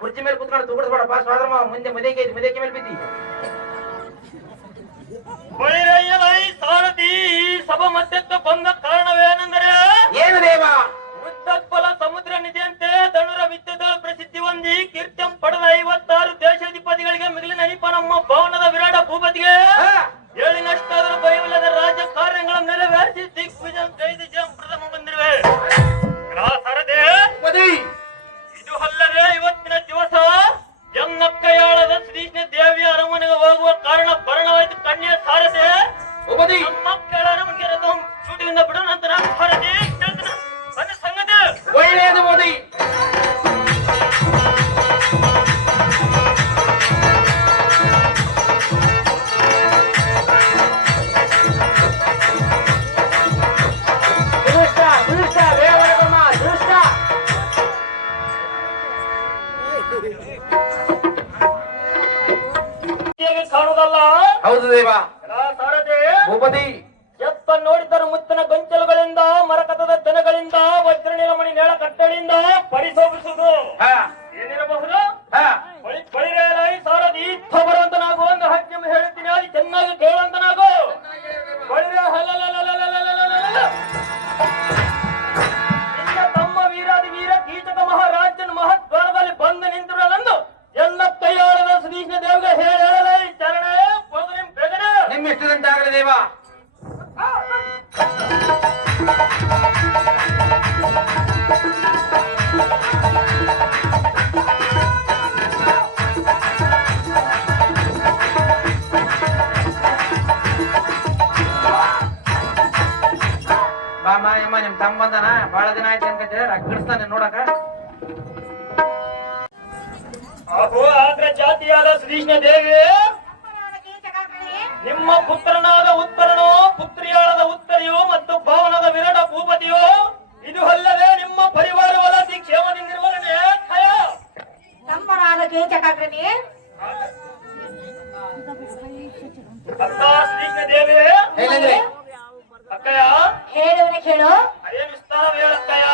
ಕುರ್ಚಿ ಮೇಲೆ ಕುತ್ಕೊಂಡು ತೂಗಿಡ್ಬೇಡಪ್ಪ ಸ್ವಾದ್ರಮ ಮುಂದೆ ಮದಿಗೆ ಮೇಲೆ ಬಿದ್ದಿ ಸಾರಥಿ ಸಭಾ ಮಧ್ಯಕ್ಕೆ ಬಂದ ಕಾರಣವೇನೆಂದರೆ ಏನು ದೇವ ವೃದ್ಧಫಲ ಸಮುದ್ರ ನಿಧಿಯಂತೆ ಧನುರ ವಿದ್ಯೆಗಳ ಪ್ರಸಿದ್ಧಿ ಹೊಂದಿ ಕೀರ್ತಿಂ ಪಡೆದ 56 ದೇಶಾಧಿಪತಿಗಳಿಗೆ ಮಿಗಿಲಿನ ಅನಿಪ ನಮ್ಮ ಭವನದ ವಿರಾಟ ಭೂಪತಿಗೆ ಹೇಳಿನಷ್ಟಾದರೂ ಭಯವಿಲ್ಲದ ರಾಜ್ಯ ಕಾರ್ಯಗಳನ್ನು ನೆರವೇರಿಸಿ ದಿಗ್ವಿಜಯ ಪ್ರಥಮ ಬಂದಿರುವೆ. ಇದು ಅಲ್ಲದೆ ಇವತ್ತಿನ ದಿವಸ ಎನ್ನಕ್ಕಯಾಳದ ಶ್ರೀಕೃಷ್ಣ ದೇವಿಯ ಅರಮನೆಗೆ ಹೋಗುವ ಕಾರಣ ಭರಣವಾಯಿತು. ಕಣ್ಣಿಯ ಸಾರದೆ ಮಕ್ಕಳ ಅರಮನೆಗೆ ಶೂಟಿಂಗ್ ಬಿಡೋಣ ಅಂತ ನಾನು ಸಾರದೆ ಸಂಗತಿ ಒಳ್ಳೆಯದು ಮೋದಿ. ಕಾಣುವುದಲ್ಲ. ಹೌದು ದೇವ. ಸಾರದೆ ಭೂಪತಿ ಎತ್ತ ನೋಡಿದ್ದರು ಮುತ್ತಿನ ಗೊಂಚಲುಗಳಿಂದ ಮರಕತದ ದನಗಳಿಂದ ವಜ್ರ ನಿಲಮಣಿ ನೇಳ ಕಟ್ಟಳಿಂದ ಪರಿಶೋಭಿಸುವುದು ಏನಿರಬಹುದು. ಬಳಿರೇಲಾಯಿ ಸಾರದಿ ಇತ್ತ ಬರುವಂತನಾಗು ಒಂದು ಹಕ್ಕಿಯನ್ನು ಹೇಳುತ್ತೀನಿ, ಅಲ್ಲಿ ಚೆನ್ನಾಗಿ ಕೇಳುವಂತನಾಗು. ಬಳಿರೆ ನಿನ್ನ ತಮ್ಮ ವೀರಾದಿ ವೀರ ಕೀಚಕ ಮಹಾರಾಜನ ಮಹದ್ವಾರದಲ್ಲಿ ಬಂದು ನಿಂತಿರುವುದೆಂದು ಎಲ್ಲ ಕೈಯಾಳದ ಶ್ರೀಕೃಷ್ಣ ದೇವಿಗೆ ಹೇಳಲೈ ಚರಣ ಬೇಗನೆ ನಿಮ್ಮ ಇಷ್ಟದಂತಾಗಲಿ ದೇವ. ಬಾಮ ಯಮ್ಮ ನಿಮ್ ತಮ್ಮ ಬಂದನ ಬಹಳ ದಿನ ಆಯ್ತು ಅನ್ಕತ್ತೆ ರಗ್ಗಿಡಿಸ್ತಾನೆ ನೋಡಕ. ಅಹೋ ಅಗ್ರ ಜಾತಿಯಾದ ಶ್ರೀಕೃಷ್ಣ ದೇವಿ, ನಿಮ್ಮ ಪುತ್ರನಾದ ಉತ್ತರನೋ ಪುತ್ರಿಯಾಳದ ಉತ್ತರಿಯೋ ಮತ್ತು ಭವನದ ವಿರಾಟ ಭೂಪತಿಯೋ ಇದು ಅಲ್ಲದೆ ನಿಮ್ಮ ಪರಿವಾರವಲ್ಲ ಕ್ಷೇಮದಿಂದಿರುವನೇ ಖಯ. ತಮ್ಮನಾದ ಕೀಚಕಾಗ್ರನಿ ಅಕ್ಕ ಶ್ರೀಕೃಷ್ಣ ದೇವಿ ಹೇಳಂದ್ರೆ ಅಕ್ಕಯ್ಯ ಹೇಳುವನೆ ಕೇಳು. ಅದೇ ವಿಸ್ತಾರ ಹೇಳಕ್ಕಯ್ಯ.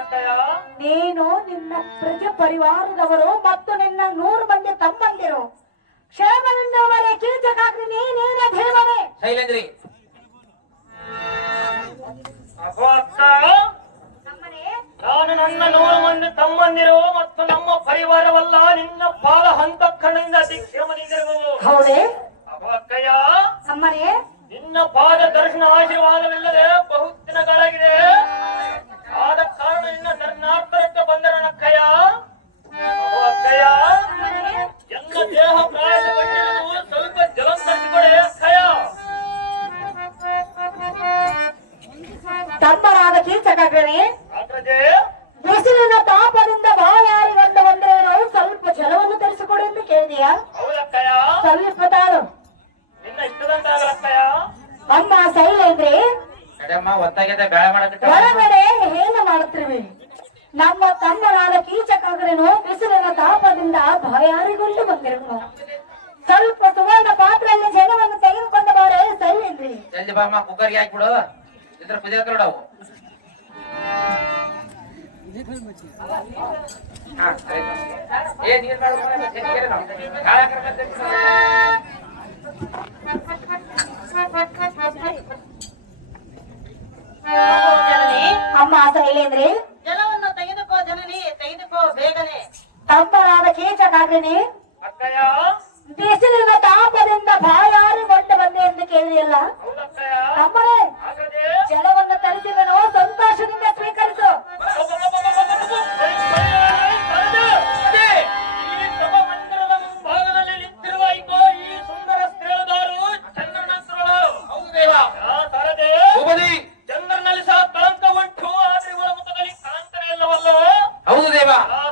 ಏನಕ್ಕಯ್ಯ? ನೀನು ನಿನ್ನ ಪ್ರಜೆ ಪರಿವಾರದವರು ಮತ್ತು ನಿನ್ನ 100 ಮಂದಿ ತಮ್ಮಂದಿರು ಕ್ಷೇಮದಿಂದವರೇ ಕೀಚಕಾಗ್ರಿ ನೀನೇನ ದೇವರೇ ಶೈಲೇಂದ್ರಿ ಅಬ್ಬೋ ಅಕ್ಕ, ನಮ್ಮನೆ ನಾನು ನನ್ನ 100 ಮಂದಿ ತಮ್ಮಂದಿರು ಮತ್ತು ನಮ್ಮ ಪರಿವಾರವಲ್ಲ ನಿನ್ನ ಪಾದ ಹಂತಕರಣಿಂದ ಅತಿ ಕ್ಷೇಮದಿಂದಿರುವುದು. ಹೌದೇ ಅಬ್ಬೋ ಅಕ್ಕಯ್ಯ, ನಮ್ಮನೆ ನಿನ್ನ ಪಾದ ದರ್ಶನ ಆಶೀರ್ವಾದವಿಲ್ಲದೆ ಬಹು ದಿನಗಳಾಗಿದೆ. ಆದ ಕಾರಣ ನಿನ್ನ ದರ್ಶನಾರ್ಥಕ್ಕೆ ಬಂದರನಕ್ಕಯ್ಯ. ಅಬ್ಬೋ ಅಕ್ಕಯ್ಯ, ಎಲ್ಲ ದೇಹ ಪ್ರಾಯಸಗೊಂಡಿರುವುದು ಸ್ವಲ್ಪ ಜಲಂತರಿಸಿಕೊಡೆ ಅಕ್ಕಯ್ಯ. ತಮ್ಮರಾದ ಕೀಚಕಾಗ್ರನೇ ಅಗ್ರಜೆ, ಬಿಸಿಲಿನ ತಾಪದಿಂದ ಬಾಯಾರಿಗೊಂಡು ಬಂದಿರೋ ಸ್ವಲ್ಪ ಜಲವನ್ನು ತರಿಸಿಕೊಡು ಎಂದು ಕೇಳಿದೆಯಾ? ಹೌದಕ್ಕಯ್ಯ, ಸ್ವಲ್ಪ ತಾಳು. ನಿನ್ನ ಇಷ್ಟದಂತಾಗಲಕ್ಕಯ್ಯ. ಅಮ್ಮ ಶೈಲೇಂದ್ರಿ ಕಡೆಮ್ಮ ಒತ್ತಾಗಿದೆ ಬೇಳೆ ಮಾಡಕ್ಕೆ ಒಳಗಡೆ ಏನು ಮಾಡುತ್ತಿರುವೆ? ನಮ್ಮ ತಮ್ಮನಾದ ಕೀಚಕಾಗ್ರನು ಬಿಸಿಲಿನ ತಾಪದಿಂದ ಬಾಯಾರಿಗೊಂಡು ಬಂದಿರುವನು. ಸ್ವಲ್ಪ ಸುವರ್ಣ ಪಾತ್ರೆಯಲ್ಲಿ ಜಲವನ್ನು ತೆಗೆದುಕೊಂಡು ಬಾರೆ ಶೈಲೇಂದ್ರಿ. ಜಲ್ದಿ ಬಾಮ್ಮ ಕುಕ್ಕರ್ಗೆ ಹಾಕ್ಬಿಡು ಇದ್ರ ಕುದಿಯಕ ನೋಡವು ನೀರ್ ಅಮ್ಮ ಶೈಲೇಂದ್ರಿ ಜಲವನ್ನು ತೆಗೆದುಕೋ ಜನನಿ, ತೆಗೆದುಕೋ ಬೇಗನೆ. ತಮ್ಮನಾದ ಕೀಚಕಾಗ್ರನಿ ಅಕ್ಕಯ್ಯ, ಬಿಸಿಲಿನ ತಾಪದಿಂದ ಬಾಯಾರಿಗೊಂಡು ಬಂದೆ ಎಂದು ಕೇಳಿದೆಯಲ್ಲ? ಹೌದಕ್ಕಯ್ಯ. ತಮ್ಮರೇ ಅಗ್ರಜೆ, ಜಲವನ್ನು ತರಿಸಿದನು, ಸಂತೋಷದಿಂದ ಸ್ವೀಕರಿಸು. ಈ ಸಭಾಮಂದಿರದ ಮುಂಭಾಗದಲ್ಲಿ ನಿಂತಿರುವ ಇಗೋ ಈ ಸುಂದರ ಸ್ತ್ರೀಯದಾರು ಚಂದ್ರನಂತರಳು. ಹೌದು ದೇವ ಸರದೆ ಭೂಪತಿ ಚಂದ್ರನಲ್ಲಿ ಸಹ ಕಳಂಕ ಉಂಟು, ಆದ್ರೆ ಇವಳ ಮುಖದಲ್ಲಿ ಕಳಂಕನೇ ಇಲ್ಲವಲ್ಲೋ. ಹೌದು ದೇವ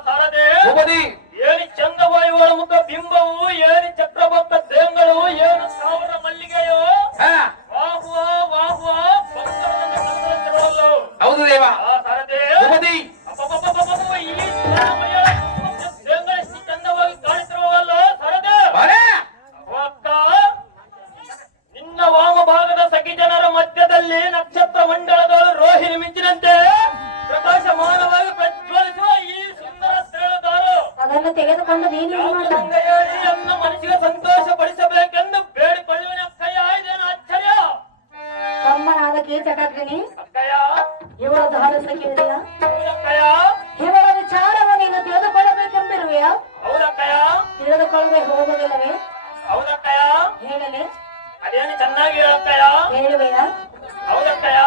ಸರದೆ ಭೂಪತಿ ಏನಿ ಚಂದವಾಯುವಳ ಮುಖ ಬಿಂಬವು, ಏನಿ ಚಕ್ರಬೊಕ್ಕ ದೇಂಗಳು, ಏನು ಸಾವಿರ ಮಲ್ಲಿಗೆಯೋ. ಹಾ ವಾಹುವ ವಾಹುವ ಬಂಗಾರದಂತೆ ಕನಸಂತಿರುವಲ್ಲೋ. ಹೌದು ದೇವ ಸರದೆ ಭೂಪತಿ ಅಬ್ಬಬ್ಬಬ್ಬಬ್ಬಬ್ಬ, ಈ ಶ್ಯಾಮಯ ದೇಂಗಳೆಷ್ಟು ಚಂದವಾಗಿ ಕಾಣಿಸಿರುವವಲ್ಲೋ. ಸರದೆ ಬರೇ ಅಕ್ಕ, ನಿನ್ನ ವಾಮಭಾಗದ ಸಖಿ ಜನರ ಮಧ್ಯದಲ್ಲಿ ನಕ್ಷತ್ರ ಮಂಡಳಗಳು ರೋಹಿಣಿ ಮಿಂಚಿನಂತೆ ಪ್ರಕಾಶಮಾನವಾಗಿ ಪ್ರಜ್ವಲಿಸುವ ಈ ಸುಂದರ ಸ್ತ್ರೀಯದಾರು ಅದನ್ನು ತೆಗೆದುಕೊಂಡು ನೀನೇನು ಮಾಡ? ಹೇಳಿ ನನ್ನ ಮನಸ್ಸಿಗೆ ಸಂತೋಷ ಪಡಿಸಬೇಕೆಂದು ಬೇಡಿಕೊಳ್ಳುವ ಅಕ್ಕಯ್ಯ. ಇದೇನು ಆಶ್ಚರ್ಯ ತಮ್ಮನಾದ ಕೀಚಕಾಗ್ರನಿ ಅಕ್ಕಯ್ಯ. ಇವಳ ದಾರನ್ನು ಕೇಳಿದೆಯಾ? ಹೌದಕ್ಕಯ್ಯ, ಇವಳ ವಿಚಾರವನ್ನು ನೀನು ತಿಳಿದುಕೊಳ್ಳಬೇಕೆಂದಿರುವೆಯಾ? ಹೌದಕ್ಕಯ್ಯ, ತಿಳಿದುಕೊಳ್ಳದೆ ಹೋಗುವುದಿಲ್ಲವೇ? ಹೌದಕ್ಕಯ್ಯ. ಹೇಳಲೆ ಅದೇನು ಚೆನ್ನಾಗಿ ಹೇಳಕ್ಕಯ್ಯ. ಹೇಳುವೆಯಾ? ಹೌದಕ್ಕಯ್ಯ.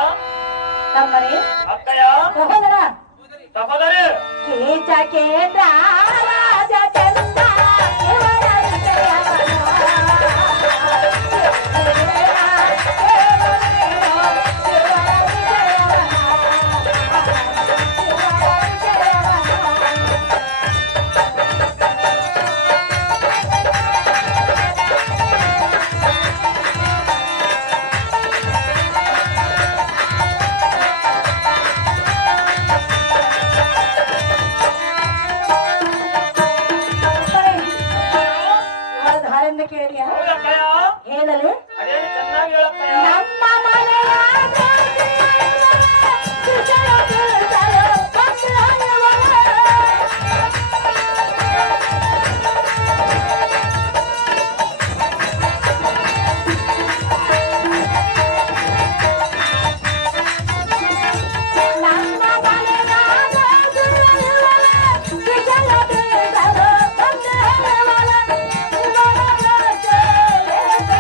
ತಮ್ಮರೇ ಅಕ್ಕಯ್ಯ, ಸಹೋದರ ಸಹೋದರಿ ಕೀಚಕೇಂದ್ರ ರಾಜ ಚಂದ ಇವಳ ವಿಷಯವನ್ನು ಕೇಳಿಯ ಹೌದಕ್ಕಯ್ಯ. ಹೇಳಲು ಅದೇನು ಚೆನ್ನಾಗಿ ಹೇಳಕ್ಕಯ್ಯ. ನಮ್ಮ ಮನೆಯ ಕುಶಲ ತಿಳಿಸಲು ಬಂದವಳು. ನಮ್ಮ ಮನೆಯ ಕುಶಲ ತಿಳಿಸಲು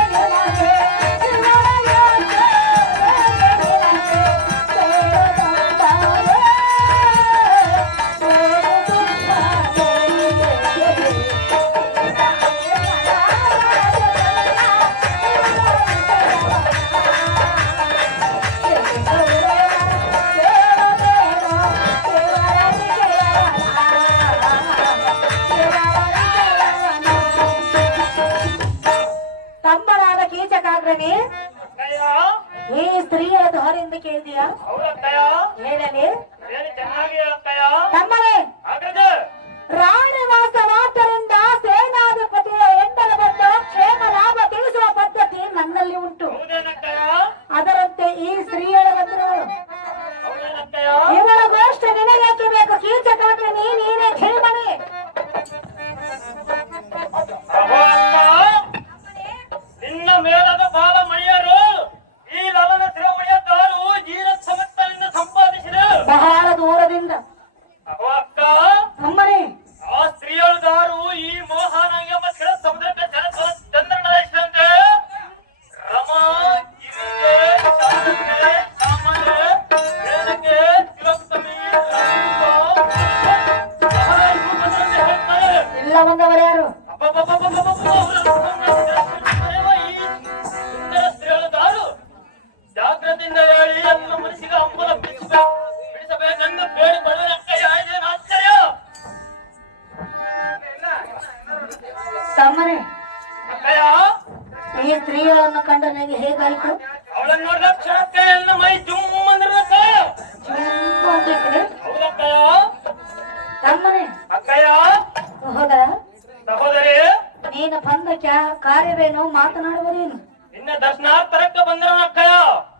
ಬಂದವಳು. ತಮ್ಮನಾದ ಕೀಚಕಾಗ್ರನೇ ಅಕ್ಕಯ್ಯ, ಈ ಸ್ತ್ರೀಯರ ದಾರಿಯಿಂದ ಕೇಳಿದೆಯಾ? ಹೌದಕ್ಕಯ್ಯ. ಹೇಳಲಿ ಅದೇನು ಚೆನ್ನಾಗಿ ಹೇಳಕ್ಕಯ್ಯ. ತಮ್ಮನೇ ಅಗ್ರಜೆ, ರಾಣಿವಾಸ ಮಾತರಿಂದ ಸೇನಾಧಿಪತಿಯ ಎಂಡಲ ಬಂದು ಕ್ಷೇಮ ಲಾಭ ತಿಳಿಸುವ ಪದ್ಧತಿ ನನ್ನಲ್ಲಿ ಉಂಟು. ಹೌದೇನಕ್ಕಯ್ಯ. ಅದರಂತೆ ಈ ಸ್ತ್ರೀಯರ ಬಂದರು. ಹೌದೇನಕ್ಕಯ್ಯ. ಇವಳ ಗೋಷ್ಠ ನಿನಗೆ ಬಂದವರು ಯಾರು? ಜಾಗ್ರತೆಯಿಂದ ಹೇಳಿ ನನ್ನ ಮನಸ್ಸಿಗೆ ಅಂಬಲ ಬಿಡಿಸಬೇಕೆಂದು ಬೇಡಿಕೊಳ್ಳುವ ಆಶ್ಚರ್ಯ. ತಮ್ಮನೇ, ಅಕ್ಕಯ್ಯ, ಈ ಸ್ತ್ರೀಗಳನ್ನು ಕಂಡು ನನಗೆ ಹೇಗಾಯ್ತು? ಅವಳನ್ನು ನೋಡಿದ ಕ್ಷಣಕ್ಕೆ ನನ್ನ ಮೈ ಜುಮ್ ಅಂದಿರಕ್ಕ. ಹೌದಕ್ಕಯ್ಯ. ತಮ್ಮನೇ, ಅಕ್ಕಯ್ಯ, ಸಹೋದರ, ಸಹೋದರಿ, ನೀನು ಬಂದ ಕಾರ್ಯವೇನು, ಮಾತನಾಡುವುದೇನು? ನಿನ್ನ ದರ್ಶನಾರ್ಥರಕ್ಕೆ ಬಂದವ ಅಕ್ಕಯ್ಯ.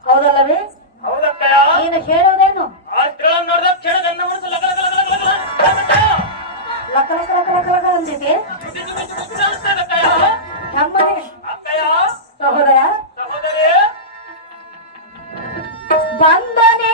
ಹೌದಲ್ಲವೇ? ಹೌದಕ್ಕಯ್ಯ. ನೀನು ಹೇಳುವುದೇನು? ಆ ಸ್ತ್ರೀಗಳನ್ನು ನೋಡಿದ ಕ್ಷಣ ನನ್ನ ಮನಸ್ಸು ಲಕ ಲಕ ಲಕ ಲಕ ಲಕ ಲಕ ಲಕ ಲಕ ಲಕ ಲಕ ಅಂದಿದೆ. ಅಕ್ಕಯ್ಯ. ತಮ್ಮನೇ, ಅಕ್ಕಯ್ಯ, ಸಹೋದರ, ಸಹೋದರಿ, ಬಂದನೆ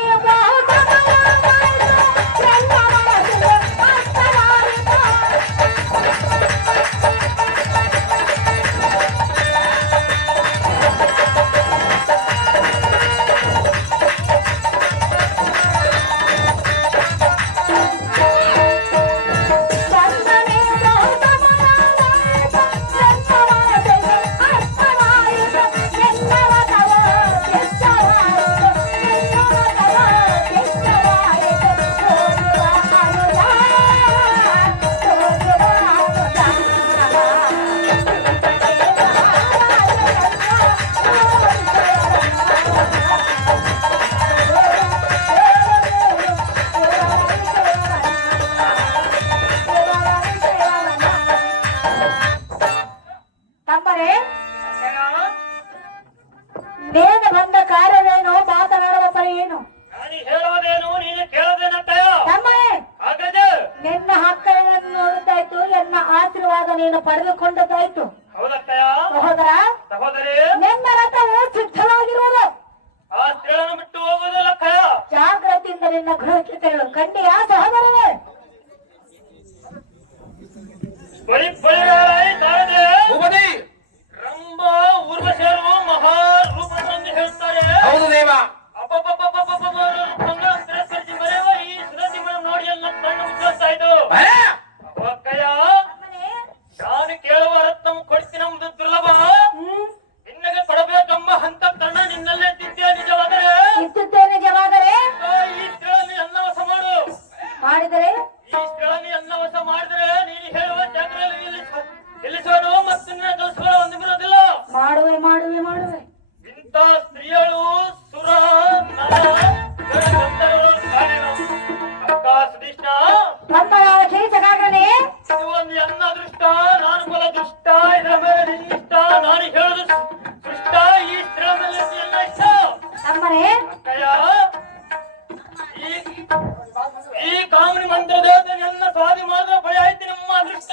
ನೇನು ಬಂದ ಕಾರ್ಯವೇನು, ಮಾತನಾಡುವ ಪರಿ ಏನು? ನಾನು ಹೇಳುವುದೇನು, ನೀನು ಕೇಳೋದೇನಕ್ಕಯ್ಯ. ತಮ್ಮನೇ, ಹಾಗಾದ್ರೆ ನಿನ್ನ ಹಕ್ಕನ್ನು ನೋಡಿದ್ದಾಯ್ತು, ಎನ್ನ ಆಶೀರ್ವಾದ ನೀನು ಪಡೆದುಕೊಂಡದ್ದಾಯ್ತು. ಹೌದಕ್ಕಯ್ಯ. ಸಹೋದರ, ಸಹೋದರಿ, ನಿನ್ನ ರಥವು ಸಿದ್ಧವಾಗಿರುವುದು. ಆ ಸ್ತ್ರೀಗಳನ್ನು ಬಿಟ್ಟು ಹೋಗುವುದಿಲ್ಲ ಅಕ್ಕಯ್ಯ. ಜಾಗ್ರತೆಯಿಂದ ನಿನ್ನ ಗೃಹಕ್ಕೆ ತೆರಳು. ಕಂಡಿಯಾ ಸಹೋದರನೇ? ಬಳಿ ಬಳಿರಾಯಿ ತಾರದೆ ಭೂಪತಿ. ರಂಭ ಊರ್ವಶರು ಮಹಾ ರೂಪಗಳನ್ನು ಹೇಳ್ತಾರೆ. ಹೌದು ದೇವ. ತಿರಸ್ಕರಿಸಿ ಬರೆಯುವ ಈ ಸುರತಿ ಮೇಡಮ್ ನೋಡಿ ಎಲ್ಲ ಕಣ್ಣು ಮುಚ್ಚುತ್ತಾ ಇದ್ದು. ಅಕ್ಕಯ್ಯ, ನಾನು ಕೇಳುವ ರತ್ನ ಕೊಡ್ತೀನಂಬುದು ದುರ್ಲಭ. ನಿನ್ನಗೆ ಕೊಡಬೇಕೆಂಬ ಹಂತ ಕಣ್ಣ ನಿನ್ನಲ್ಲೇ ತಿದ್ದೆ. ನಿಜವಾದರೆ ಇತ್ತುತ್ತೇನೆ ನಿಜವಾದರೆ ಈ ಸ್ತ್ರೀಗಳನ್ನು ಎಲ್ಲ ವಶ ಮಾಡು. ಮಾಡಿದರೆ ಈ ಸ್ತ್ರೀಗಳನ್ನು ಎಲ್ಲ ವಶ ಮಾಡಿದರೆ ನೀನು ಹೇಳುವ ಜಾಗದಲ್ಲಿ ನಿಲ್ಲಿಸುವನು ಮತ್ತು ನಿನ್ನ ದೋಷಗಳು ಒಂದು ಬಿರೋದಿಲ್ಲ. ಮಾಡುವೆ ಮಾಡುವೆ ಮಾಡುವೆ. ಇಂಥ ಸ್ತ್ರೀಯಳು ಸುರ ನರ ಗಂಧರ್ವರು ಕಾಣೆನು. ಅಕ್ಕ ಸುಧಿಷ್ಣ, ಮಂಗಳಾದ ಕೀಚಕಾಗ್ರನೇ, ಇದು ಒಂದು ಎನ್ನ ಅದೃಷ್ಟ, ನಾನು ಬಲ ದುಷ್ಟ, ಇದರ ಮೇಲೆ ನಿನ್ನಿಷ್ಟ, ನಾನು ಹೇಳುದು ಸೃಷ್ಟ, ಈ ಸ್ತ್ರೀಗಳಲ್ಲಿ ಎಲ್ಲ ಇಷ್ಟ. ತಮ್ಮನೇ, ಅಕ್ಕಯ್ಯ, ಈ ಕಾಮನಿ ಮಂತ್ರದ ನನ್ನ ಸ್ವಾಧಿ ಮಾಡಿದ ಬಳಿ ಆಯ್ತು ನಿಮ್ಮ ಅದೃಷ್ಟ.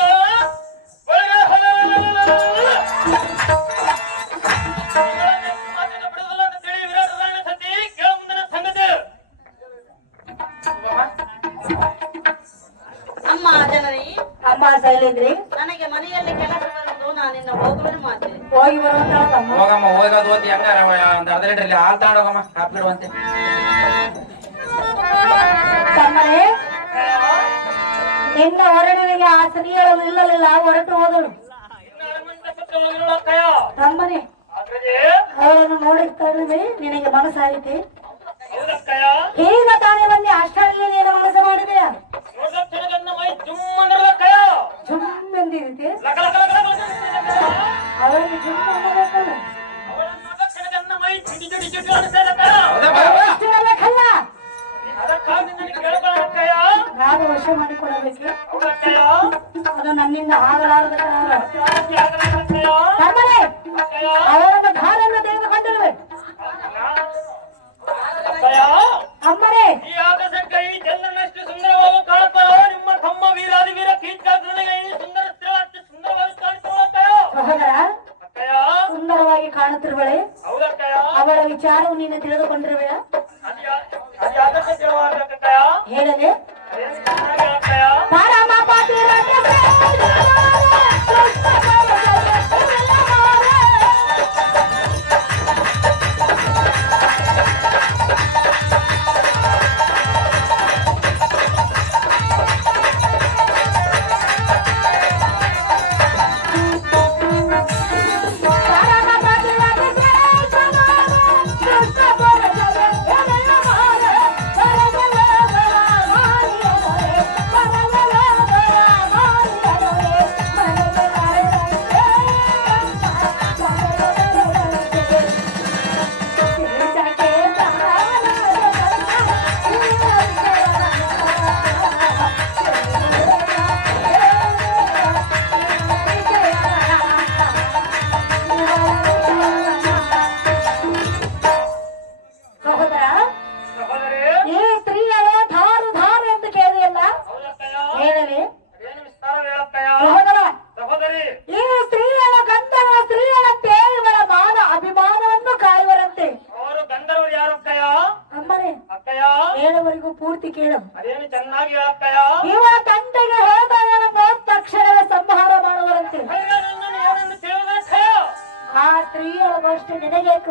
ಬಿಡುವುದಿಲ್ಲ ಅಂತ ತಿಳಿ ವಿರಾಟ ಸತಿ ಕೇಳ ಮುಂದಿನ ಸಂಗತಿ. ಅಮ್ಮ ಜನರಿ, ಅಮ್ಮ ಶೈಲೇಂದ್ರಿ, ನನಗೆ ಮನೆಯಲ್ಲಿ ಕೆಲಸವಿರುವುದು, ನಾನಿನ್ನ ಹೋಗುವನು ಮಾಡ್ತೇನೆ. ಹೋಗಿ ಬರುವಂತ ತಮ್ಮ. ಹೋಗಮ್ಮ, ಹೋಗೋದು ಓದಿ ಹಂಗಾರ ಒಂದು ಅರ್ಧ ಲೀಟರ್ ಹಾಲು ತಗೊಂಡೋಗಮ್ಮ, ಕಾಪಿ ಇಡುವಂತೆ. ತಮ್ಮನೇ, ನಿನ್ನ ಹೊರಡನಿಗೆ ಆ ಸ್ತ್ರೀಯಳು ಇಲ್ಲಲಿಲ್ಲ, ಹೊರಟು ಹೋದಳು. ತಮ್ಮನೇ, ಅವಳನ್ನು ನೋಡುತ್ತೇವೆ, ನಿನಗೆ ಮನಸ್ಸಾಯಿತೆ. ಈಗ ತಾನೇ ಬಂದು ಅಷ್ಟರಲ್ಲಿ ನೀನು ಮನಸ್ಸು ಮಾಡಿದೆಯಾ? ಜುಮ್ ಎಂದಿರುತ್ತೆ. ಅವಳಿಗೆ ಜುಮ್ ಅನ್ನಬೇಕಲ್ಲ. ಇರಬೇಕಲ್ಲ, ನಾನು ವಶ ಮಾಡಿಕೊಡಬೇಕು. ಅದು ನನ್ನಿಂದ ಆಗಲಾರದ ಕಾರಣ. ತಮ್ಮನೇ, ಅವಳನ್ನು ಕಾಲನ್ನು ತೆಗೆದುಕೊಂಡಿರುವೆ. ಅಮ್ಮರೇ, ಈ ಆಕಾಶಕ್ಕ ಈ ಚಂದ್ರನಷ್ಟು ಸುಂದರವಾಗಿ ಕಾಣುತ್ತಾರೋ ನಿಮ್ಮ ತಮ್ಮ ವೀರಾದಿ ವೀರ ಕೀರ್ತಿಗೆ ಈ ಸುಂದರ ಸ್ತ್ರೀ ಅಷ್ಟು ಸುಂದರವಾಗಿ ಕಾಣಿಕೊಳ್ಳುತ್ತಾಯೋ? ಸಹೋದರ, ಸುಂದರವಾಗಿ ಕಾಣುತ್ತಿರುವಳೆ. ಹೌದಕ್ಕಯ್ಯ. ಅವಳ ವಿಚಾರವು ನೀನು ತಿಳಿದುಕೊಂಡಿರುವೆಯ? ಅದು ಯಾಕಕ್ಕೆ ತಿಳುವಾಗಬೇಕಕ್ಕಯ್ಯ? ಹೇಳದೆ ಹೇಳಕ್ಕಯ್ಯ. ಪರಮ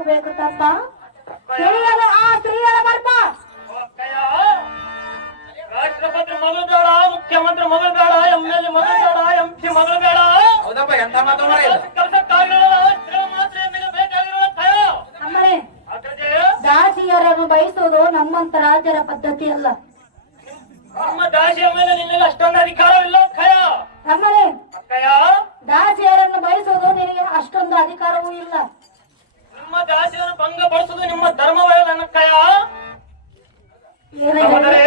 ಬೇಕು ತಮ್ಮ ತಿಳಿಯಲು ಆ ಸ್ತ್ರೀಯರ ಮರ್ಮ. ಅಕ್ಕಯ್ಯ, ರಾಷ್ಟ್ರಪತಿ ಮಗಳು ಬೇಡ, ಮುಖ್ಯಮಂತ್ರಿ ಮಗಳು ಬೇಡ, MLA ಮಗಳು ಬೇಡ, MP ಮಗಳು ಬೇಡ. ಹೌದಪ್ಪ, ಎಂತ ಮಾತು ಮಾಡ ಇದು? ಕೆಲಸಕ್ಕಾಗಿರಲ್ಲ, ಸ್ತ್ರೀ ಮಾತ್ರ ನಿನಗೆ ಬೇಕಾಗಿರಲ್ಲ ಅಕ್ಕಯ್ಯ. ಅಮ್ಮನೇ, ಅಗ್ರಜೆ, ದಾಸಿಯರನ್ನು ಬಯಸುವುದು ನಮ್ಮಂತ ರಾಜರ ಪದ್ಧತಿ ಅಲ್ಲ. ನಮ್ಮ ದಾಸಿಯ ಮೇಲೆ ನಿನಗೆ ಅಷ್ಟೊಂದು ಅಧಿಕಾರವಿಲ್ಲ ಅಕ್ಕಯ್ಯ. ಅಮ್ಮನೇ, ಅಕ್ಕಯ್ಯ, ದಾಸಿಯರನ್ನು ಬಯಸುವುದು ನಿನಗೆ ಅಷ್ಟೊಂದು ಅಧಿಕಾರವೂ ಇಲ್ಲ. ನಿಮ್ಮ ದಾಸಿಯನ್ನು ಭಂಗಪಡಿಸುವುದು ನಿಮ್ಮ ಧರ್ಮವಲ್ಲ ಅಕ್ಕಯ್ಯ. ಏನಾಗಿದೆ?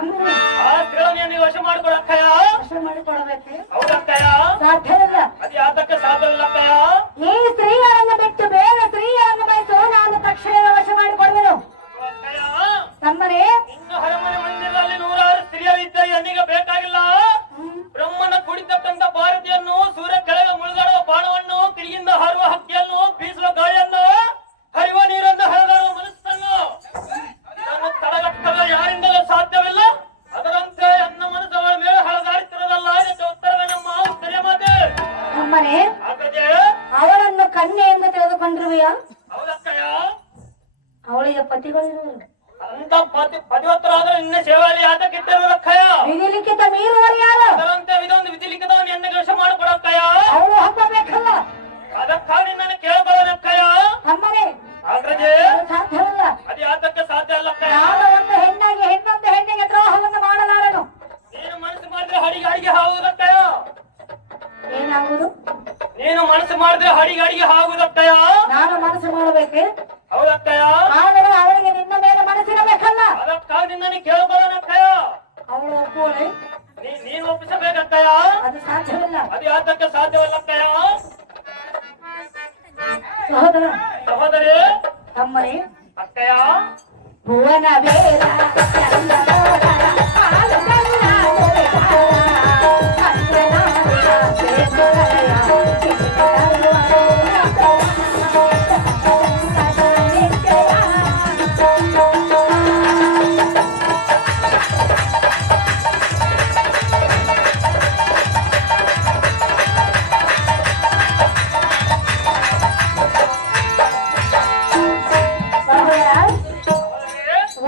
ಅಮ್ಮನೇ, ಆ ಸ್ತ್ರೀಯನ್ನು ನೀವು ವಶ ಮಾಡಿಕೊಡ ಅಕ್ಕಯ್ಯ. ವಶ ಮಾಡಿಕೊಡಬೇಕು. ಹೌದಕ್ಕಯ್ಯ, ಸಾಧ್ಯವಿಲ್ಲ. ಅದು ಯಾತಕ್ಕೆ ಸಾಧ್ಯವಿಲ್ಲ ಅಕ್ಕಯ್ಯ. ಈ ಸ್ತ್ರೀಯರನ್ನು ಬಿಟ್ಟು ಬೇರೆ ಸ್ತ್ರೀಯರನ್ನು ಬಯಸು, ನಾನು ತಕ್ಷಣ ವಶ ಮಾಡಿಕೊಡುವೆನು. ಅಕ್ಕಯ್ಯ, ತಮ್ಮನೇ, ಇನ್ನು ಅರಮನೆ ಮಂದಿರದಲ್ಲಿ 100 ಸ್ತ್ರೀಯರು ಇದ್ದರೆ ಎನ್ನಿಗೆ ಬೇಕಾಗಿಲ್ಲ. ಬ್ರಹ್ಮನ ಕುಡಿತಕ್ಕಂಥ ಭಾರತಿಯನ್ನು, ಸೂರ್ಯ ಕೆಳಗೆ ಮುಳುಗಾಡುವ ಬಾಣವನ್ನು, ಕಿಡಿಯಿಂದ ಹಾರುವ ಹಕ್ಕಿಯನ್ನು, ಬೀಸುವ ಗಾಳಿಯನ್ನು, ಹರಿಯುವ ನೀರನ್ನು, ಹರಿದಾಡುವ ಮನಸ್ಸನ್ನು ಇದನ್ನು ತಡೆಗಟ್ಟಲು ಯಾರಿಂದಲೂ ಸಾಧ್ಯವಿಲ್ಲ. ಅದರಂತೆ ಅನ್ನ ಮನಸ್ಸವಳ ಮೇಲೆ ಹಳದಾಡುತ್ತಿರೋದಲ್ಲ. ಇದಕ್ಕೆ ಉತ್ತರವೇ ನಮ್ಮ ಸ್ತ್ರೀಯ ಮಾತೆ. ತಮ್ಮನೇ, ಹಾಗಾದ್ರೆ ಅವಳನ್ನು ಕನ್ಯೆ ಎಂದು ತೆಗೆದುಕೊಂಡಿರುವೆಯ? ಹೌದಕ್ಕಯ್ಯ, ಅವಳಿಗೆ ಪತಿಗಳಿರುವರು. ಅಂತ ಪತಿವತ್ತರಾದ್ರೆ ನಿನ್ನ ಸೇವೆಯಲ್ಲಿ ಯಾತಕ್ಕೆ ಇಟ್ಟಿರುವುದಕ್ಕಯ್ಯ. ವಿಧಿ ಲಿಖಿತ ಮೀರುವರು ಯಾರು? ಅದರಂತೆ ಇದೊಂದು ವಿಧಿ ಲಿಖಿತವನ್ನು ಎಣ್ಣೆ ಕೆಲಸ ಮಾಡಿಕೊಡಕ್ಕಯ್ಯ. ಅವಳು ಹಬ್ಬಬೇಕಲ್ಲ. ಅದಕ್ಕಾಗಿ ನಾನು ಕೇಳ್ಕೊಳ್ಳೋದಕ್ಕಯ್ಯ. ತಮ್ಮನೇ, ಆಗ್ರಜೆ, ಅದು ಸಾಧ್ಯವಿಲ್ಲ. ಅದು ಯಾತಕ್ಕೆ ಸಾಧ್ಯ ಅಲ್ಲಕ್ಕಯ್ಯ. ನಾನು ಒಂದು ಹೆಣ್ಣಾಗಿ ಹೆಣ್ಣೊಂದು ಹೆಣ್ಣಿಗೆ ದ್ರೋಹವನ್ನು ಮಾಡಲಾರನು. ನೀನು ಮನಸ್ಸು ಮಾಡಿದ್ರೆ ಅಡಿಗೆ ಆಗುವುದಕ್ಕಯ್ಯ. ಏನಾಗುವುದು? ನೀನು ಮನಸ್ಸು ಮಾಡಿದ್ರೆ ಅಡಿಗೆ ಆಗುವುದಕ್ಕಯ್ಯ. ನಾನು ಮನಸ್ಸು ಮಾಡಬೇಕೆ? ಹೌದಕ್ಕಯ್ಯ, ಆದರೆ ಅವಳಿಗೆ ನಿನ್ನ ಮೇಲೆ ಮನಸ್ಸಿರಬೇಕಲ್ಲ. ಅದಕ್ಕಾಗಿ ನಿನ್ನನ್ನು ಕೇಳ್ಕೊಳ್ಳೋದಕ್ಕಯ್ಯ. ಅವಳು ಒಪ್ಪುವಳೆ? ನೀನು ಒಪ್ಪಿಸಬೇಕಕ್ಕಯ್ಯ. ಅದು ಸಾಧ್ಯವಿಲ್ಲ. ಅದು ಯಾತಕ್ಕೆ ಸಾಧ್ಯವಲ್ಲಕ್ಕಯ್ಯ. ಸಹೋದರ, ಸಹೋದರಿ, ತಮ್ಮನೇ, ಅಕ್ಕಯ್ಯ, ಭುವನ ಬೇರ ಚಂದನೋದರ, ಹಾಲು ಕನ್ನ ನುಡಿಗಾರ, ಚಂದ್ರನಾಥ ಪ್ರೇಮಲಯ, ಕಿರಿತರುವರೋ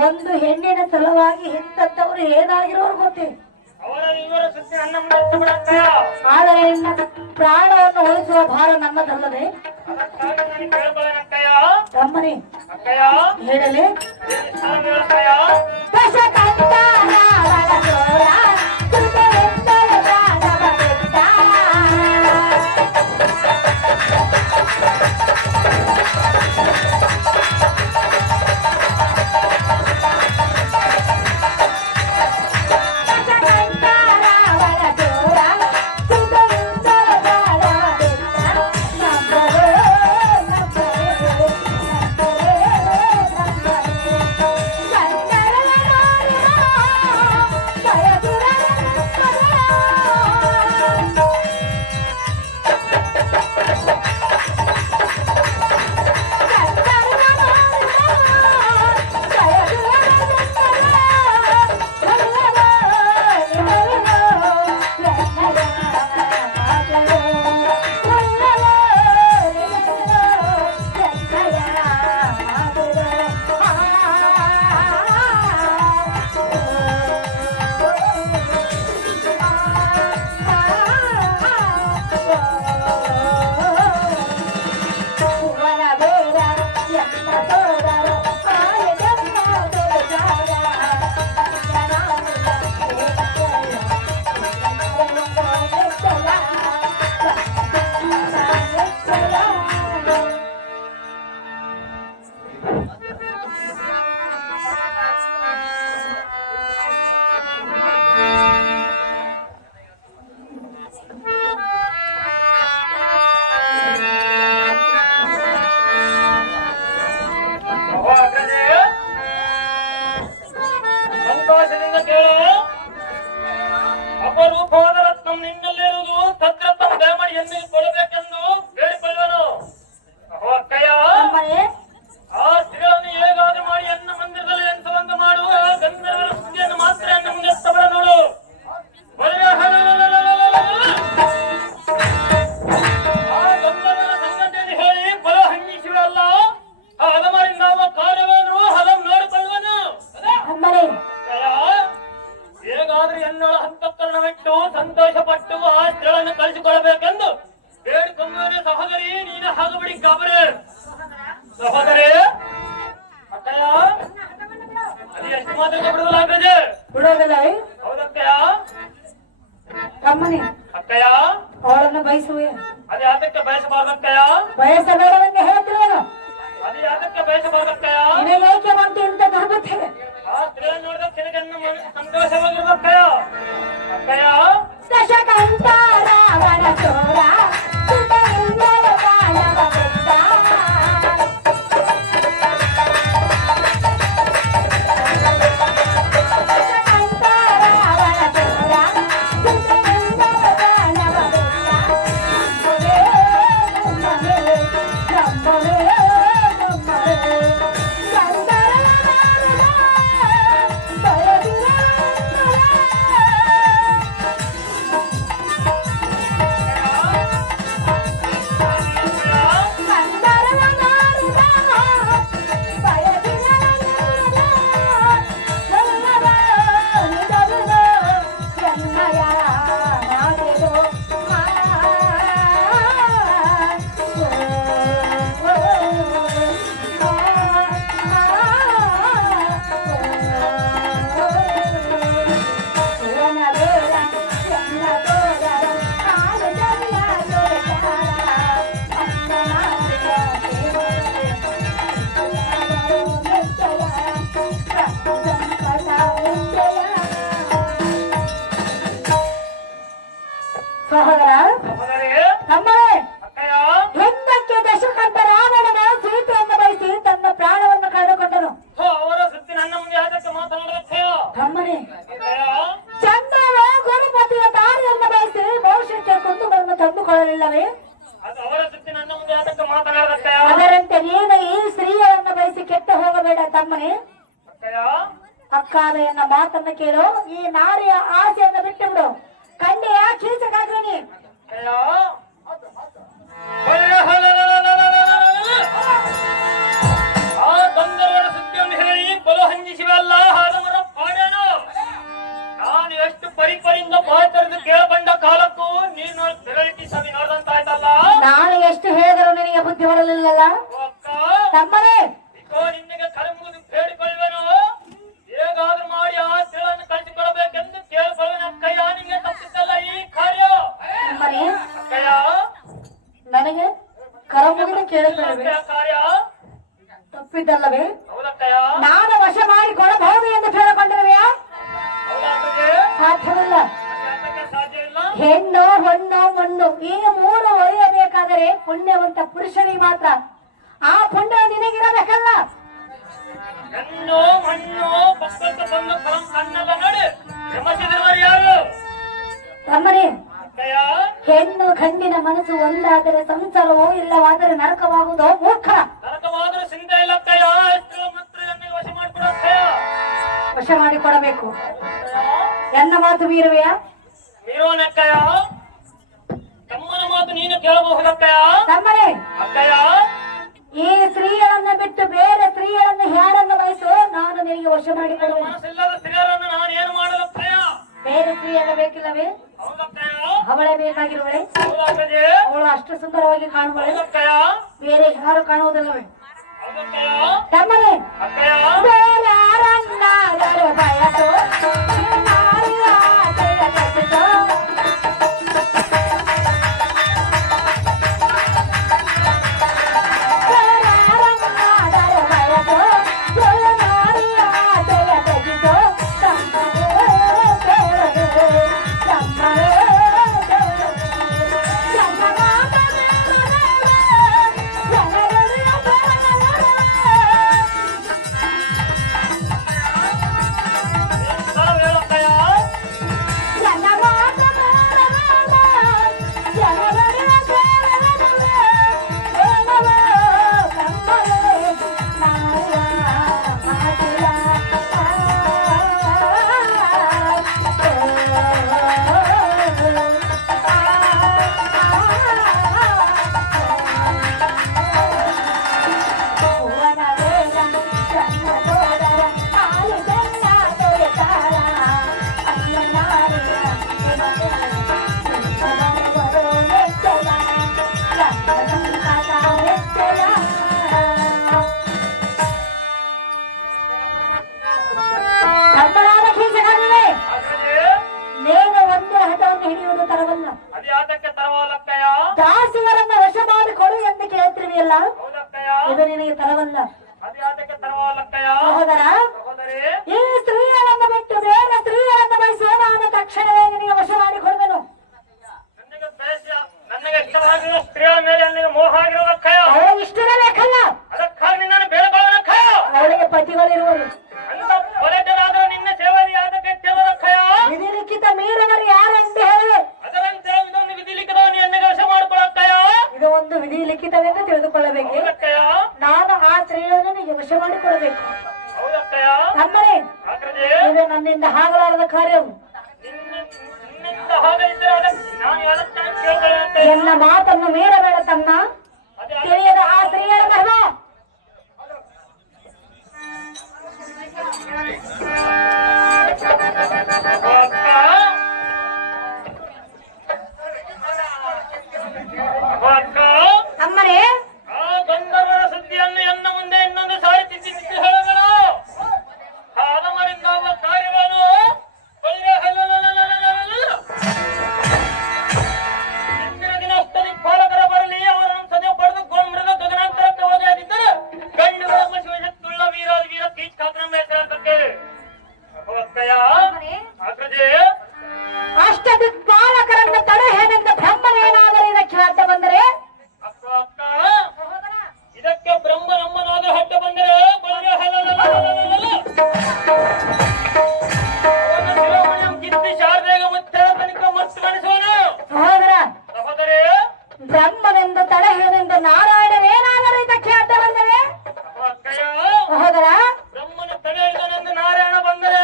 ಒಂದು ಹೆಣ್ಣಿನ ಸಲುವಾಗಿ ಹೆತ್ತವರು ಏನಾಗಿರೋರು ಗೊತ್ತೇ? ಅವರ ವಿವರ ಸುದ್ದಿ ನನ್ನ ಮುಂದೆ ಇಟ್ಟುಬಿಡಕ್ಕಯ್ಯ. ಆದರೆ ನಿನ್ನ ಪ್ರಾಣವನ್ನು ಉಳಿಸುವ ಭಾರ ನಮ್ಮದಲ್ಲದೆ. ಅದಕ್ಕಾಗಿ ನಾನು ಕೇಳ್ಕೊಳ್ಳೋಣಕ್ಕಯ್ಯ. ತಮ್ಮನೇ, ಅಕ್ಕಯ್ಯ, ಹೇಳಲೆ? ಹೇಳಕ್ಕಯ್ಯ. ಸಂತೋಷದಿಂದ ಕೇಳು. ಅಪರೂಪವಾದ ರತ್ನ ನಿನ್ನಲ್ಲಿರುವುದು ತದ್ರತ್ನ ದಯಮಾಡಿ ಎನ್ನಿ ಕೊಡಬೇಕೆಂದು ಬೇಡಿಕೊಳ್ಳುವನು. ಅಕ್ಕಯ್ಯ, ಆ ಸ್ತ್ರೀಗಳನ್ನು ಹೇಗಾದ್ರೂ ಮಾಡಿ ಎನ್ನ ಮಂದಿರದಲ್ಲಿ ಎನಿಸುವಂತೆ ಮಾಡುವ ಗಂಧರ್ವರ ಸುದ್ದಿಯನ್ನು ಮಾತ್ರ ಎನ್ನ ಮುಂದೆ ತಬಲ ನೋಡು. ಹೇಗಾದ್ರೂ ಎನ್ನೋಳ ಹಂತಕರಣವಿಟ್ಟು ಸಂತೋಷ ಪಟ್ಟು ಆ ಸ್ಥಳವನ್ನು ಕಳಿಸಿಕೊಳ್ಳಬೇಕೆಂದು ಬೇಡಿಕೊಂಬನೇ ಸಹೋದರಿ. ನೀನು ಹಾಗಬಡಿ ಗಾಬರಿ ಸಹೋದರಿ. ಅಕ್ಕಯ್ಯ ಅದು ಎಷ್ಟು ಮಾತ್ರ ಬಿಡುದಿಲ್ಲ ಅಂಗಜೆ ಬಿಡೋದಿಲ್ಲ ಹೌದಕ್ಕಯ್ಯ. ತಮ್ಮನೆ ಅಕ್ಕಯ್ಯ ಅವಳನ್ನು ಬಯಸುವೆ. ಅದು ಯಾತಕ್ಕೆ ಬಯಸಬಾರ್ದಕ್ಕಯ್ಯ? ಬಯಸಬೇಡವೆಂದು ಹೇಳ್ತಿರೋನು. ಅದು ಯಾತಕ್ಕೆ ಬಯಸಬಾರ್ದಕ್ಕಯ್ಯ? ನಿನಗೆ ಏಕೆ ಬಂತು ಇಂಥ ದುರ್ಬುದ್ಧಿ? ಆ ಸ್ತ್ರೀಯನ್ನು ನೋಡಿದ ಕೆಳಗನ್ನು ಸಂತೋಷವಾಗಿರ್ಬೇಕಯ್ಯ. ಅಕ್ಕಯ್ಯ ದಶಕಂಠ ರಾವಣ ಚೋರ ಸುತರಿಂದಲ ದಾನವ ವೃದ್ಧ. ದಶಕಂಠ ರಾವಣ ಚೋರ ಸುತರಿಂದಲ ದಾನವ ವೃದ್ಧ. ನಮ್ಮವೇ ನಮ್ಮವೇ ನಮ್ಮವೇ ಸಹೋದರ ತಮ್ಮರೇ, ಹಿಂದಕ್ಕೆ ದಶಕಂಠ ರಾವಣನ ಸೀತೆಯನ್ನು ಬಯಸಿ ತನ್ನ ಪ್ರಾಣವನ್ನು ಕಳೆದುಕೊಂಡನು. ಅವರ ಸುದ್ದಿ ನನ್ನ ಮುಂದೆ ಯಾತಕ್ಕೆ ಮಾತನಾಡುತ್ತೇಯ? ತಮ್ಮರೇ, ಚಂದ್ರವೇ ಗುರುಪತಿಯ ತಾರಿಯನ್ನು ಬಯಸಿ ಭವಿಷ್ಯಕ್ಕೆ ಕುಂದುಗಳನ್ನು ತಂದುಕೊಳ್ಳಲಿಲ್ಲವೇ? ಅದು ಅವರ ಸುದ್ದಿ ನನ್ನ ಮುಂದೆ ಯಾತಕ್ಕೆ ಮಾತನಾಡುತ್ತೇಯ? ಅದರಂತೆ ನೀನು ಈ ಸ್ತ್ರೀಯನ್ನು ಬಯಸಿ ಕೆಟ್ಟು ಹೋಗಬೇಡ ತಮ್ಮನೇ. ಅಕ್ಕಾದ ಎನ್ನ ಮಾತನ್ನು ಕೇಳು. ಈ ನಾರಿಯ ಆಸೆಯನ್ನು ಬಿಟ್ಟು ಬಿಡು. ಕಣ್ಣೆಯ ಕೀಚಕಾಗ್ರನಿ. ಆ ಗಂಧರ್ವರ ಸುದ್ದಿಯನ್ನು ಹೇಳಿ ಬಲು ಹಂಗಿಸಿವಲ್ಲ ಹಾದಮರ ಪಾಡೇನು. ನಾನು ಎಷ್ಟು ಪರಿಪರಿಂದ ಬಾತರಿದು ಕೇಳಬಂಡ ಕಾಲಕ್ಕೂ ನೀನು ಬೆರಳಿಟಿ ಸವಿ ನೋಡಿದಂತಾಯ್ತಲ್ಲ. ನಾನು ಎಷ್ಟು ಹೇಳಿದರೂ ನಿನಗೆ ಬುದ್ಧಿ ಬರಲಿಲ್ಲಲ್ಲ ಅಕ್ಕ. ತಮ್ಮನೇ. ನಿನಗೆ ಕರೆ ಮುಗಿದು ಬೇಡಿಕೊಳ್ಳುವೆನು. ಹೇಗಾದ್ರೂ ಮಾಡಿ ಆ ಸ್ತ್ರೀಗಳನ್ನು ಕಳಿಸಿಕೊಳ್ಳಬೇಕೆಂದು ಕೇಳಿಕೊಳ್ಳುವೆನು ಅಕ್ಕಯ್ಯ. ನಿಮಗೆ ತಪ್ಪಿದ್ದಲ್ಲ ಈ ಕಾರ್ಯ. ತಮ್ಮನೇ, ಅಕ್ಕಯ್ಯ ನನಗೆ ಕರ ಮುಗಿದು ಕೇಳಿಕೊಳ್ಳುವೆ ಕಾರ್ಯ ತಪ್ಪಿದ್ದಲ್ಲವೇ? ಹೌದಕ್ಕಯ್ಯ. ನಾನು ವಶ ಮಾಡಿಕೊಳ್ಳಬಹುದು ಎಂದು ಕೇಳಿಕೊಂಡಿರುವೆಯಾ? ಹೌದಾಕೆ ಸಾಧ್ಯವಿಲ್ಲ. ಯಾತಕ್ಕೆ ಸಾಧ್ಯ ಇಲ್ಲ? ಹೆಣ್ಣು ಹೊಣ್ಣು ಮಣ್ಣು ಈ ಮೂರು ಒಡೆಯಬೇಕಾದರೆ ಪುಣ್ಯವಂತ ಪುರುಷನಿಗೆ ಮಾತ್ರ. ಆ ಪುಣ್ಯ ನಿನಗಿರಬೇಕಲ್ಲ. ಹೆಣ್ಣು ಮಣ್ಣು ಪಕ್ಕಕ್ಕೆ ಬಂದು ಕಣ್ಣೆಲ್ಲ ನೋಡಿ ವಿಮರ್ಶಿಸಿದವರು ಯಾರು? ತಮ್ಮನೇ, ಅಕ್ಕಯ್ಯ ಹೆಣ್ಣು ಗಂಡಿನ ಮನಸ್ಸು ಒಂದಾದರೆ ಸಂಸಾರವೋ ಇಲ್ಲವಾದರೆ ನರಕವಾಗುವುದೋ ಮೂರ್ಖ. ನರಕವಾದರೂ ಚಿಂತೆ ಇಲ್ಲ ಅಕ್ಕಯ್ಯ. ಎಷ್ಟು ಮಂತ್ರಿಯನ್ನು ವಶ ಮಾಡಿಕೊಡು ಅಕ್ಕಯ್ಯ. ವಶ ಮಾಡಿಕೊಡಬೇಕು. ಎನ್ನ ಮಾತು ಮೀರುವೆಯಾ? ಮೀರೋನಕ್ಕಯ್ಯ. ತಮ್ಮನ ಮಾತು ನೀನು ಕೇಳಬಹುದಕ್ಕಯ್ಯ. ತಮ್ಮನೇ, ಅಕ್ಕಯ್ಯ ಈ ಸ್ತ್ರೀಗಳನ್ನು ಬಿಟ್ಟು ಬೇರೆ ಸ್ತ್ರೀಗಳನ್ನು ಯಾರನ್ನು ಬಯಸು, ನಾನು ನಿನಗೆ ವಶ ಮಾಡಿಕೊಡುವ. ಮನಸ್ಸಿಲ್ಲದ ಸ್ತ್ರೀಯರನ್ನು ನಾನು ಏನು ಮಾಡಲು ಅಕ್ಕಯ್ಯ? ಬೇರೆ ಸ್ತ್ರೀಯನ್ನು ಬೇಕಿಲ್ಲವೇ? ಹೌದಕ್ಕಯ್ಯ. ಅವಳೇ ಬೇಕಾಗಿರುವಳೆ. ಹೌದಕ್ಕಯ್ಯ. ಅವಳು ಅಷ್ಟು ಸುಂದರವಾಗಿ ಕಾಣುವಳೆ. ಹೌದಕ್ಕಯ್ಯ. ಬೇರೆ ಯಾರು ಕಾಣುವುದಿಲ್ಲವೇ? ಹೌದಕ್ಕಯ್ಯ. ತಮ್ಮನೇ, ಅಕ್ಕಯ್ಯ ಬೇರೆ ಯಾರನ್ನಾದರೂ ಬಯಸು, ನಾರಿಯ ಆಸೆಯ ತಪ್ಪಿಸು. ನಾವು ಅವಶ್ಯ ಮಾಡಿಕೊಡಬೇಕು. ಹೌದಕ್ಕಯ್ಯ. ತಮ್ಮರೇ, ಅಗ್ರಜೆ, ಇದು ನನ್ನಿಂದ ಆಗಲಾರದ ಕಾರ್ಯವು. ನಿನ್ನಿಂದ ಹಾಗೆ ಇದ್ರೆ ನಾನು ಯಾರನ್ನ ಕೇಳ್ಕೊಳ್ಳುವಂತೆ. ಎನ್ನ ಮಾತನ್ನು ಮೀರಬೇಡ ತಮ್ಮ. ತಿಳಿಯದ ಆ ಸ್ತ್ರೀಯರ ಮರ್ಮ ತಮ್ಮರೇ, ಆ ಗಂಧರ್ವರ ಸುದ್ದಿಯನ್ನು ಎನ್ನ ಮುಂದೆ ಇನ್ನೊಂದು ಸಾರಿ ತಿದ್ದಿ ಹೇಳಗಳು. ಆದಮರಿಂದ ಒಬ್ಬ ಕಾರ್ಯವೇನು ಇಂದಿನ ದಿನ ಅಷ್ಟಲ್ಲಿ ಪಾಲಕರ ಬರಲಿ, ಅವರನ್ನು ಸದೆ ಪಡೆದು ಗೋಮೃಗ ಗಗನಾಂತರಕ್ಕೆ ಹೋಗದಿದ್ದರೆ ಗಂಡುಗಳ ಶಿವಶಕ್ತುಳ್ಳ ವೀರ ಕೀಚಕಾಗ್ರಮ ಹೆಸರಕ್ಕೆ ಅಗ್ರಜೆ. ಅಷ್ಟದಿಕ್ಪಾಲಕರನ್ನು ತಡೆಹೇನೆಂದ ಬ್ರಹ್ಮನೇನಾದರೂ ಇದಕ್ಕೆ ಅಡ್ಡ ಬಂದರೆ ಅಕ್ಕ ಅಕ್ಕ, ಇದಕ್ಕೆ ಬ್ರಹ್ಮ ನಮ್ಮನಾದ್ರೂ ಅಡ್ಡ ಬಂದರೆ ಕಿತ್ತಿ ಶಾರದೆಗೆ ಮುಚ್ಚ ತನಿಕ ಮತ್ತು ಗಣಿಸುವನು. ಸಹೋದರ, ಸಹೋದರಿ, ಬ್ರಹ್ಮನೆಂದು ತಡೆಹೇನೆಂದು ನಾರಾಯಣನೇನಾದರೂ ಇದಕ್ಕೆ ಅಡ್ಡ ಬಂದರೆ ಅಕ್ಕಯ್ಯ, ಸಹೋದರ, ಬ್ರಹ್ಮನ ತಡೆ ಹಿಡಿದನೆಂದು ನಾರಾಯಣ ಬಂದರೆ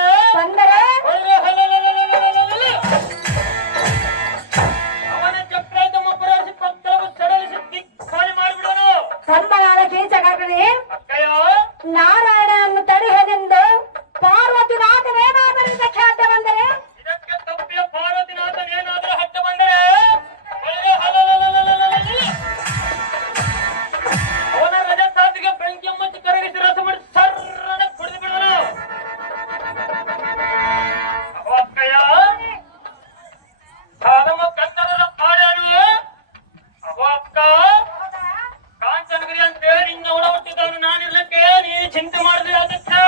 ಅವನ ಚಕ್ರ ತಮ್ಮ ಪರಾಸಿ ಪಕ್ಕಲವು ಸಡಲಿಸಿ ದಿಕ್ಕಾಲಿ ಮಾಡಿಬಿಡೋನು. ತಮ್ಮನಾದ ಕೀಚಕಾಗ್ನಿ ಅಕ್ಕಯ್ಯ, ನಾರಾಯಣನನ್ನು ತಡೆಯದೆಂದು ಪಾರ್ವತಿನಾಥನೇನಾದರೂ ಇದಕ್ಕೆ ಅಡ್ಡ ಬಂದರೆ ಇದಕ್ಕೆ ತಪ್ಪಿಯ ಪಾರ್ವತಿನಾಥನೇನಾದರೂ ಹಟ್ಟ ಬಂದರೆ ಅವನ ರಜ ಸಾಧಿಗೆ ಬೆಂಕಿ ಮುಚ್ಚಿ ಕರಗಿಸಿ ರಸ ಮಾಡಿ ಸರ್ರನೆ ಕುಡಿದು ಬಿಡೋನು. ಅಕ್ಕಯ್ಯ, ಆದಮ ಕನ್ನಡದ ಪಾಡ್ಯಾಡು ಅಕ್ಕ ಕಾಂಚನಗಿರಿ ಅಂತೇಳಿ ನಿನ್ನ ಒಡ ಹುಟ್ಟಿದವನು ನಾನಿರ್ಲಿಕ್ಕೆ ನೀ ಚಿಂತೆ ಮಾಡಿದ್ರೆ ಅದಕ್ಕೆ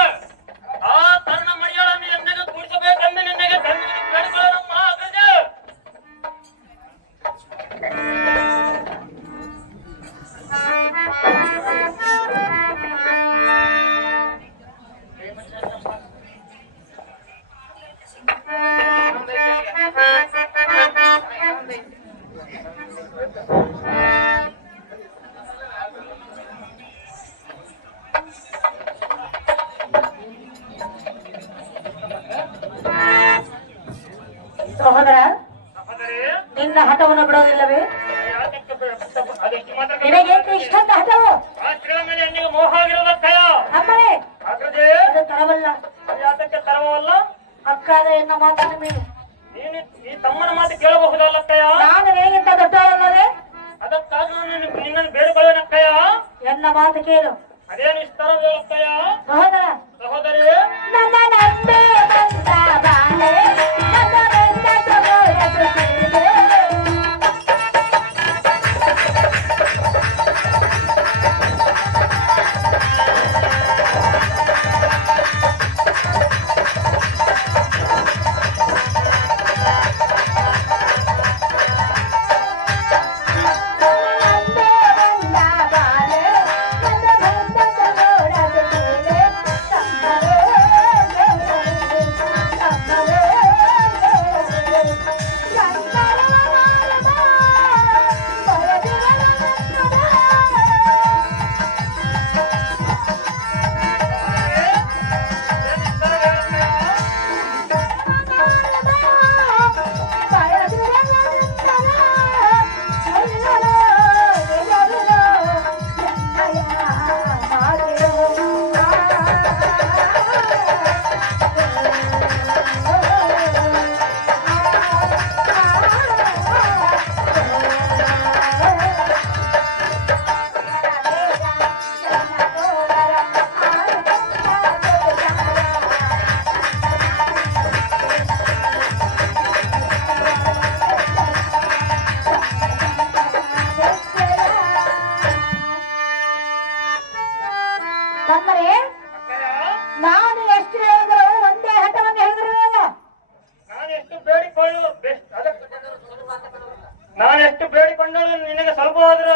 ಆ ತನ್ನ ಮೈಯಳನ್ನು ಎಣ್ಣೆಗೆ ಕೂಡಿಸಬೇಕೆಂದು ನಿನ್ನೆಗೆ ಬೇಡಿಕೊಳ್ಳೋಣಮ್ಮ ಅಗ್ರಜ. ಸಹೋದರ, ಸಹೋದರಿ, ನಿನ್ನ ಹಠವನ್ನು ಬಿಡೋದಿಲ್ಲವೇ? ಅದಕ್ಕೆ ಮಾತ್ರ ನಿನಗೇಕೆ ಇಷ್ಟಂತ ಹಠವು? ಆ ಸ್ತ್ರೀಯ ಮೇಲೆ ಎಣ್ಣೆಗೆ ಮೋಹ ಆಗಿರೋದಕ್ಕಯ್ಯ. ಅಮ್ಮರೇ, ಅಗ್ರಜೆ, ಇದು ತರವಲ್ಲ. ಯಾತಕ್ಕೆ ತರವಲ್ಲ? ಅಕ್ಕಾದ ಎನ್ನ ಮಾತನ್ನು ಮೀನು. ಈ ತಮ್ಮನ ಮಾತು ಕೇಳಬಹುದಲ್ಲಕ್ಕಯ್ಯ. ನಾನು ನಿನಗಿಂತ ದೊಡ್ಡವಲ್ಲವೇ? ಅದಕ್ಕಾಗಿ ನಾನು ನಿನ್ನನ್ನು ಬೇಡಿಕೊಳ್ಳೇನಕ್ಕಯ್ಯ. ಎನ್ನ ಮಾತು ಕೇಳು. ಅದೇನು ಇಷ್ಟರ ಹೇಳಕ್ಕಯ್ಯ. ಸಹೋದರ, ಸಹೋದರಿ, ನನ್ನ ನಂಬೆ ಬಂದ ಬಾಳೆ, ನನ್ನ ಬೆಂದ ಸಗೋರ ಸುತ್ತಿದೆ. ತಮ್ಮರೇ, ನಾನು ಎಷ್ಟು ಹೇಳಿದ್ರು ಒಂದೇ ಹಠವನ್ನು ಹೇಳಿದಿರುವಲ್ಲ. ನಾನೆಷ್ಟು ಬೇಡಿಕೊಂಡಳು ನಿನಗೆ ಸ್ವಲ್ಪವಾದರೂ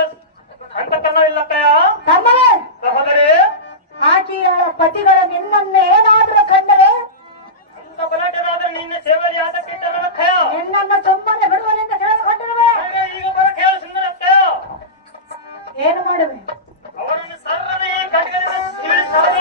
ಅಂತಕನ್ನವಿಲ್ಲಕ್ಕಯ್ಯ. ತಮ್ಮರೇ, ಸಹೋದರಿ, ಆಕೆಯ ಪತಿಗಳ ನಿನ್ನನ್ನು ಏನಾದರೂ ಕಂಡರೆ ಅಂತ ಬಲಾಢ್ಯರಾದರೆ ನಿನ್ನ ಸೇವೆಯಲ್ಲಿ ಯಾತಕ್ಕೆ ಇಟ್ಟನಕ್ಕಯ್ಯ. ನಿನ್ನನ್ನು ಸುಮ್ಮನೆ ಬಿಡುವನೆಂದ ತಿಳಿದುಕೊಂಡಿರುವೆ. ಈಗ ಬರಕ್ಕೆ ಹೇಳು ಸುಂದರಕ್ಕಯ್ಯ. ಏನು ಮಾಡುವೆ? ಅವರನ್ನು ಸರ್ರನೆ ಖಡ್ಗದಿಂದ ಸೀಳಿ ಸಾಗ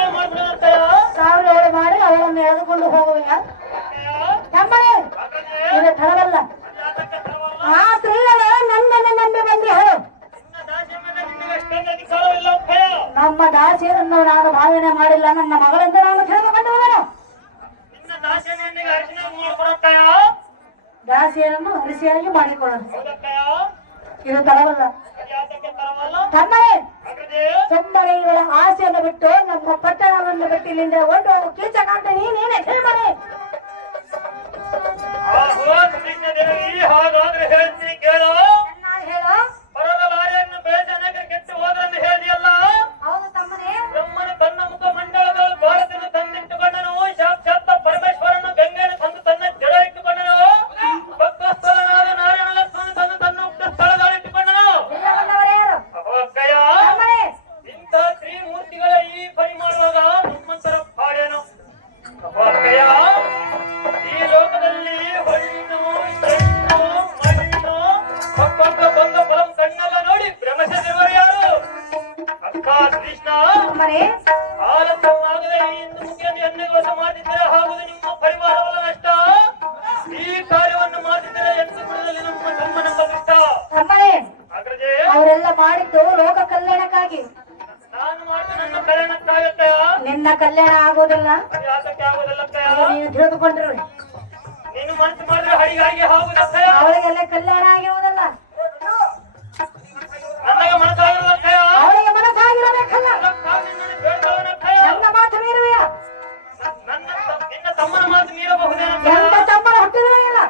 ಆಸೆಯನ್ನು ಹರಿಸಿಯಾಗಿ ಮಾಡಿಕೊಳ್ಳೋಣ. ಹೌದಕ್ಕಯ್ಯ ಇದು ತರವಲ್ಲ ಯಾತಕ್ಕೆ ತರವಲ್ಲ ತಮ್ಮನೇ. ಅಗ್ರಜೆ ಸುಮ್ಮನೆ ಇವಳ ಆಸೆಯನ್ನು ಬಿಟ್ಟು ನಮ್ಮ ಪಟ್ಟಣವನ್ನು ಬಿಟ್ಟು ಇಲ್ಲಿಂದ ಒಟ್ಟು ಕೀಚಕಾಂತ ನೀನೇ ಮನೆ. ಆಹೋ ಸುಕೃಷ್ಣ ದೇವಿ ಹಾಗಾದ್ರೆ ಹೇಳ್ತೀನಿ ಕೇಳು. ಹೇಳು. ಪರದ ಲಾರಿಯನ್ನು ಬೇಜನೆಗೆ ಕೆಟ್ಟು ಹೋದ್ರಂದು ಹೇಳಿಯಲ್ಲ. ಹೌದು ತಮ್ಮನೇ. ಬ್ರಹ್ಮನ ತನ್ನ ಮುಖ ಮಂಡಲದಲ್ಲಿ ಭಾರತನ ತಂದಿಟ್ಟುಕೊಂಡನು. ಸಾಕ್ಷಾತ್ ಪರಮೇಶ್ವರನು ಗಂಗೆಯನ್ನು ತಂದು ತನ್ನ ಜಡ ಇಟ್ಟುಕೊಂಡನು. ಭಕ್ತಸ್ಥಳನಾದ ನಾರಾಯಣ ಲಕ್ಷ್ಮಣ ತಂದು ತನ್ನ ಉಕ್ತ ಸ್ಥಳದಲ್ಲಿಟ್ಟುಕೊಂಡನು. ಅಕ್ಕಯ್ಯ ಇಂಥ ತ್ರಿಮೂರ್ತಿಗಳ ಈ ಪರಿ ಮಾಡುವಾಗ ನಮ್ಮಂತರ ಪಾಡೇನು? ಅಕ್ಕಯ್ಯ ಈ ಲೋಕದಲ್ಲಿ ಹೊಳ್ಳಿನು ಹೆಣ್ಣು ಮಣ್ಣು ಪಕ್ಕ ಬಂದ ಫಲಂ ಕಣ್ಣೆಲ್ಲ ನೋಡಿ ಭ್ರಮಸಿದವರು ಯಾರು? ಅಕ್ಕ ಕೃಷ್ಣ ಆಲಸ್ಯವಾಗದೆ ಇಂದು ಮುಖಿಯನ್ನು ಎಣ್ಣೆಗೋಸ ಮಾಡಿದ್ದರೆ ಆಗುವುದು ನಿಮ್ಮ ಪರಿವಾರವಲ್ಲ ನಷ್ಟ. ಈ ಕಾರ್ಯವನ್ನು ಮಾಡಿದ್ದರೆ ಎತ್ತುಕೊಳ್ಳದಲ್ಲಿ ನಮ್ಮ ತಮ್ಮನ ಬಲಿಷ್ಠ. ಅಗ್ರಜೆ ಅವರೆಲ್ಲ ಮಾಡಿದ್ದು ಲೋಕ ಕಲ್ಯಾಣಕ್ಕಾಗಿ. ನಾನು ಮಾಡಿದ ನನ್ನ ಕಲ್ಯಾಣಕ್ಕಾಗತ್ತೆಯ? ನಿನ್ನ ಕಲ್ಯಾಣ ಆಗೋದಿಲ್ಲ. ಯಾತಕ್ಕೆ ಆಗುವುದಲ್ಲಕ್ಕಯ್ಯ? ನೀನು ತಿಳಿದುಕೊಂಡ್ರು ನೀನು ಮನಸ್ಸು ಮಾಡಿದ್ರೆ ಹರಿಗಾಗಿ ಆಗುವುದಕ್ಕಯ್ಯ? ಅವಳಿಗೆಲ್ಲ ಕಲ್ಯಾಣ ಆಗಿರುವುದಲ್ಲ. ನನಗೆ ಮನಸ್ಸಾಗಿರುವುದಕ್ಕಯ್ಯ? ಅವಳಿಗೆ ಮನಸ್ಸಾಗಿರಬೇಕಲ್ಲ. ನಿನ್ನನ್ನು ಬೇಡ್ಕೊಳ್ಳೋಣಕ್ಕಯ್ಯ? ನನ್ನ ಮಾತು ಮೀರುವೆಯ? ನಿನ್ನ ತಮ್ಮನ ಮಾತು ಮೀರಬಹುದೇನಕ್ಕಯ್ಯ? ಎಂತ ತಮ್ಮನ ಹುಟ್ಟಿದೆಯಲ್ಲ.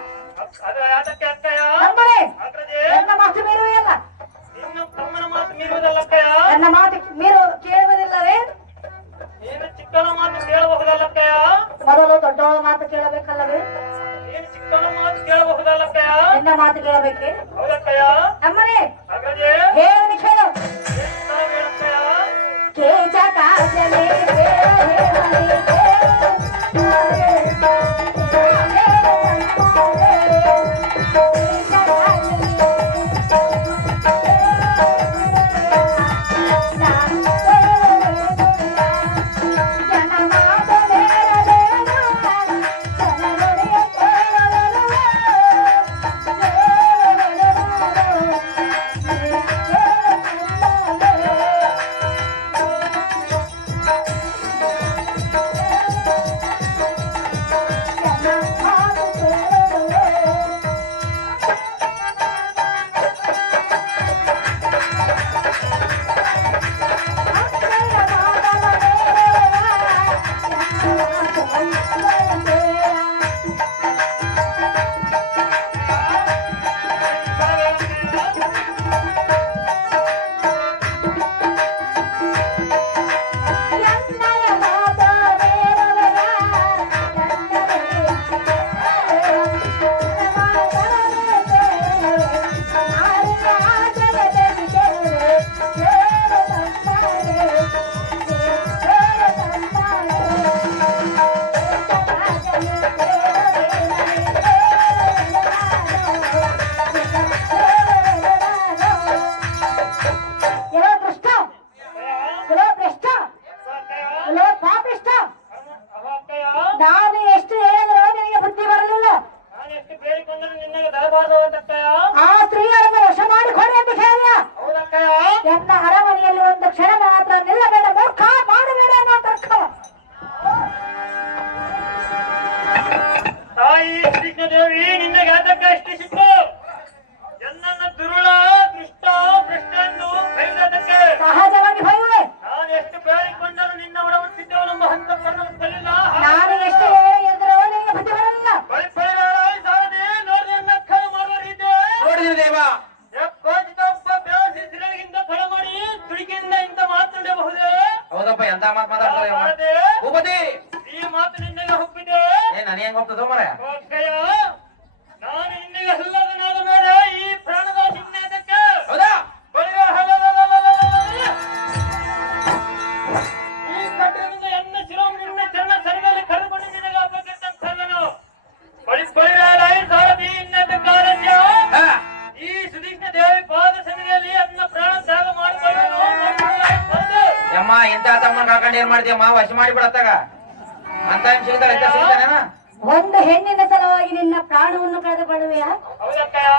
ಅದು ಯಾತಕ್ಕೆ ಅಕ್ಕಯ್ಯ? ತಮ್ಮನೇ ಅಗ್ರಜೆ ನನ್ನ ಮಾತು ಮೀರುವೆಯಲ್ಲ. ನಿನ್ನ ತಮ್ಮನ ಮಾತು ಮೀರುವುದಲ್ಲಕ್ಕಯ್ಯ? ನನ್ನ ಮಾತು ಮೀರು ಕೇಳುವುದಿಲ್ಲವೇ? ನೀನು ಚಿಕ್ಕನ ಮಾತು ಕೇಳಬಹುದಲ್ಲಕ್ಕಯ್ಯ? ಮೊದಲು ದೊಡ್ಡವಳ ಮಾತು ಕೇಳಬೇಕಲ್ಲವೇ? ನೀನು ಚಿಕ್ಕನ ಮಾತು ಕೇಳಬಹುದಲ್ಲಕ್ಕಯ್ಯ? ನಿನ್ನ ಮಾತು ಕೇಳಬೇಕೆ? ಹೌದಕ್ಕಯ್ಯ? ತಮ್ಮನೇ ಅಗ್ರಜೆ ಹೇಳೋದು ಕೇಳು. ಏನು ಹೇಳಕ್ಕಯ್ಯ? ಕೇಚಕಾಚಲೇ ನಾನು ಎಷ್ಟು ಹೇಳಿದ್ರು ನಿನಗೆ ಬುದ್ಧಿ ಬರಲಿಲ್ಲ. ನಾನು ಎಷ್ಟು ಬೇಡಿಕೊಂಡ್ರು ನಿನ್ನಗೆ ದಯಬಾರದಕ್ಕಯ್ಯ? ಆ ಸ್ತ್ರೀಯರನ್ನು ವಶ ಮಾಡಿಕೊಡಿ ಅಂತ ಹೇಳಿಯ. ಹೌದಕ್ಕಯ್ಯ? ಎನ್ನ ಅರಮನೆಯಲ್ಲಿ ಒಂದು ಕ್ಷಣ ಮಾತ್ರ ನಿಲ್ಲಬೇಡ, ಮೂರ್ಖ ಮಾಡಬೇಡ ಅನ್ನೋ ತರ್ಕ. ತಾಯಿ ಕೃಷ್ಣದೇವಿ ನಿನ್ನಗೆ ಯಾತಕ್ಕೆ ಅಷ್ಟು ಸಿಟ್ಟು? ಎನ್ನನ್ನು ದುರುಳ ದುಷ್ಟ ಭ್ರಷ್ಟೆಂದು ಬೈದದಕ್ಕೆ ಸಹಜವಾಗಿ ಭಯವೇ. ನಾನು ಎಷ್ಟು ಬೇಡಿಕೊಂಡರೂ ನಿನ್ನ ಒಡಹುಟ್ಟಿದ್ದೆವು ನಮ್ಮ ಹಂತ ಕಲಿಲ್ಲ. ನಾನು ಎಷ್ಟು ಹೇಳಿದ್ರು ನಿನಗೆ ಬುದ್ಧಿ ಬರಲಿಲ್ಲ. ಮಾಡುವ ರೀತಿ ನೋಡಿದ್ರಿ ದೇವ? ಸಿರಳಿಗಿಂತ ಕಳ ಮಾಡಿ ತುಡಿಕೆಯಿಂದ ಇಂಥ ಮಾತನಾಡಬಹುದೇ? ಹೌದಪ್ಪ, ಎಂತ ಮಾತು ಮಾತಾಡ್ತದೆ ಭೂಪತಿ. ಈ ಮಾತು ನಿನ್ನಗೆ ಒಪ್ಪಿದೆ. ನನಗೆ ಹೆಂಗ್ ಹೋಗ್ತದೋ ಮರ? ನಾನು ನಿನ್ನಗೆ ಹಲ್ಲದನಾದ ಮೇಲೆ ಈ ಪ್ರಾಣದ ಸಿಂಹಕ್ಕೆ ಹೌದಾ? ಈ ಕಟ್ಟದಿಂದ ಎನ್ನ ಶಿರೋಮಣಿಯಿಂದ ಚರಣ ಸರಿದಲ್ಲಿ ಕರೆದುಕೊಂಡು ನಿನಗೆ ಅಪ್ಪಕ್ಕಿರ್ತಂತಲ್ಲನು ಸಾರಥಿ ಇನ್ನದ ಕಾರ್ಯ ಈ ಸುದೀಕ್ಷಣ ದೇವಿ ಪಾದ ಸನ್ನಿಧಿಯಲ್ಲಿ ಅನ್ನ ಪ್ರಾಣ ತ್ಯಾಗ ಮಾಡಿಕೊಳ್ಳಲು ಯಮ್ಮ ಇಂತ ತಮ್ಮನ್ ಕಾಕೊಂಡು ಏನ್ ಮಾಡ್ತೀಯಮ್ಮ? ವಶ ಮಾಡಿಬಿಡತ್ತಾಗ ಅಂತ ಸಿಗ್ತಾಳೆ, ಇಂತ ಸಿಗ್ತಾನೇನ? ಒಂದು ಹೆಣ್ಣಿನ ಸಲುವಾಗಿ ನಿನ್ನ ಪ್ರಾಣವನ್ನು ಕಳೆದುಕೊಳ್ಳುವೆಯಾ? ಹೌದಕ್ಕಯ್ಯ?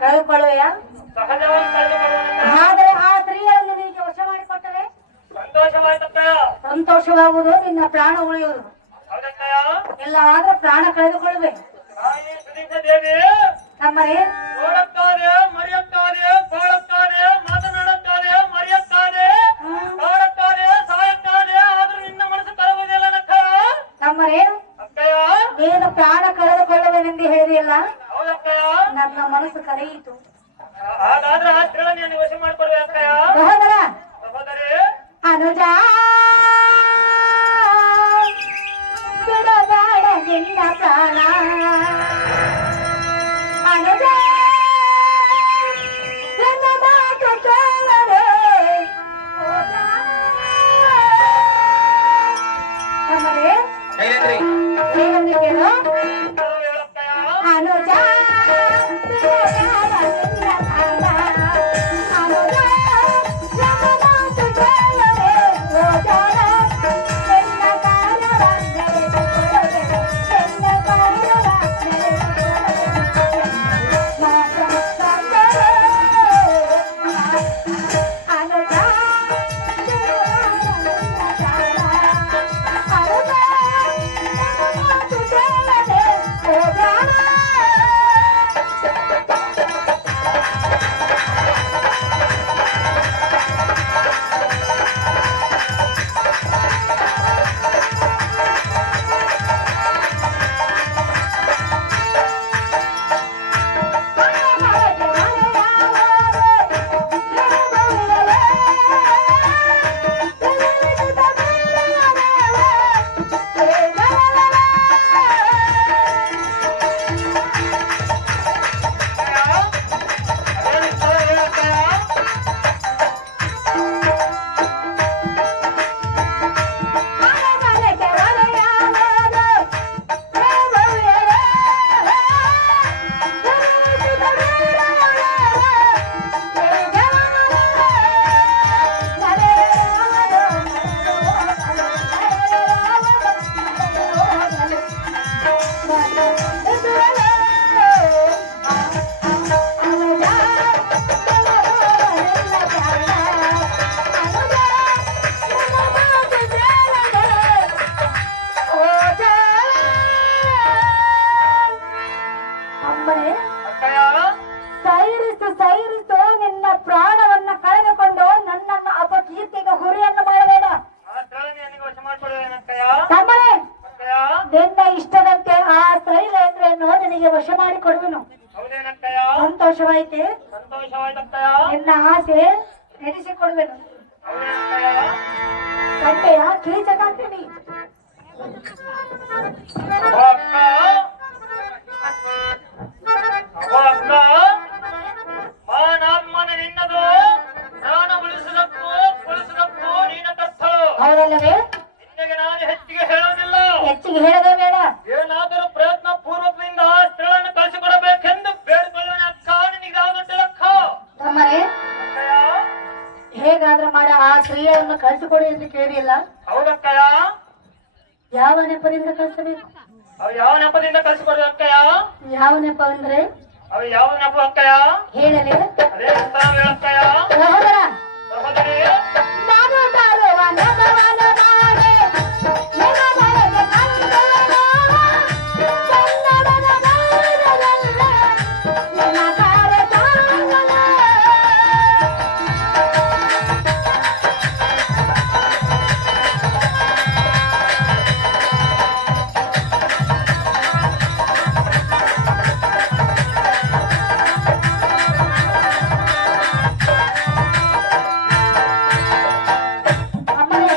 ಕಳೆದುಕೊಳ್ಳುವೆಯಾ? ಸಹಜವಾಗಿ ಕಳೆದುಕೊಳ್ಳುವ ಆದರೆ ಆ ಸ್ತ್ರೀಯನ್ನು ನಿನಗೆ ವಶ ಮಾಡಿಕೊಟ್ಟರೆ ಸಂತೋಷವಾಯ್ತಕ್ಕಯ್ಯ. ಸಂತೋಷವಾಗುವುದು, ನಿನ್ನ ಪ್ರಾಣ ಉಳಿಯುವುದು. ಹೌದಕ್ಕಯ್ಯ? ಇಲ್ಲವಾದ್ರೆ ಪ್ರಾಣ ಕಳೆದುಕೊಳ್ಳುವೆ. ತಾಯಿ ಸುದೀಕ್ಷಣ ದೇವಿ ತಮ್ಮರೇ ನೋಡಕ್ಕಾದೆ ಮರೆಯಕ್ಕಾದೆ ಬಾಳಕ್ಕಾದೆ ಮಾತನಾಡಕ್ಕಾದೆ ಮರೆಯಕ್ಕಾದೆ ಕಾಡಕ್ಕಾದೆ ಸಾಯಕ್ಕಾದೆ ಆದ್ರೂ ನಿನ್ನ ಮನಸ್ಸು ಕರಗುವುದಿಲ್ಲ ನಕ್ಕ ತಮ್ಮರೇ ಅಕ್ಕಯ್ಯ ನೀನು ಪ್ರಾಣ ಕಳೆದುಕೊಳ್ಳುವೆನೆಂದು ಹೇಳಿಯಲ್ಲ ಹೌದಕ್ಕಯ್ಯ ನನ್ನ ಮನಸ್ಸು ಕರೆಯಿತು ಹಾಗಾದ್ರೆ ಆ ಸ್ಥಳ ನೀನು ವಶ ಮಾಡ್ಕೊಡುವೆ ಅಕ್ಕಯ್ಯ ಸಹೋದರ ಸಹೋದರಿ ಅನುಜ ಬಿಡಬೇಡ ನಿನ್ನ ಪ್ರಾಣ ಅನುಜ ನನ್ನ ಮಾತು ಕೇಳರೆ ತಮ್ಮರೇ ಹೇಳೇನ್ರಿ ಏನಂದ್ರೆ ಕೇಳು ಹೇಳಕ್ಕಯ್ಯ ಅನುಜ ಬಿಡಬೇಡ ನಿನ್ನ ಪ್ರಾಣ ಅನುಜ ನನ್ನ ಮಾತು ಕೇಳರೆ ಓಜಾರ ನಿನ್ನ ಕಾರ್ಯವಾದರೆ ನಿನ್ನ ಕಾರ್ಯವಾದರೆ ಮಾತ ಸಂದರೆ ಅನುಜ ಅಮ್ಮನೇ ಅಕ್ಕಯ್ಯ ಸೈರಿಸು ಸೈರಿಸು ನಿನ್ನ ಪ್ರಾಣವನ್ನ ಕಳೆದುಕೊಂಡು ನನ್ನನ್ನು ಅಪಕೀರ್ತಿಗೆ ಗುರಿಯನ್ನು ಮಾಡಬೇಡ ಆ ಸ್ಥಳ ನೀನು ವಶ ಮಾಡ್ಕೊಡುವೆ ಅಕ್ಕಯ್ಯ ತಮ್ಮನೇ ಅಕ್ಕಯ್ಯ ನಿನ್ನ ಇಷ್ಟದಂತೆ ಆ ಶೈಲೇಂದ್ರನ್ನು ನಿನಗೆ ವಶ ಮಾಡಿ ಕೊಡುವೆನು ಹೌದೇನಕ್ಕಯ್ಯ ಸಂತೋಷವಾಯಿತೆ ಸಂತೋಷವಾಯ್ತಕ್ಕಯ್ಯ ನಿನ್ನ ಆಸೆ ನಡೆಸಿಕೊಡುವೆನು ಹೌದೇನಕ್ಕಯ್ಯ ಗಂಟೆಯ ಕೀಚಕಾಗ್ತೀನಿ ಓ ಅಕ್ಕ ಓ ಅಕ್ಕ ಮಾನಾತ್ಮನ ನಿನ್ನದು ಪ್ರಾಣ ಉಳಿಸುವುದಕ್ಕೂ ನೀನ ಕರ್ತಳು ಹೌದಲ್ಲವೇ ನಿನಗೆ ನಾನು ಹೆಚ್ಚಿಗೆ ಹೇಳೋದಿಲ್ಲ ಹೆಚ್ಚಿಗೆ ಹೇಳದೆ ಬೇಡ ಏನಾದರೂ ಪ್ರಯತ್ನ ಪೂರ್ವಕದಿಂದ ಆ ಸ್ಥಳವನ್ನು ಕಳಿಸಿಕೊಡಬೇಕೆಂದು ಬೇಡಿಕೊಳ್ಳುವ ಅಕ್ಕ ನಿನಗೆ ಆಗುತ್ತೆ ಅಕ್ಕ ತಮ್ಮನೇ ಹೇಗಾದ್ರೂ ಮಾಡ ಆ ಸ್ತ್ರೀಯನ್ನು ಕಳಿಸಿಕೊಡಿ ಎಂದು ಕೇಳಿಲ್ಲ ಹೌದಕ್ಕಯ್ಯ ಯಾವ ನೆಪದಿಂದ ಕಳಿಸಬೇಕು ಅವು ಯಾವ ನೆಪದಿಂದ ಕಳಿಸಿಕೊಡುವ ಅಕ್ಕಯ್ಯ ಯಾವ ನೆಪವೆಂದ್ರೆ ಅವು ಯಾವ ನೆಪ ಅಕ್ಕಯ್ಯ ಹೇಳಲಿ ಅದೇ ಸ್ಥಳ ಹೇಳಕ್ಕಯ್ಯ ಸಹೋದರ ಸಹೋದರಿ ನಾನು ತಾರುವ ನೆಪವನ್ನು ಮಾಡಿ ನಿನ್ನ ಮನೆಗೆ ತಂದೆನು. ಕನ್ನಡದ ಧೈರ್ಯದಲ್ಲೇ ನಿನ್ನ ಕಾರ್ಯ ಸಾಗಲಿ. ಅಮ್ಮನೇ